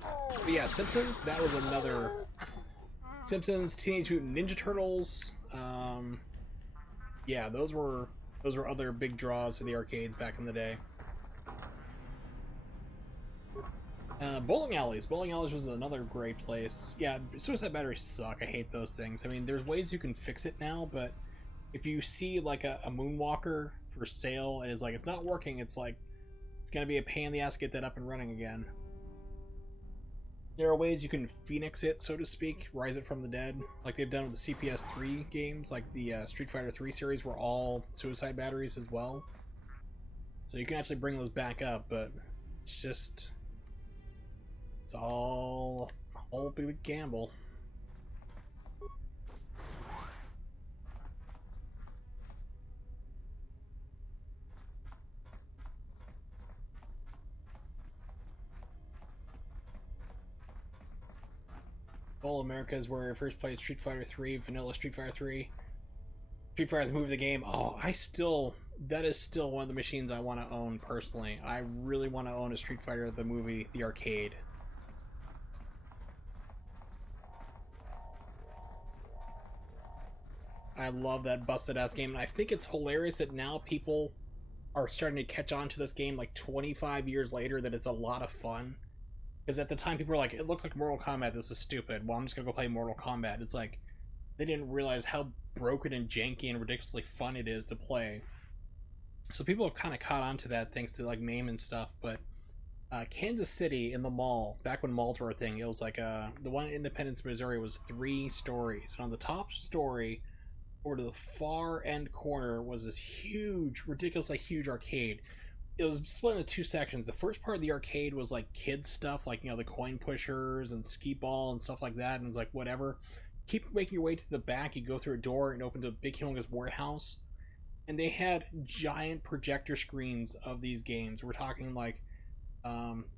But yeah, Simpsons, that was another. Simpsons, Teenage Mutant Ninja Turtles. Yeah, those were other big draws to the arcades back in the day. Bowling alleys. Bowling alleys was another great place. Yeah, suicide batteries suck. I hate those things. I mean, there's ways you can fix it now, but if you see like a moonwalker for sale and it's like it's not working, it's like it's gonna be a pain in the ass to get that up and running again. There are ways you can phoenix it, so to speak, rise it from the dead, like they've done with the CPS3 games, like the Street Fighter 3 series were all suicide batteries as well. So you can actually bring those back up, but it's just... it's all a whole big gamble. All America is where I first played Street Fighter 3, vanilla Street Fighter 3. Street Fighter the movie, the game. Oh, that is still one of the machines I want to own personally. I really want to own a Street Fighter the movie, the arcade. I love that busted ass game, and I think it's hilarious that now people are starting to catch on to this game like 25 years later, that it's a lot of fun. Because at the time people were like, it looks like Mortal Kombat, this is stupid. Well, I'm just gonna go play Mortal Kombat. It's like, they didn't realize how broken and janky and ridiculously fun it is to play. So people have kind of caught on to that thanks to like MAME and stuff, but Kansas City in the mall, back when malls were a thing, it was like, the one in Independence, Missouri was 3 stories. And on the top story, over to the far end corner, was this huge, ridiculously huge arcade. It was split into 2 sections. The first part of the arcade was like kids stuff, like, you know, the coin pushers and skee ball and stuff like that, and it's like whatever. Keep making your way to the back, you go through a door and open to a big humongous warehouse, and they had giant projector screens of these games. We're talking like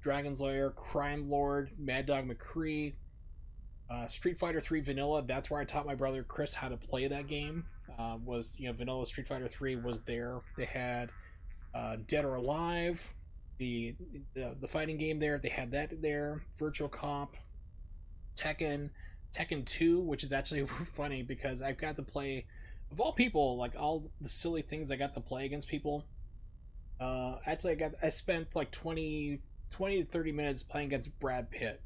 Dragon's Lair, Crime Lord, Mad Dog McCree, Street Fighter 3 Vanilla. That's where I taught my brother Chris how to play that game. Was, you know, Vanilla Street Fighter 3 was there. They had Dead or Alive, the fighting game there. They had that there. Virtual Cop, Tekken 2, which is actually funny because I've got to play, of all people, like all the silly things I got to play against people. Actually, I spent like 20 to 30 minutes playing against Brad Pitt.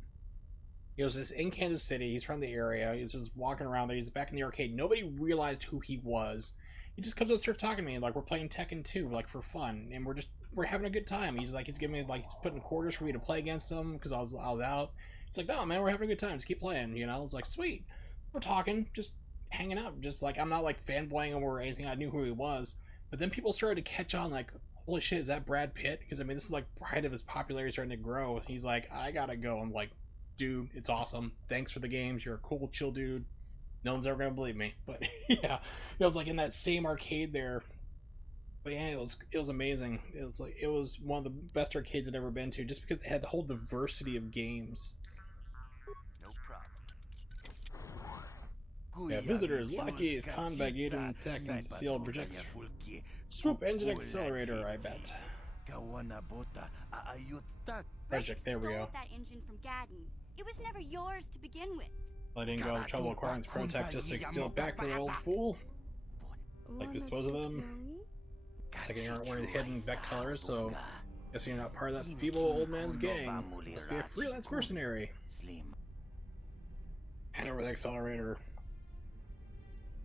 He was just in Kansas City. He's from the area. He's just walking around there. He's back in the arcade. Nobody realized who he was. He just comes up and starts talking to me, like, we're playing Tekken 2, like, for fun, and we're having a good time. He's giving me, like, he's putting quarters for me to play against him, because I was out. It's like, no, man, we're having a good time, just keep playing, you know? It's like, sweet. We're talking, just hanging out, just, like, I'm not, like, fanboying him or anything, I knew who he was, but then people started to catch on, like, holy shit, is that Brad Pitt? Because, I mean, this is, like, pride of his popularity starting to grow. He's like, I gotta go. I'm like, dude, it's awesome. Thanks for the games, you're a cool, chill dude. No one's ever gonna believe me, but yeah, it was like in that same arcade there. But yeah, it was amazing. It was one of the best arcades I'd ever been to, just because they had the whole diversity of games. No problem. Yeah, visitors, lackeys, combat gated tech and sealed projects. Swoop engine accelerator, I bet. Project, there we go. That engine from Gaddon. It was never yours to begin with. I didn't go to trouble acquiring this prototype just to steal it back from that old fool. Like, dispose of them. Second, you aren't wearing hidden Beck colors, so guess you're not part of that feeble old man's gang. Must be a freelance mercenary. Hand over the accelerator.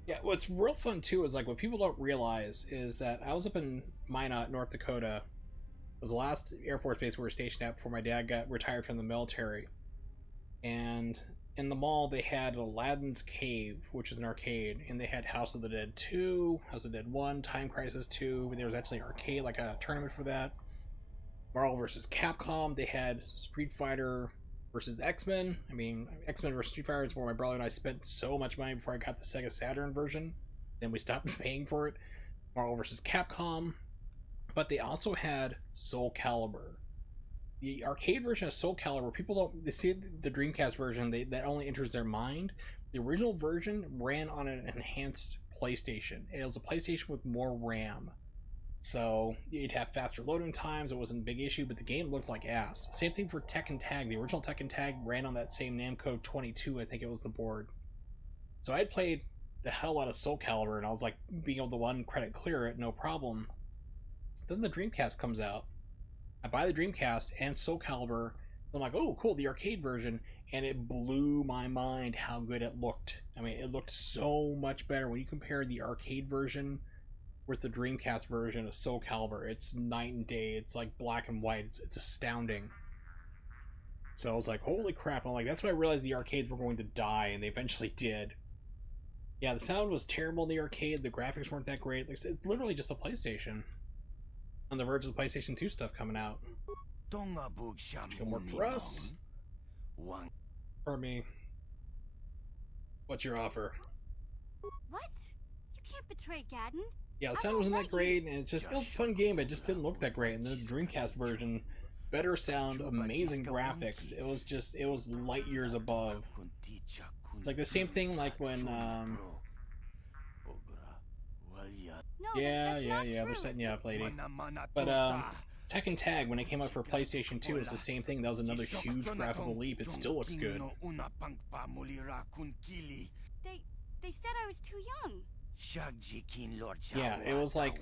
Yeah, what's real fun too is, like, what people don't realize is that I was up in Minot, North Dakota. It was the last Air Force base we were stationed at before my dad got retired from the military. And in the mall, they had Aladdin's Cave, which is an arcade, and they had House of the Dead 2, House of the Dead 1, Time Crisis 2. There was actually an arcade, like a tournament for that. Marvel vs. Capcom. They had Street Fighter versus X-Men. I mean, X-Men vs. Street Fighter is where my brother and I spent so much money before I got the Sega Saturn version. Then we stopped paying for it. Marvel vs. Capcom. But they also had Soul Calibur. The arcade version of Soul Calibur, they see the Dreamcast version, that only enters their mind. The original version ran on an enhanced PlayStation. It was a PlayStation with more RAM. So you'd have faster loading times, it wasn't a big issue, but the game looked like ass. Same thing for Tekken Tag. The original Tekken Tag ran on that same Namco 22, I think it was the board. So I had played the hell out of Soul Calibur, and I was like being able to one credit clear it, no problem. Then the Dreamcast comes out. I buy the Dreamcast and Soul Calibur I'm like, oh, cool, the arcade version, and it blew my mind how good it looked. I mean, it looked so much better when you compare the arcade version with the Dreamcast version of Soul Calibur. It's night and day. It's like black and white. It's astounding. So I was like, holy crap. I'm like, that's when I realized the arcades were going to die, and they eventually did. Yeah, the sound was terrible in the arcade. The graphics weren't that great. It's literally just a PlayStation. On the verge of the PlayStation 2 stuff coming out. Which can work for us. For me. What's your offer? What? You can't betray Gaddon. Yeah, the sound wasn't that great, and it was a fun game, it just didn't look that great. And the Dreamcast version, better sound, amazing graphics. It was light years above. It's like the same thing like when, yeah, they're setting you up, lady. But, Tekken Tag, when it came out for PlayStation 2, it was the same thing. That was another huge graphical leap. It still looks good. They said I was too young. Yeah, it was like,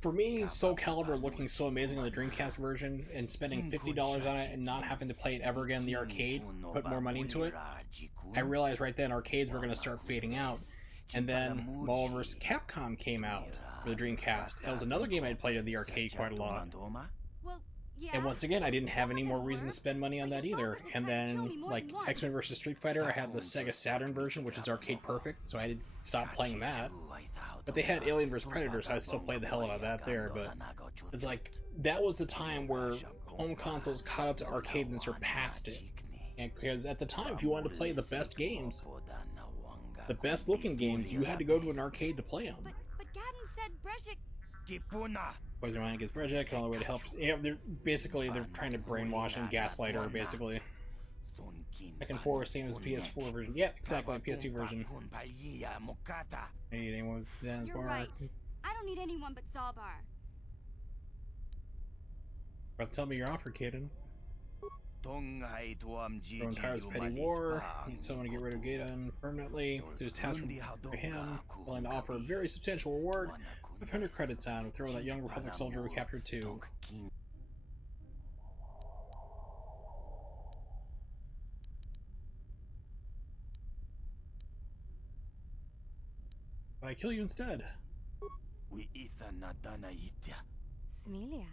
for me, Soul Calibur looking so amazing on the Dreamcast version and spending $50 on it and not having to play it ever again in the arcade, put more money into it, I realized right then arcades were going to start fading out. And then Marvel vs. Capcom came out for the Dreamcast. It was another game I'd played in the arcade quite a lot. And once again, I didn't have any more reason to spend money on that either. And then, like, X-Men vs. Street Fighter, I had the Sega Saturn version, which is arcade perfect, so I had to stop playing that. But they had Alien vs. Predator, so I still played the hell out of that there. But it's like, that was the time where home consoles caught up to arcade and surpassed it. And because at the time, if you wanted to play the best games, the best looking games, you had to go to an arcade to play them. But Gaddon said Brejik... Poison Ryan gets Brejik, all the way to help. Yeah, they're trying to brainwash and gaslight her, basically. Tekken 4 same as the PS4 version. Yeah, exactly, PS2 version. Need anyone with Zanzibar? You're right. I don't need anyone but Zalbar. But tell me your offer, Kaden. Grown tired of petty war. Need someone to get rid of Gaydon permanently. There's tasks for him. Willing to offer a very substantial reward. 500 credits on. Throw that young Republic soldier we captured too. I kill you instead. Smilia.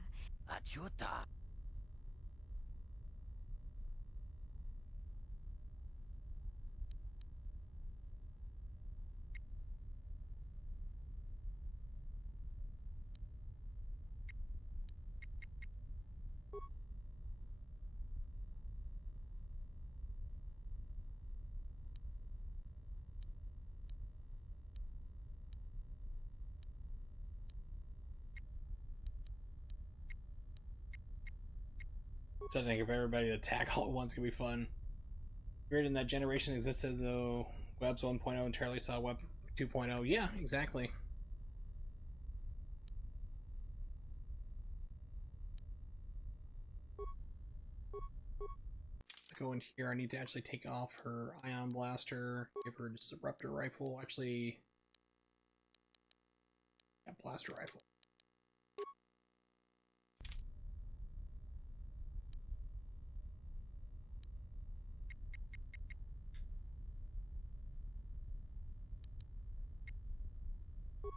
Setting up everybody to attack all at once can be fun. Grid in that generation existed though. Webs 1.0 entirely saw Web 2.0. Yeah, exactly. Let's go in here. I need to actually take off her ion blaster, give her a disruptor rifle. Actually, yeah, blaster rifle.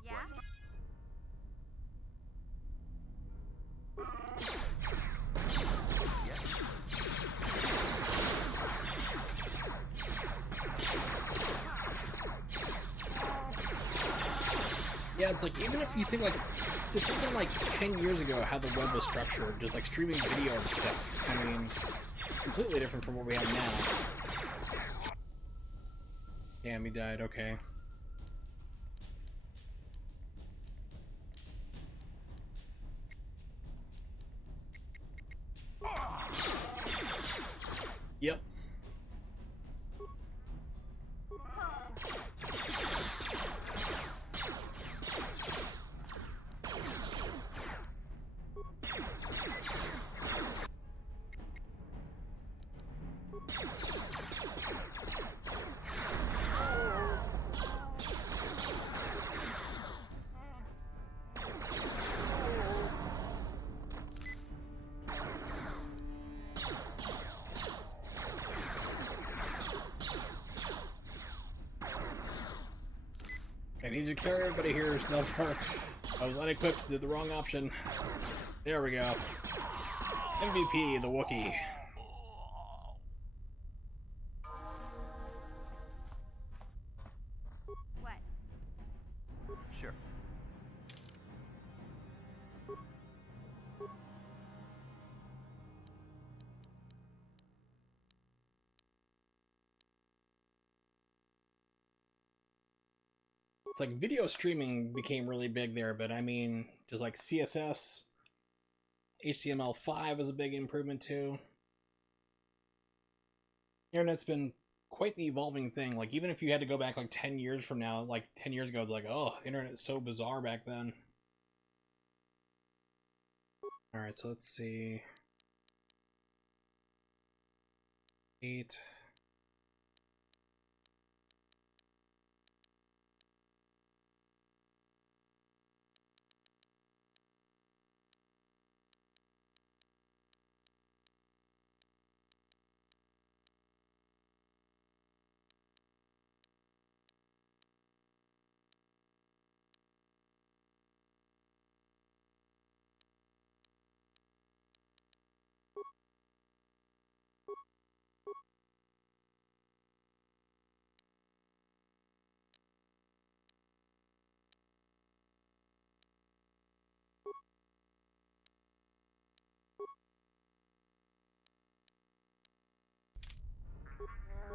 Yeah? Yeah, it's like, even if you think, like, just even like 10 years ago how the web was structured, just like streaming video and stuff. I mean, completely different from what we have now. Damn, he died, okay. Yep. I need to carry everybody here, Salzpark. I was unequipped, did the wrong option. There we go. MVP, the Wookiee. What? Sure. It's like video streaming became really big there, but I mean, just like CSS, HTML5 is a big improvement too. Internet's been quite the evolving thing. Like, even if you had to go back like 10 years from now, like 10 years ago, it's like, oh, internet is so bizarre back then. Alright, so let's see. 8.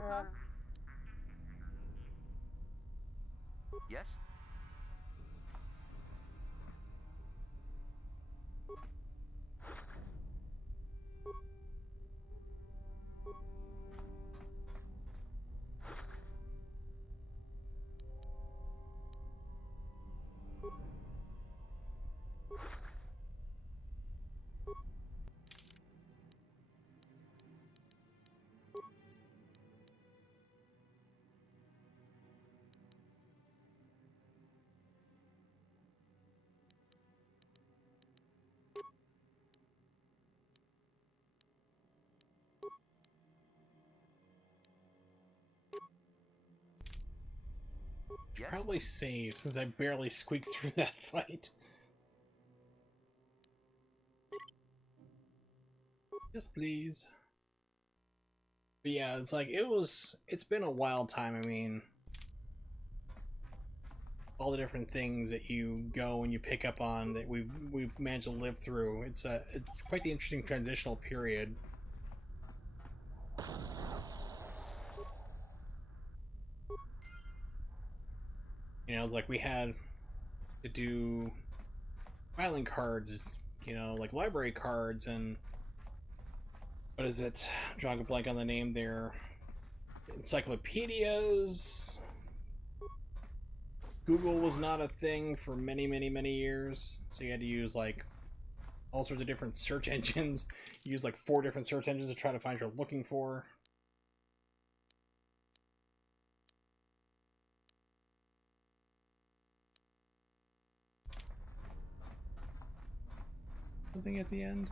Huh? Yes? Yes? Probably save, since I barely squeaked through that fight. Yes, please. But yeah, it's like, it's been a wild time. I mean, all the different things that you go and you pick up on that we've managed to live through. It's quite the interesting transitional period. You know, it's like we had to do filing cards, you know, like library cards, and what is it? I'm drawing a blank on the name there. Encyclopedias. Google was not a thing for many, many, many years, so you had to use like all sorts of different search engines. You use like 4 different search engines to try to find what you're looking for. Something at the end?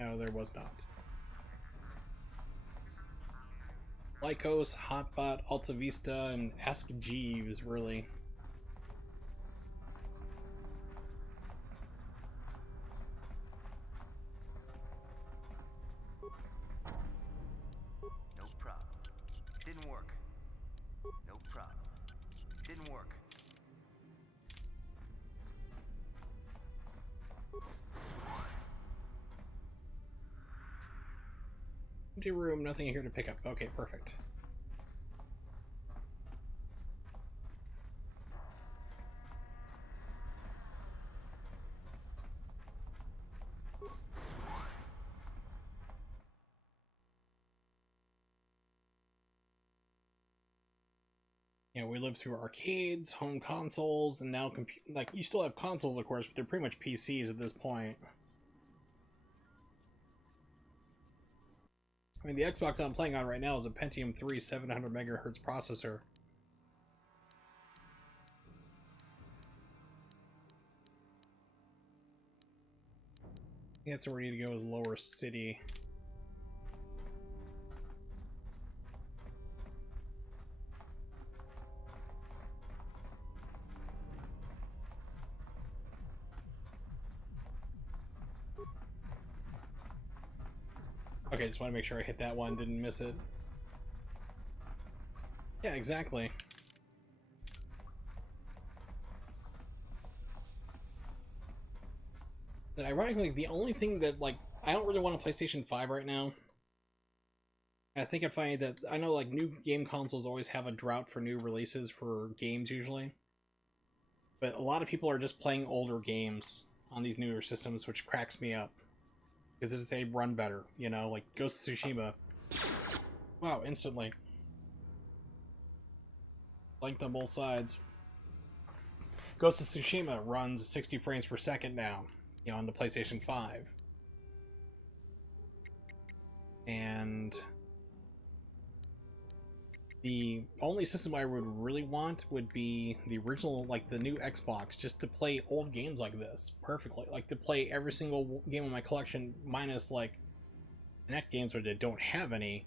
No, there was not. Lycos, Hotbot, Alta Vista, and Ask Jeeves, really. No problem. Didn't work. No problem. Didn't work. Empty room, nothing here to pick up. Okay, perfect. You know, we lived through arcades, home consoles, and now like, you still have consoles, of course, but they're pretty much PCs at this point. I mean, the Xbox I'm playing on right now is a Pentium 3 700 megahertz processor. I think that's where we need to go, is Lower City. Okay, just want to make sure I hit that one, didn't miss it. Yeah, exactly. And ironically, the only thing that, like, I don't really want a PlayStation 5 right now. I think I find that, I know, like, new game consoles always have a drought for new releases for games, usually. But a lot of people are just playing older games on these newer systems, which cracks me up. Because they run better, you know? Like, Ghost of Tsushima. Wow, instantly. Linked on both sides. Ghost of Tsushima runs 60 frames per second now, you know, on the PlayStation 5. And the only system I would really want would be the original, like the new Xbox, just to play old games like this perfectly. Like to play every single game in my collection, minus like Kinect games where they don't have any.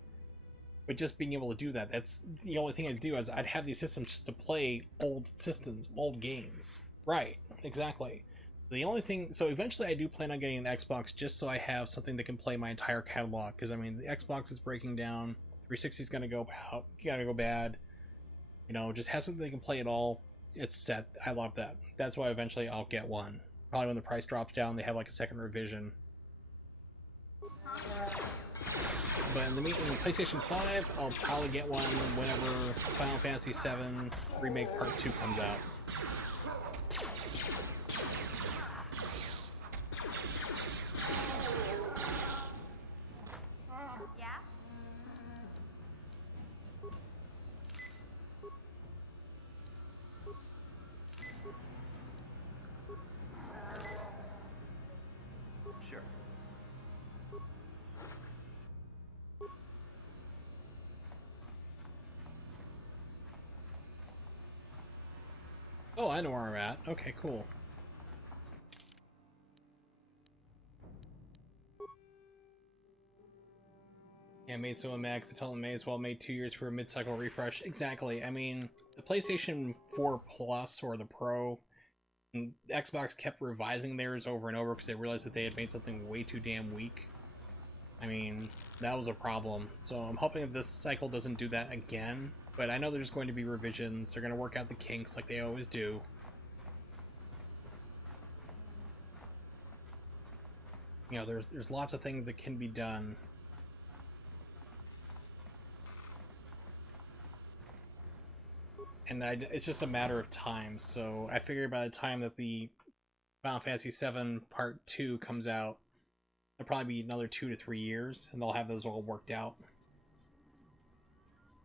But just being able to do that, that's the only thing I'd do, is I'd have these systems just to play old systems, old games. Right, exactly. The only thing, so eventually I do plan on getting an Xbox just so I have something that can play my entire catalog, because I mean, the Xbox is breaking down, 360 is gonna go out, gotta go bad. You know, just have something that can play it all. It's set. I love that. That's why eventually I'll get one. Probably when the price drops down, they have like a second revision. But in the PlayStation 5, I'll probably get one whenever Final Fantasy VII Remake Part 2 comes out. Yeah? Sure. Oh, I know where I'm at. Okay, cool. Yeah, made so Max, I told them may as well made 2 years for a mid-cycle refresh. Exactly. I mean, the PlayStation 4 Plus or the Pro, and Xbox kept revising theirs over and over because they realized that they had made something way too damn weak. I mean, that was a problem. So I'm hoping that this cycle doesn't do that again. But I know there's going to be revisions. They're going to work out the kinks like they always do. You know, there's lots of things that can be done. And it's just a matter of time. So I figure by the time that the Final Fantasy VII Part 2 comes out, it'll probably be another 2 to 3 years, and they'll have those all worked out.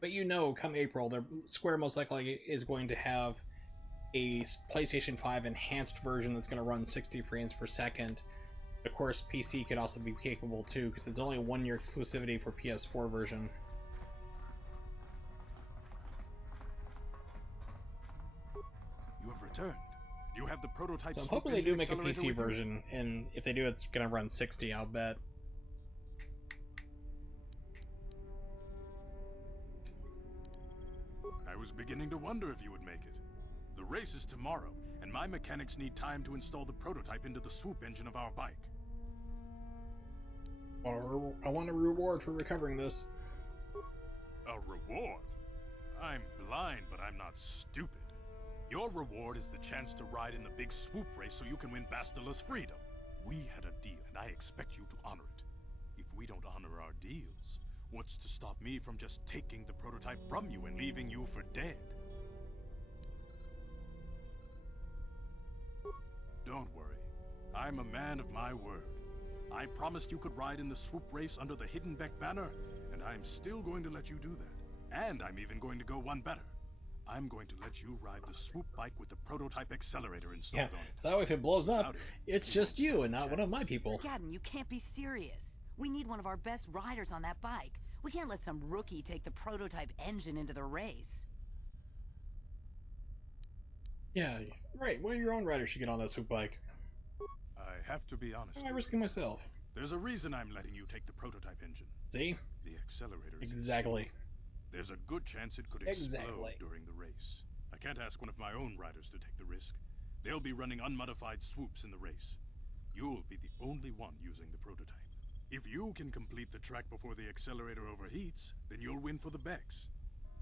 But you know, come April, Square most likely is going to have a PlayStation 5 enhanced version that's going to run 60 frames per second. Of course, PC could also be capable too, because it's only a 1-year exclusivity for PS4 version. You have returned. You have the prototype. So I'm hoping they do make a PC version, and if they do, it's going to run 60, I'll bet. I was beginning to wonder if you would make it. The race is tomorrow, and my mechanics need time to install the prototype into the swoop engine of our bike. I want a reward for recovering this. A reward? I'm blind, but I'm not stupid. Your reward is the chance to ride in the big swoop race so you can win Bastila's freedom. We had a deal, and I expect you to honor it. If we don't honor our deals, what's to stop me from just taking the prototype from you and leaving you for dead? Don't worry. I'm a man of my word. I promised you could ride in the swoop race under the Hiddenbeck banner, and I'm still going to let you do that. And I'm even going to go one better. I'm going to let you ride the swoop bike with the prototype accelerator installed on it. So that way if it blows up, it's just you and not one of my people. Gadden, you can't be serious. We need one of our best riders on that bike. We can't let some rookie take the prototype engine into the race. Yeah, right. One of your own riders should get on that swoop bike. I have to be honest. I'm risking myself. There's a reason I'm letting you take the prototype engine. See? The accelerator is exactly. There's a good chance it could explode during the race. I can't ask one of my own riders to take the risk. They'll be running unmodified swoops in the race. You'll be the only one using the prototype. If you can complete the track before the accelerator overheats, then you'll win for the Bex.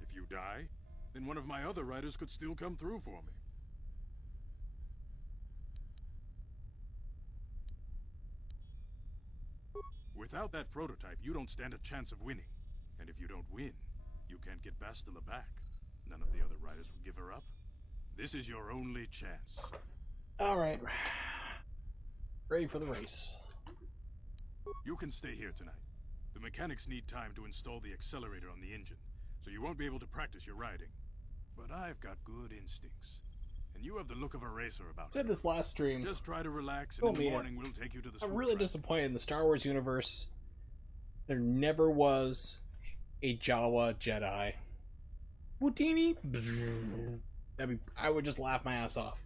If you die, then one of my other riders could still come through for me. Without that prototype, you don't stand a chance of winning. And if you don't win, you can't get Bastila back. None of the other riders will give her up. This is your only chance. Alright. Ready for the race. You can stay here tonight. The mechanics need time to install the accelerator on the engine, so you won't be able to practice your riding. But I've got good instincts. And you have the look of a racer about you. Said this last stream. Just try to relax, and in the morning we'll take you to the I'm really disappointed in the Star Wars universe. There never was a Jawa Jedi. Houdini? I would just laugh my ass off.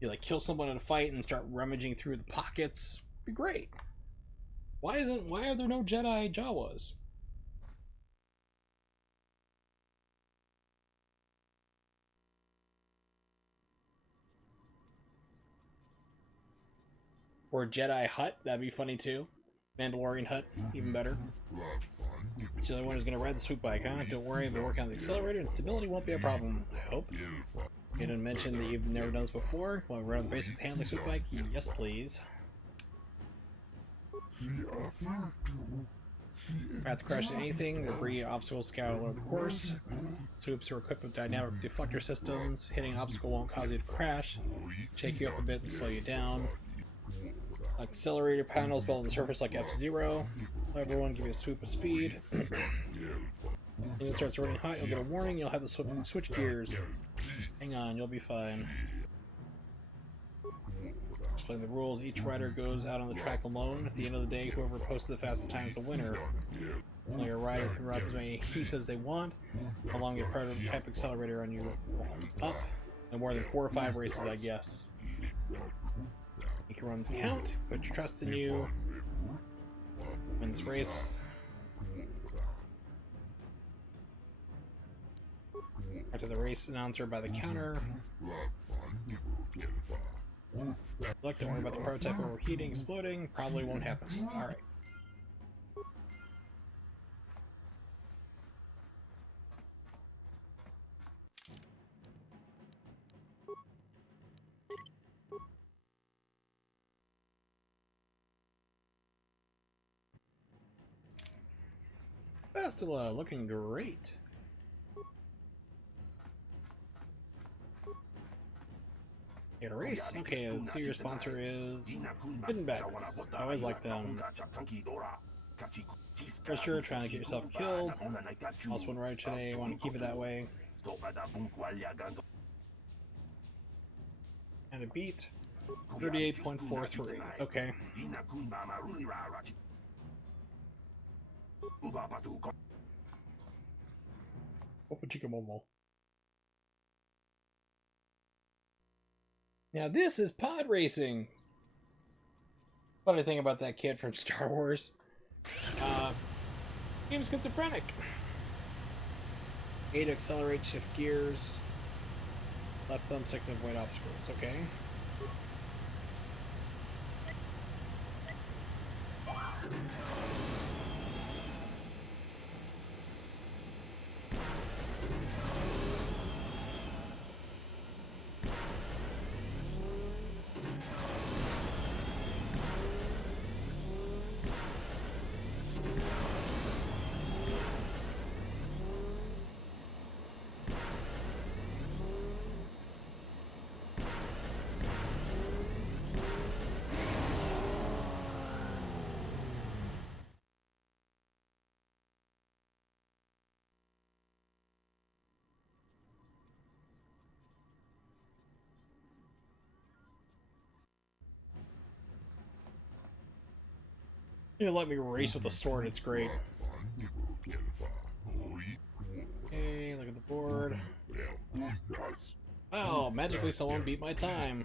You like kill someone in a fight and start rummaging through the pockets. Be great. Why are there no Jedi Jawas? Or Jedi Hut, that'd be funny too. Mandalorian Hut, even better. So the other one who's gonna ride the swoop bike, huh? Don't worry, I've been working on the accelerator and stability won't be a problem, I hope. You didn't mention that you've never done this before. Want to run the basics handling swoop bike? Yes, please. Have to crash into anything, debris, obstacles scout all over the course. Swoops are equipped with dynamic deflector systems. Hitting an obstacle won't cause you to crash. Shake you up a bit and slow you down. Accelerator panels built on the surface like F-Zero. Everyone give you a swoop of speed. When it starts running hot, you'll get a warning. You'll have to switch gears. Hang on, you'll be fine. Explain the rules. Each rider goes out on the track alone. At the end of the day, whoever posted the fastest time is the winner. Only a rider can ride as many heats as they want, along with prototype accelerator on you up. No more than 4 or 5 races, I guess. Make your runs count. Put your trust in you. Win this race. After the race announcer by the counter. Look, don't worry about the prototype overheating, exploding. Probably won't happen. Alright. Bastila, looking great. Get a race. Okay, let's see. Your sponsor is Hidden Bets. I always like them. For sure, trying to get yourself killed. Also, one rider today. Want to keep it that way. And a beat. 38.43. Okay. Open chicken momo. Now this is pod racing. Funny thing about that kid from Star Wars. Game's schizophrenic. A to accelerate, shift gears. Left thumbstick to avoid obstacles, okay. You let me race with a sword, it's great. Okay, look at the board. Oh, magically someone beat my time.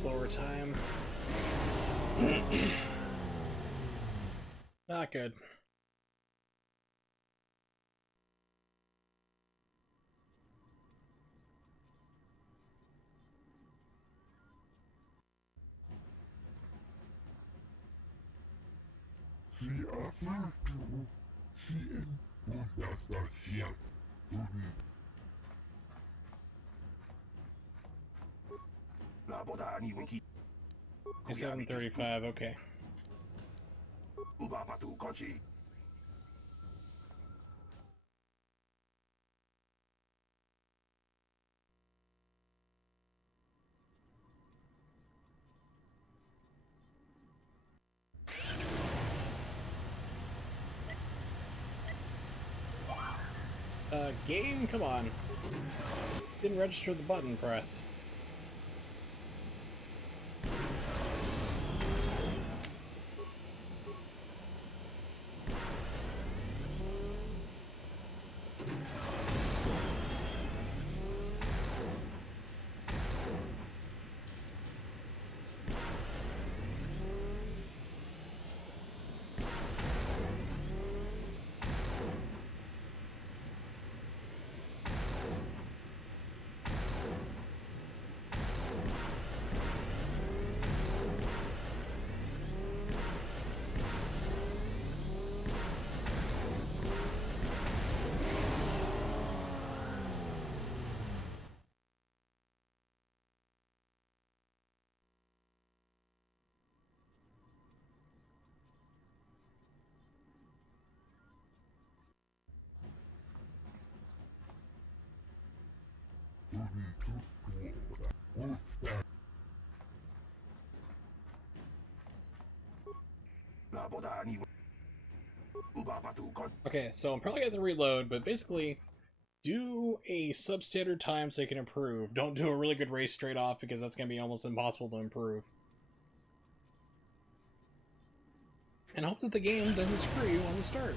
slower time. Not good. It's 7:35. Okay. Game? Come on. Didn't register the button press. Okay, so I'm probably going to reload, but basically, do a substandard time so you can improve. Don't do a really good race straight off, because that's going to be almost impossible to improve. And hope that the game doesn't screw you on the start.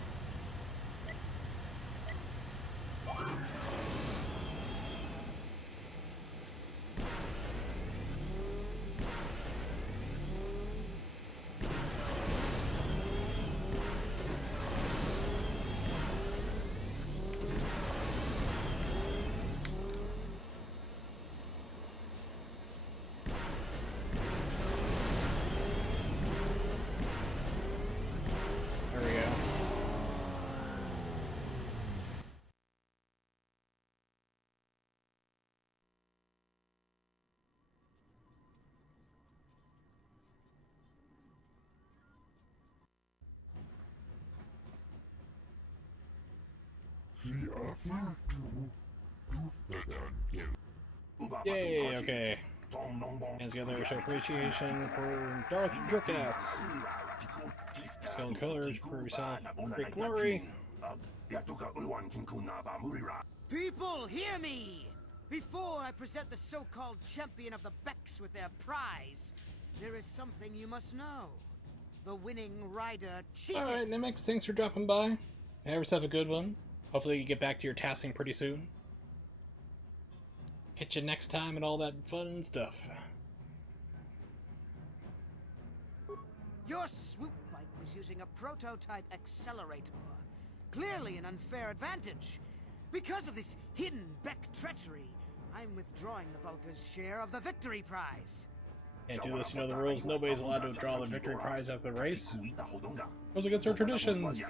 Yay, okay. Hands together, show appreciation for Darth Jerkass. Skill and colors, prove yourself great glory. People, hear me! Before I present the so-called champion of the Becks with their prize, there is something you must know. The winning rider cheated. Alright, Nemix, thanks for dropping by. Have yourself a good one. Hopefully you get back to your tasking pretty soon. Catch you next time and all that fun stuff. Your swoop bike was using a prototype accelerator. Clearly an unfair advantage. Because of this hidden Beck treachery, I'm withdrawing the Vulca's share of the victory prize. Can't do this, you know the rules. Nobody's allowed to withdraw the victory prize after the race. Goes against our traditions.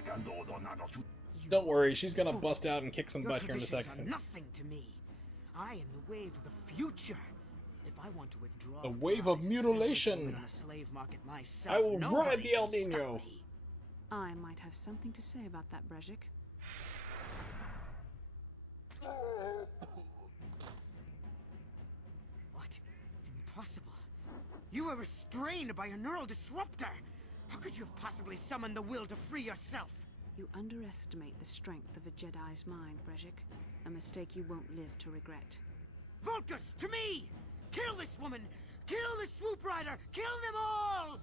Don't worry, she's gonna bust out and kick some butt here in a second. Nothing to me. I am the wave of the future. If I want to withdraw the wave of mutilation. I will ride the El Nino. I might have something to say about that, Brezhik. What? Impossible. You were restrained by a neural disruptor. How could you have possibly summoned the will to free yourself? You underestimate the strength of a Jedi's mind, Brezhik. A mistake you won't live to regret. Vulcus, to me! Kill this woman! Kill the swoop rider! Kill them all!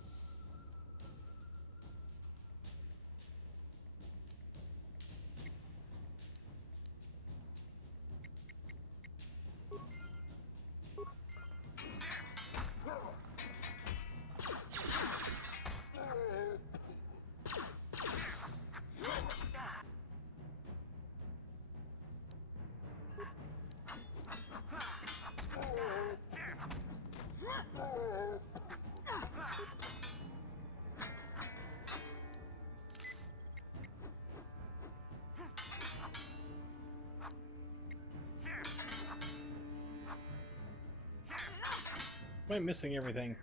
Am I missing everything?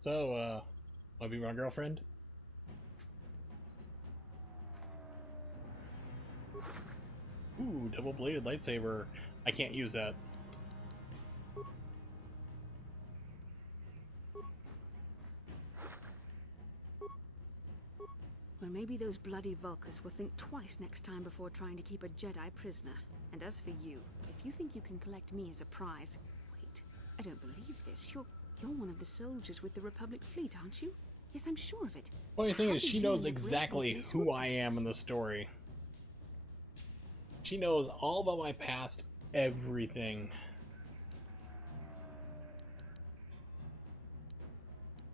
So, wanna be my girlfriend? Ooh, double-bladed lightsaber. I can't use that. Well, maybe those bloody Vulkars will think twice next time before trying to keep a Jedi prisoner. And as for you, if you think you can collect me as a prize... Wait, I don't believe this. You're one of the soldiers with the Republic fleet, aren't you? Yes, I'm sure of it. Funny thing is, she knows exactly who I am in the story. She knows all about my past, everything.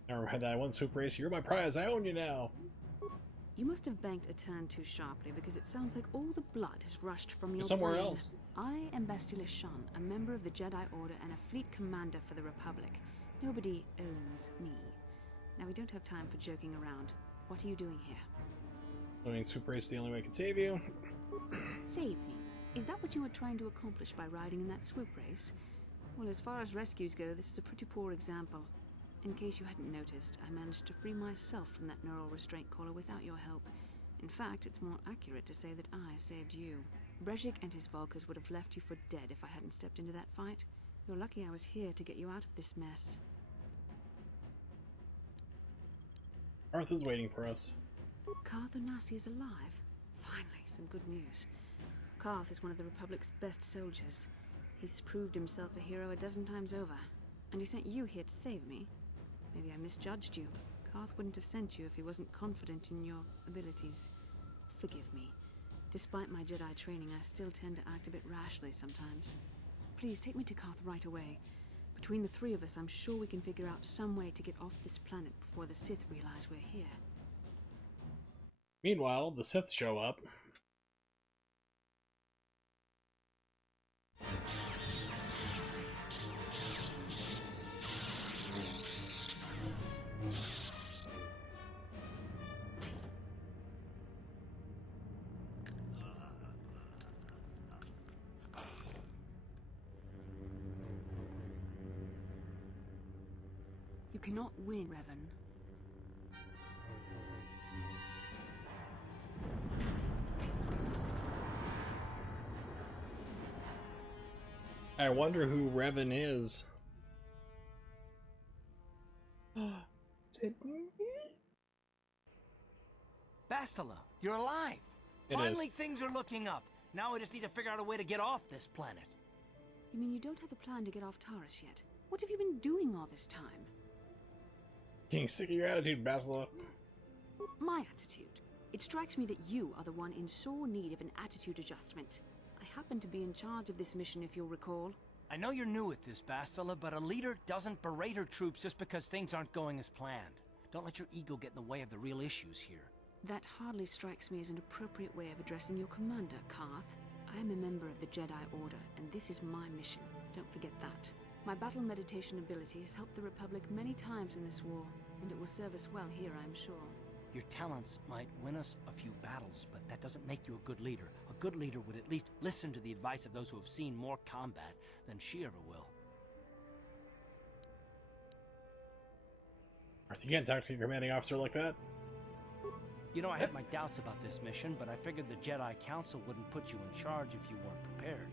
Never had that one swoop race. You're my prize. I own you now. You must have banked a turn too sharply, because it sounds like all the blood has rushed from your somewhere brain. else. I am Bastila Shan, a member of the Jedi Order and a fleet commander for the Republic. Nobody owns me. Now, we don't have time for joking around. What are you doing here? Doing swoop race is the only way I can save you. Save me? Is that what you were trying to accomplish by riding in that swoop race? Well, as far as rescues go, this is a pretty poor example. In case you hadn't noticed, I managed to free myself from that neural restraint collar without your help. In fact, it's more accurate to say that I saved you. Brejik and his Vulkars would have left you for dead if I hadn't stepped into that fight. You're lucky I was here to get you out of this mess. Arthur's waiting for us. Karth Onasi is alive. Finally, some good news. Karth is one of the Republic's best soldiers. He's proved himself a hero a dozen times over. And he sent you here to save me. Maybe I misjudged you. Karth wouldn't have sent you if he wasn't confident in your abilities. Forgive me. Despite my Jedi training, I still tend to act a bit rashly sometimes. Please, take me to Karth right away. Between the three of us, I'm sure we can figure out some way to get off this planet before the Sith realize we're here. Meanwhile, the Sith show up. You cannot win, Revan. I wonder who Revan is. Bastila, you're alive! It Finally, is. things are looking up. Now we just need to figure out a way to get off this planet. You mean you don't have a plan to get off Taurus yet? What have you been doing all this time? Getting sick of your attitude, Bastila. My attitude. It strikes me that you are the one in sore need of an attitude adjustment. I happen to be in charge of this mission, if you'll recall. I know you're new at this, Bastila, but a leader doesn't berate her troops just because things aren't going as planned. Don't let your ego get in the way of the real issues here. That hardly strikes me as an appropriate way of addressing your commander, Karth. I am a member of the Jedi Order, and this is my mission. Don't forget that. My battle meditation ability has helped the Republic many times in this war, and it will serve us well here, I'm sure. Your talents might win us a few battles, but that doesn't make you a good leader. A good leader would at least listen to the advice of those who have seen more combat than she ever will. Arthur, you can't talk to your commanding officer like that. You know, I had my doubts about this mission, but I figured the Jedi Council wouldn't put you in charge if you weren't prepared.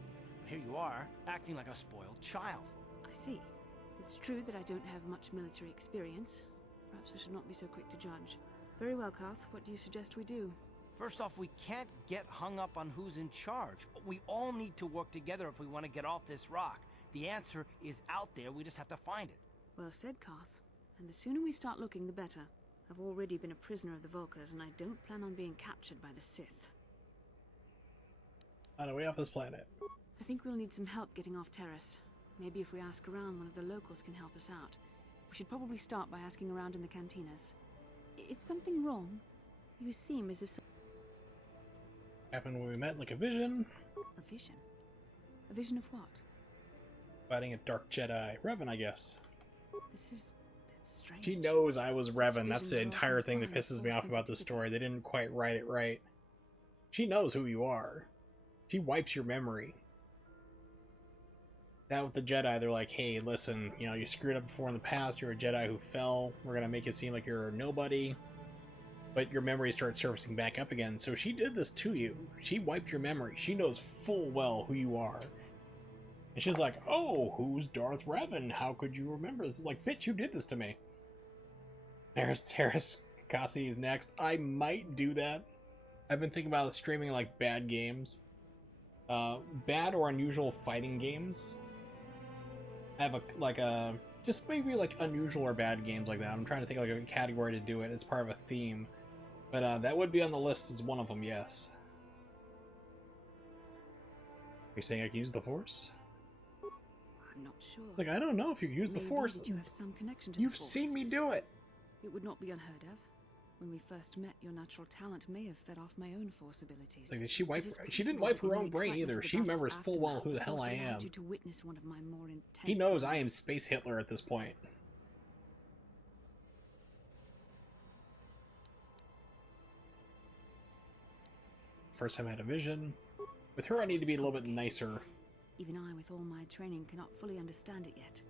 Here you are, acting like a spoiled child. I see. It's true that I don't have much military experience. Perhaps I should not be so quick to judge. Very well, Karth. What do you suggest we do? First off, we can't get hung up on who's in charge. We all need to work together if we want to get off this rock. The answer is out there, we just have to find it. Well said, Karth. And the sooner we start looking, the better. I've already been a prisoner of the Vulkars, and I don't plan on being captured by the Sith. On our way off this planet. I think we'll need some help getting off Terrace. Maybe if we ask around, one of the locals can help us out. We should probably start by asking around in the cantinas. Is something wrong? You seem as if... Happened when we met like a vision. A vision? A vision of what? Fighting a dark Jedi. Revan, I guess. This is a bit strange. She knows I was Revan. That's the entire thing that pisses me off about this story. They didn't quite write it right. She knows who you are. She wipes your memory. That with the Jedi, they're like, hey, listen, you know, you screwed up before in the past, you're a Jedi who fell, we're gonna make it seem like you're nobody, but your memory starts surfacing back up again. So she did this to you. She wiped your memory. She knows full well who you are. And she's like, oh, who's Darth Revan? How could you remember this? It's like, bitch, you did this to me. There's Terrace Cassidy's next. I might do that. I've been thinking about streaming like bad games. Bad or unusual fighting games. I have just maybe like unusual or bad games like that. I'm trying to think of like a category to do it. It's part of a theme. But that would be on the list as one of them, yes. Are you saying I can use the Force? I'm not sure. Like, I don't know if you use the Maybe Force. that you have some connection to You've the Force. seen me do it. It would not be unheard of. When we first met, your natural talent may have fed off my own Force abilities. Like, she didn't wipe her own brain either. She remembers full well who the hell I am. You to witness one of my more intense He knows I am Space Hitler at this point. First time I had a vision. With her, I need to be a little bit nicer. Even I, with all my training, cannot fully understand it yet.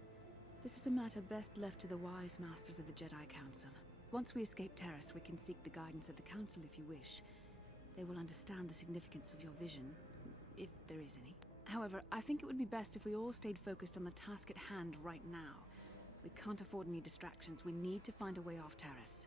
This is a matter best left to the wise masters of the Jedi Council. Once we escape Terrace, we can seek the guidance of the Council if you wish. They will understand the significance of your vision, if there is any. However, I think it would be best if we all stayed focused on the task at hand right now. We can't afford any distractions. We need to find a way off Terrace.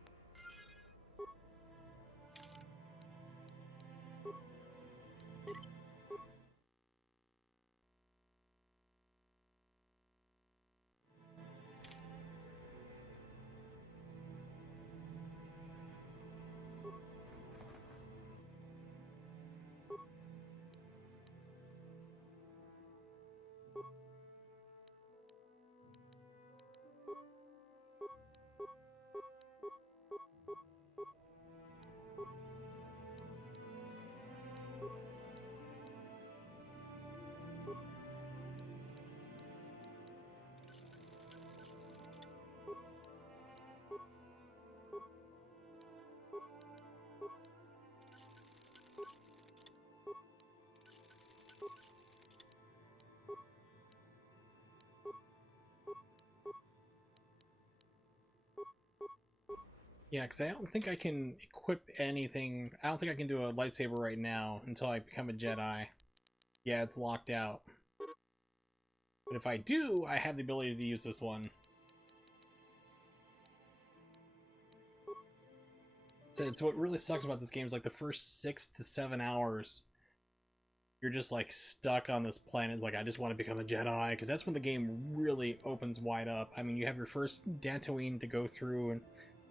Yeah, because I don't think I can equip anything. I don't think I can do a lightsaber right now until I become a Jedi. Yeah, it's locked out. But if I do, I have the ability to use this one. So it's what really sucks about this game is like the first 6 to 7 hours, you're just like stuck on this planet. It's like, I just want to become a Jedi, because that's when the game really opens wide up. I mean, you have your first Dantooine to go through and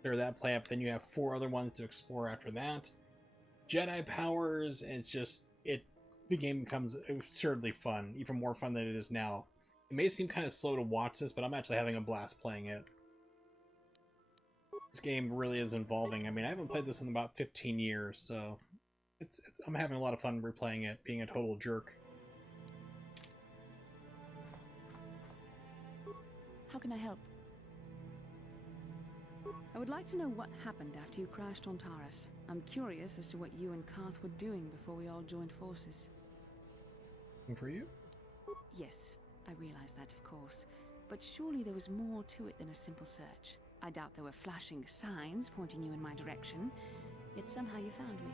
clear that planet, then you have 4 other ones to explore after that. Jedi powers, and the game becomes absurdly fun, even more fun than it is now. It may seem kind of slow to watch this, but I'm actually having a blast playing it. This game really is involving. I mean, I haven't played this in about 15 years, so I'm having a lot of fun replaying it, being a total jerk. How can I help? I would like to know what happened after you crashed on Taurus. I'm curious as to what you and Karth were doing before we all joined forces. And for you? Yes, I realize that, of course. But surely there was more to it than a simple search. I doubt there were flashing signs pointing you in my direction, yet somehow you found me.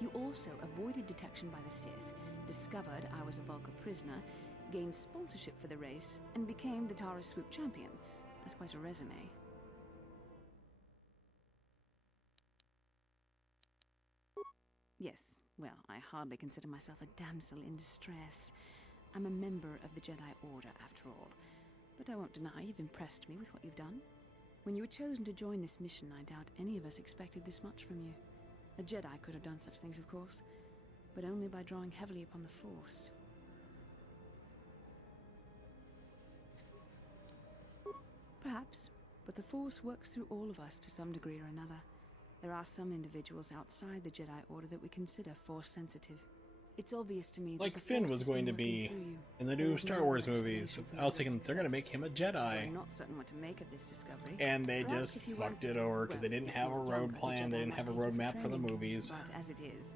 You also avoided detection by the Sith, discovered I was a Vulca prisoner, gained sponsorship for the race, and became the Taurus Swoop champion. That's quite a resume. Yes, well, I hardly consider myself a damsel in distress. I'm a member of the Jedi Order, after all. But I won't deny you've impressed me with what you've done. When you were chosen to join this mission, I doubt any of us expected this much from you. A Jedi could have done such things, of course, but only by drawing heavily upon the Force. Perhaps, but the Force works through all of us to some degree or another. There are some individuals outside the Jedi Order that we consider Force-sensitive. It's obvious to me that Like the Finn Force was has going to been working be through you. in the There new is Star no Wars other movies. explanation for I was your thinking they're going to success. make him a Though I'm Jedi. not certain what to make of this discovery. And they Perhaps just if you fucked weren't- it over because they well, didn't if have you a were road younger, the plan, they Jedi didn't might have a take you for roadmap for the training. movies. But as it is,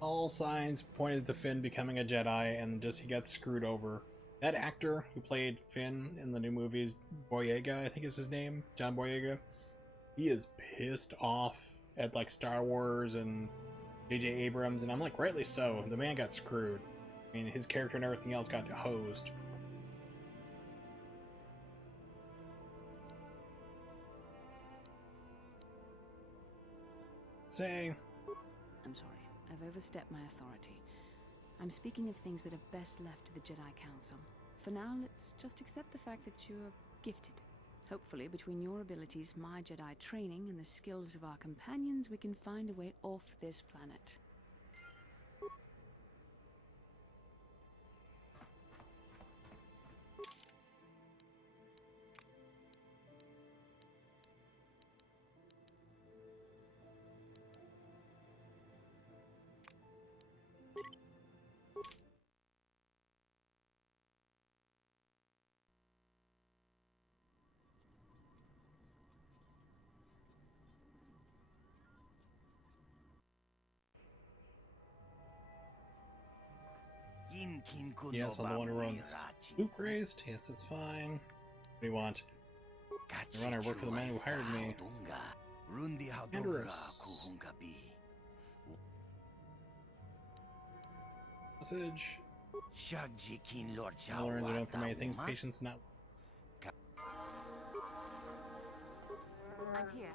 All signs pointed to Finn becoming a Jedi, and just he got screwed over. That actor who played Finn in the new movies, Boyega, I think is his name, John Boyega, he is pissed off at like Star Wars and J.J. Abrams, and I'm like, rightly so. The man got screwed. I mean, his character and everything else got hosed. Say, I'm sorry. I've overstepped my authority. I'm speaking of things that are best left to the Jedi Council. For now, let's just accept the fact that you're gifted. Hopefully, between your abilities, my Jedi training, and the skills of our companions, we can find a way off this planet. yes, on the one who runs Luke raised. Yes, that's fine. What do you want? I run, I work for the man who hired me. Andros. Message. Learns are known for many things. Patience not. I'm here.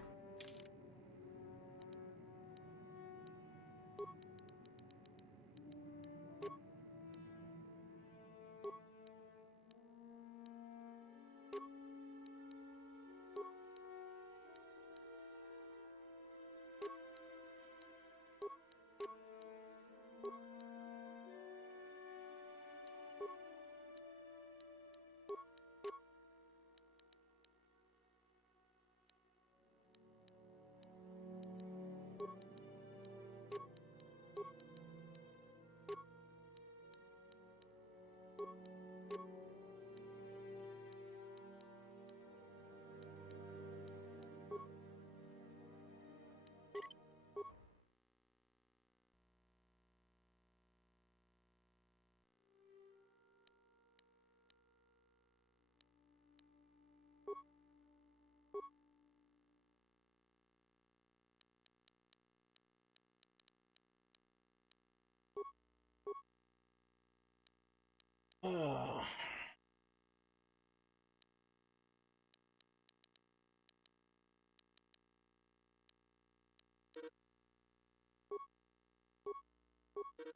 Oh.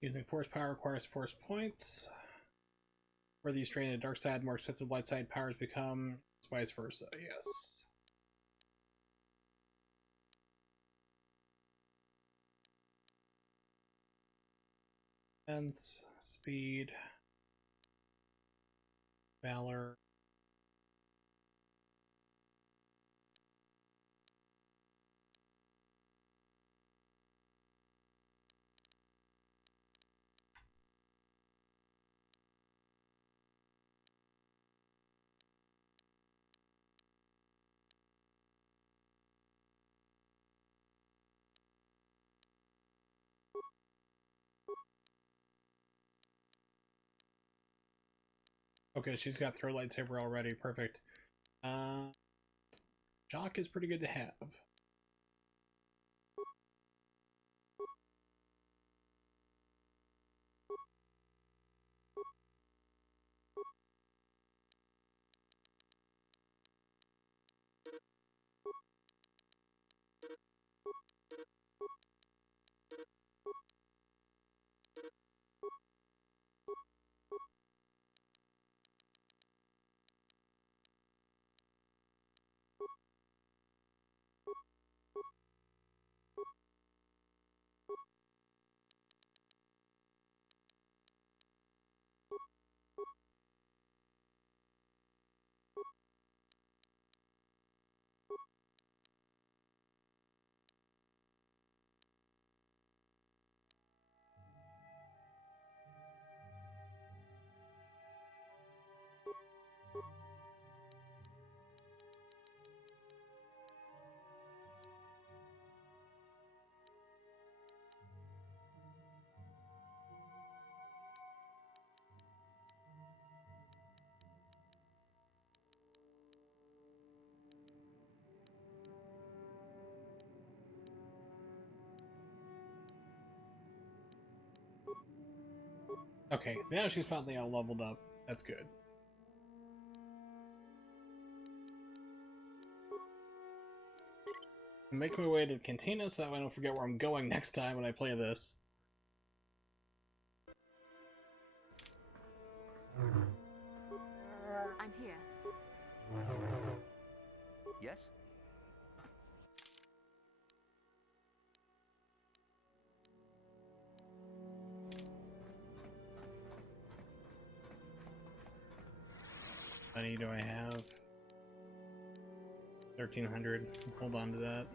Using force power requires force points. Whether you strain the dark side, more expensive light side powers become, vice versa, yes. Defense, speed, valor. Okay, she's got throw lightsaber already. Perfect. Jock is pretty good to have. Okay, now she's finally all leveled up. That's good. I'm making my way to the cantina so that way I don't forget where I'm going next time when I play this. I'm here. Yes? How many do I have? 1,300. Hold on to that.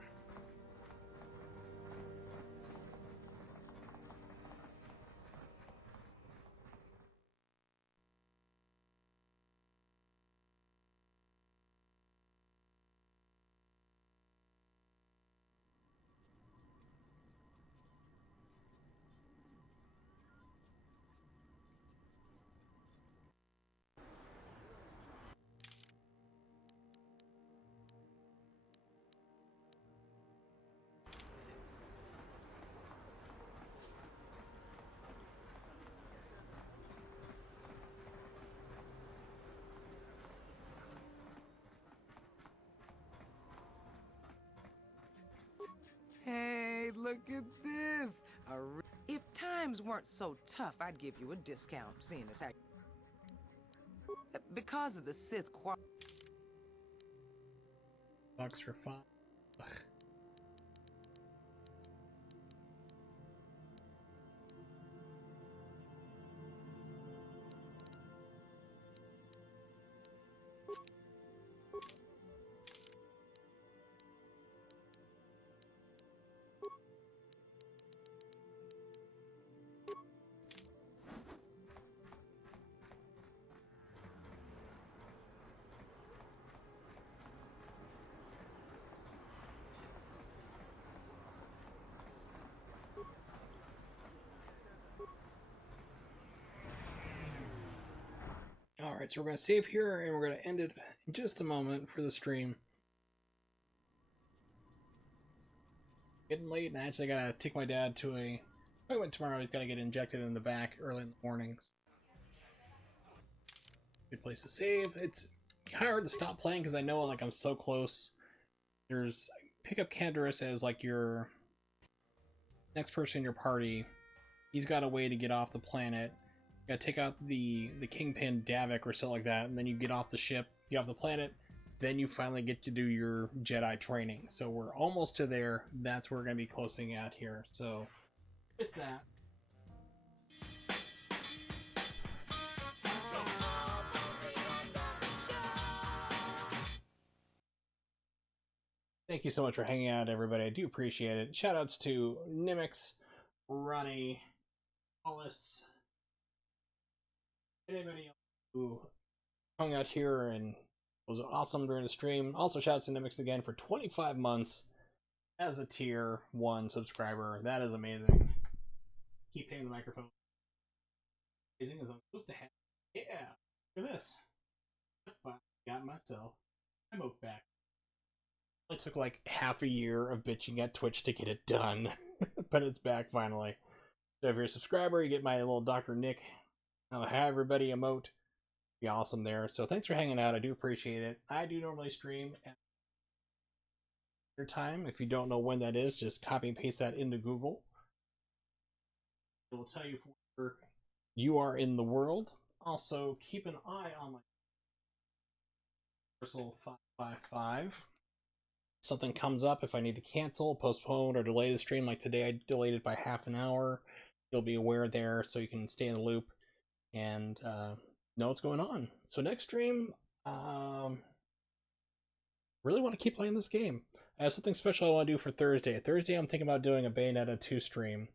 Hey, look at this. If times weren't so tough, I'd give you a discount, seeing as how... Because of the Sith Box for 5. Ugh. Alright, so we're going to save here, and we're going to end it in just a moment for the stream. Getting late, and I actually got to take my dad to a... I went tomorrow, he's got to get injected in the back early in the mornings. Good place to save. It's kind of hard to stop playing because I know like I'm so close. There's... Pick up Canderous as like your next person in your party. He's got a way to get off the planet. You gotta take out the Kingpin Davik or something like that, and then you get off the ship, get off the planet, then you finally get to do your Jedi training. So we're almost to there. That's where we're gonna be closing out here. So with that, thank you so much for hanging out, everybody. I do appreciate it. Shoutouts to Nimix, Ronnie, Hollis, anybody else who hung out here and was awesome during the stream. Also, shout out to Nimix again for 25 months as a tier 1 subscriber. That is amazing. Keep hitting the microphone. Amazing as I'm supposed to have. Yeah, look at this. I finally got myself emote back. It took like half a year of bitching at Twitch to get it done, but it's back finally. So if you're a subscriber, you get my little Dr. Nick hi everybody emote. Be awesome there. So thanks for hanging out. I do appreciate it. I do normally stream at your time. If you don't know when that is, just copy and paste that into Google. It will tell you where you are in the world. Also, keep an eye on my Universal 555. Something comes up, if I need to cancel, postpone, or delay the stream, like today I delayed it by half an hour. You'll be aware there so you can stay in the loop and know what's going on. So next stream, really want to keep playing this game. I have something special I want to do for Thursday. Thursday I'm thinking about doing a Bayonetta 2 stream.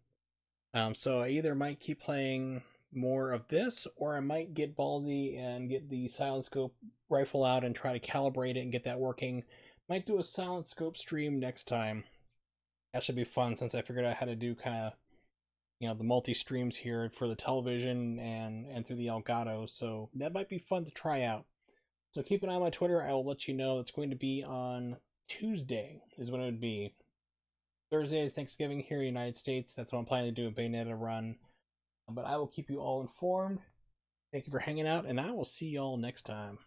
So I either might keep playing more of this, or I might get ballsy and get the silent scope rifle out and try to calibrate it and get that working. Might do a silent scope stream next time. That should be fun since I figured out how to do kind of, you know, the multi-streams here for the television and through the Elgato, so that might be fun to try out. So keep an eye on my Twitter. I will let you know. It's going to be on Tuesday is when it would be. Thursday is Thanksgiving here in the United States. That's what I'm planning to do, a Bayonetta run. But I will keep you all informed. Thank you for hanging out, and I will see y'all next time.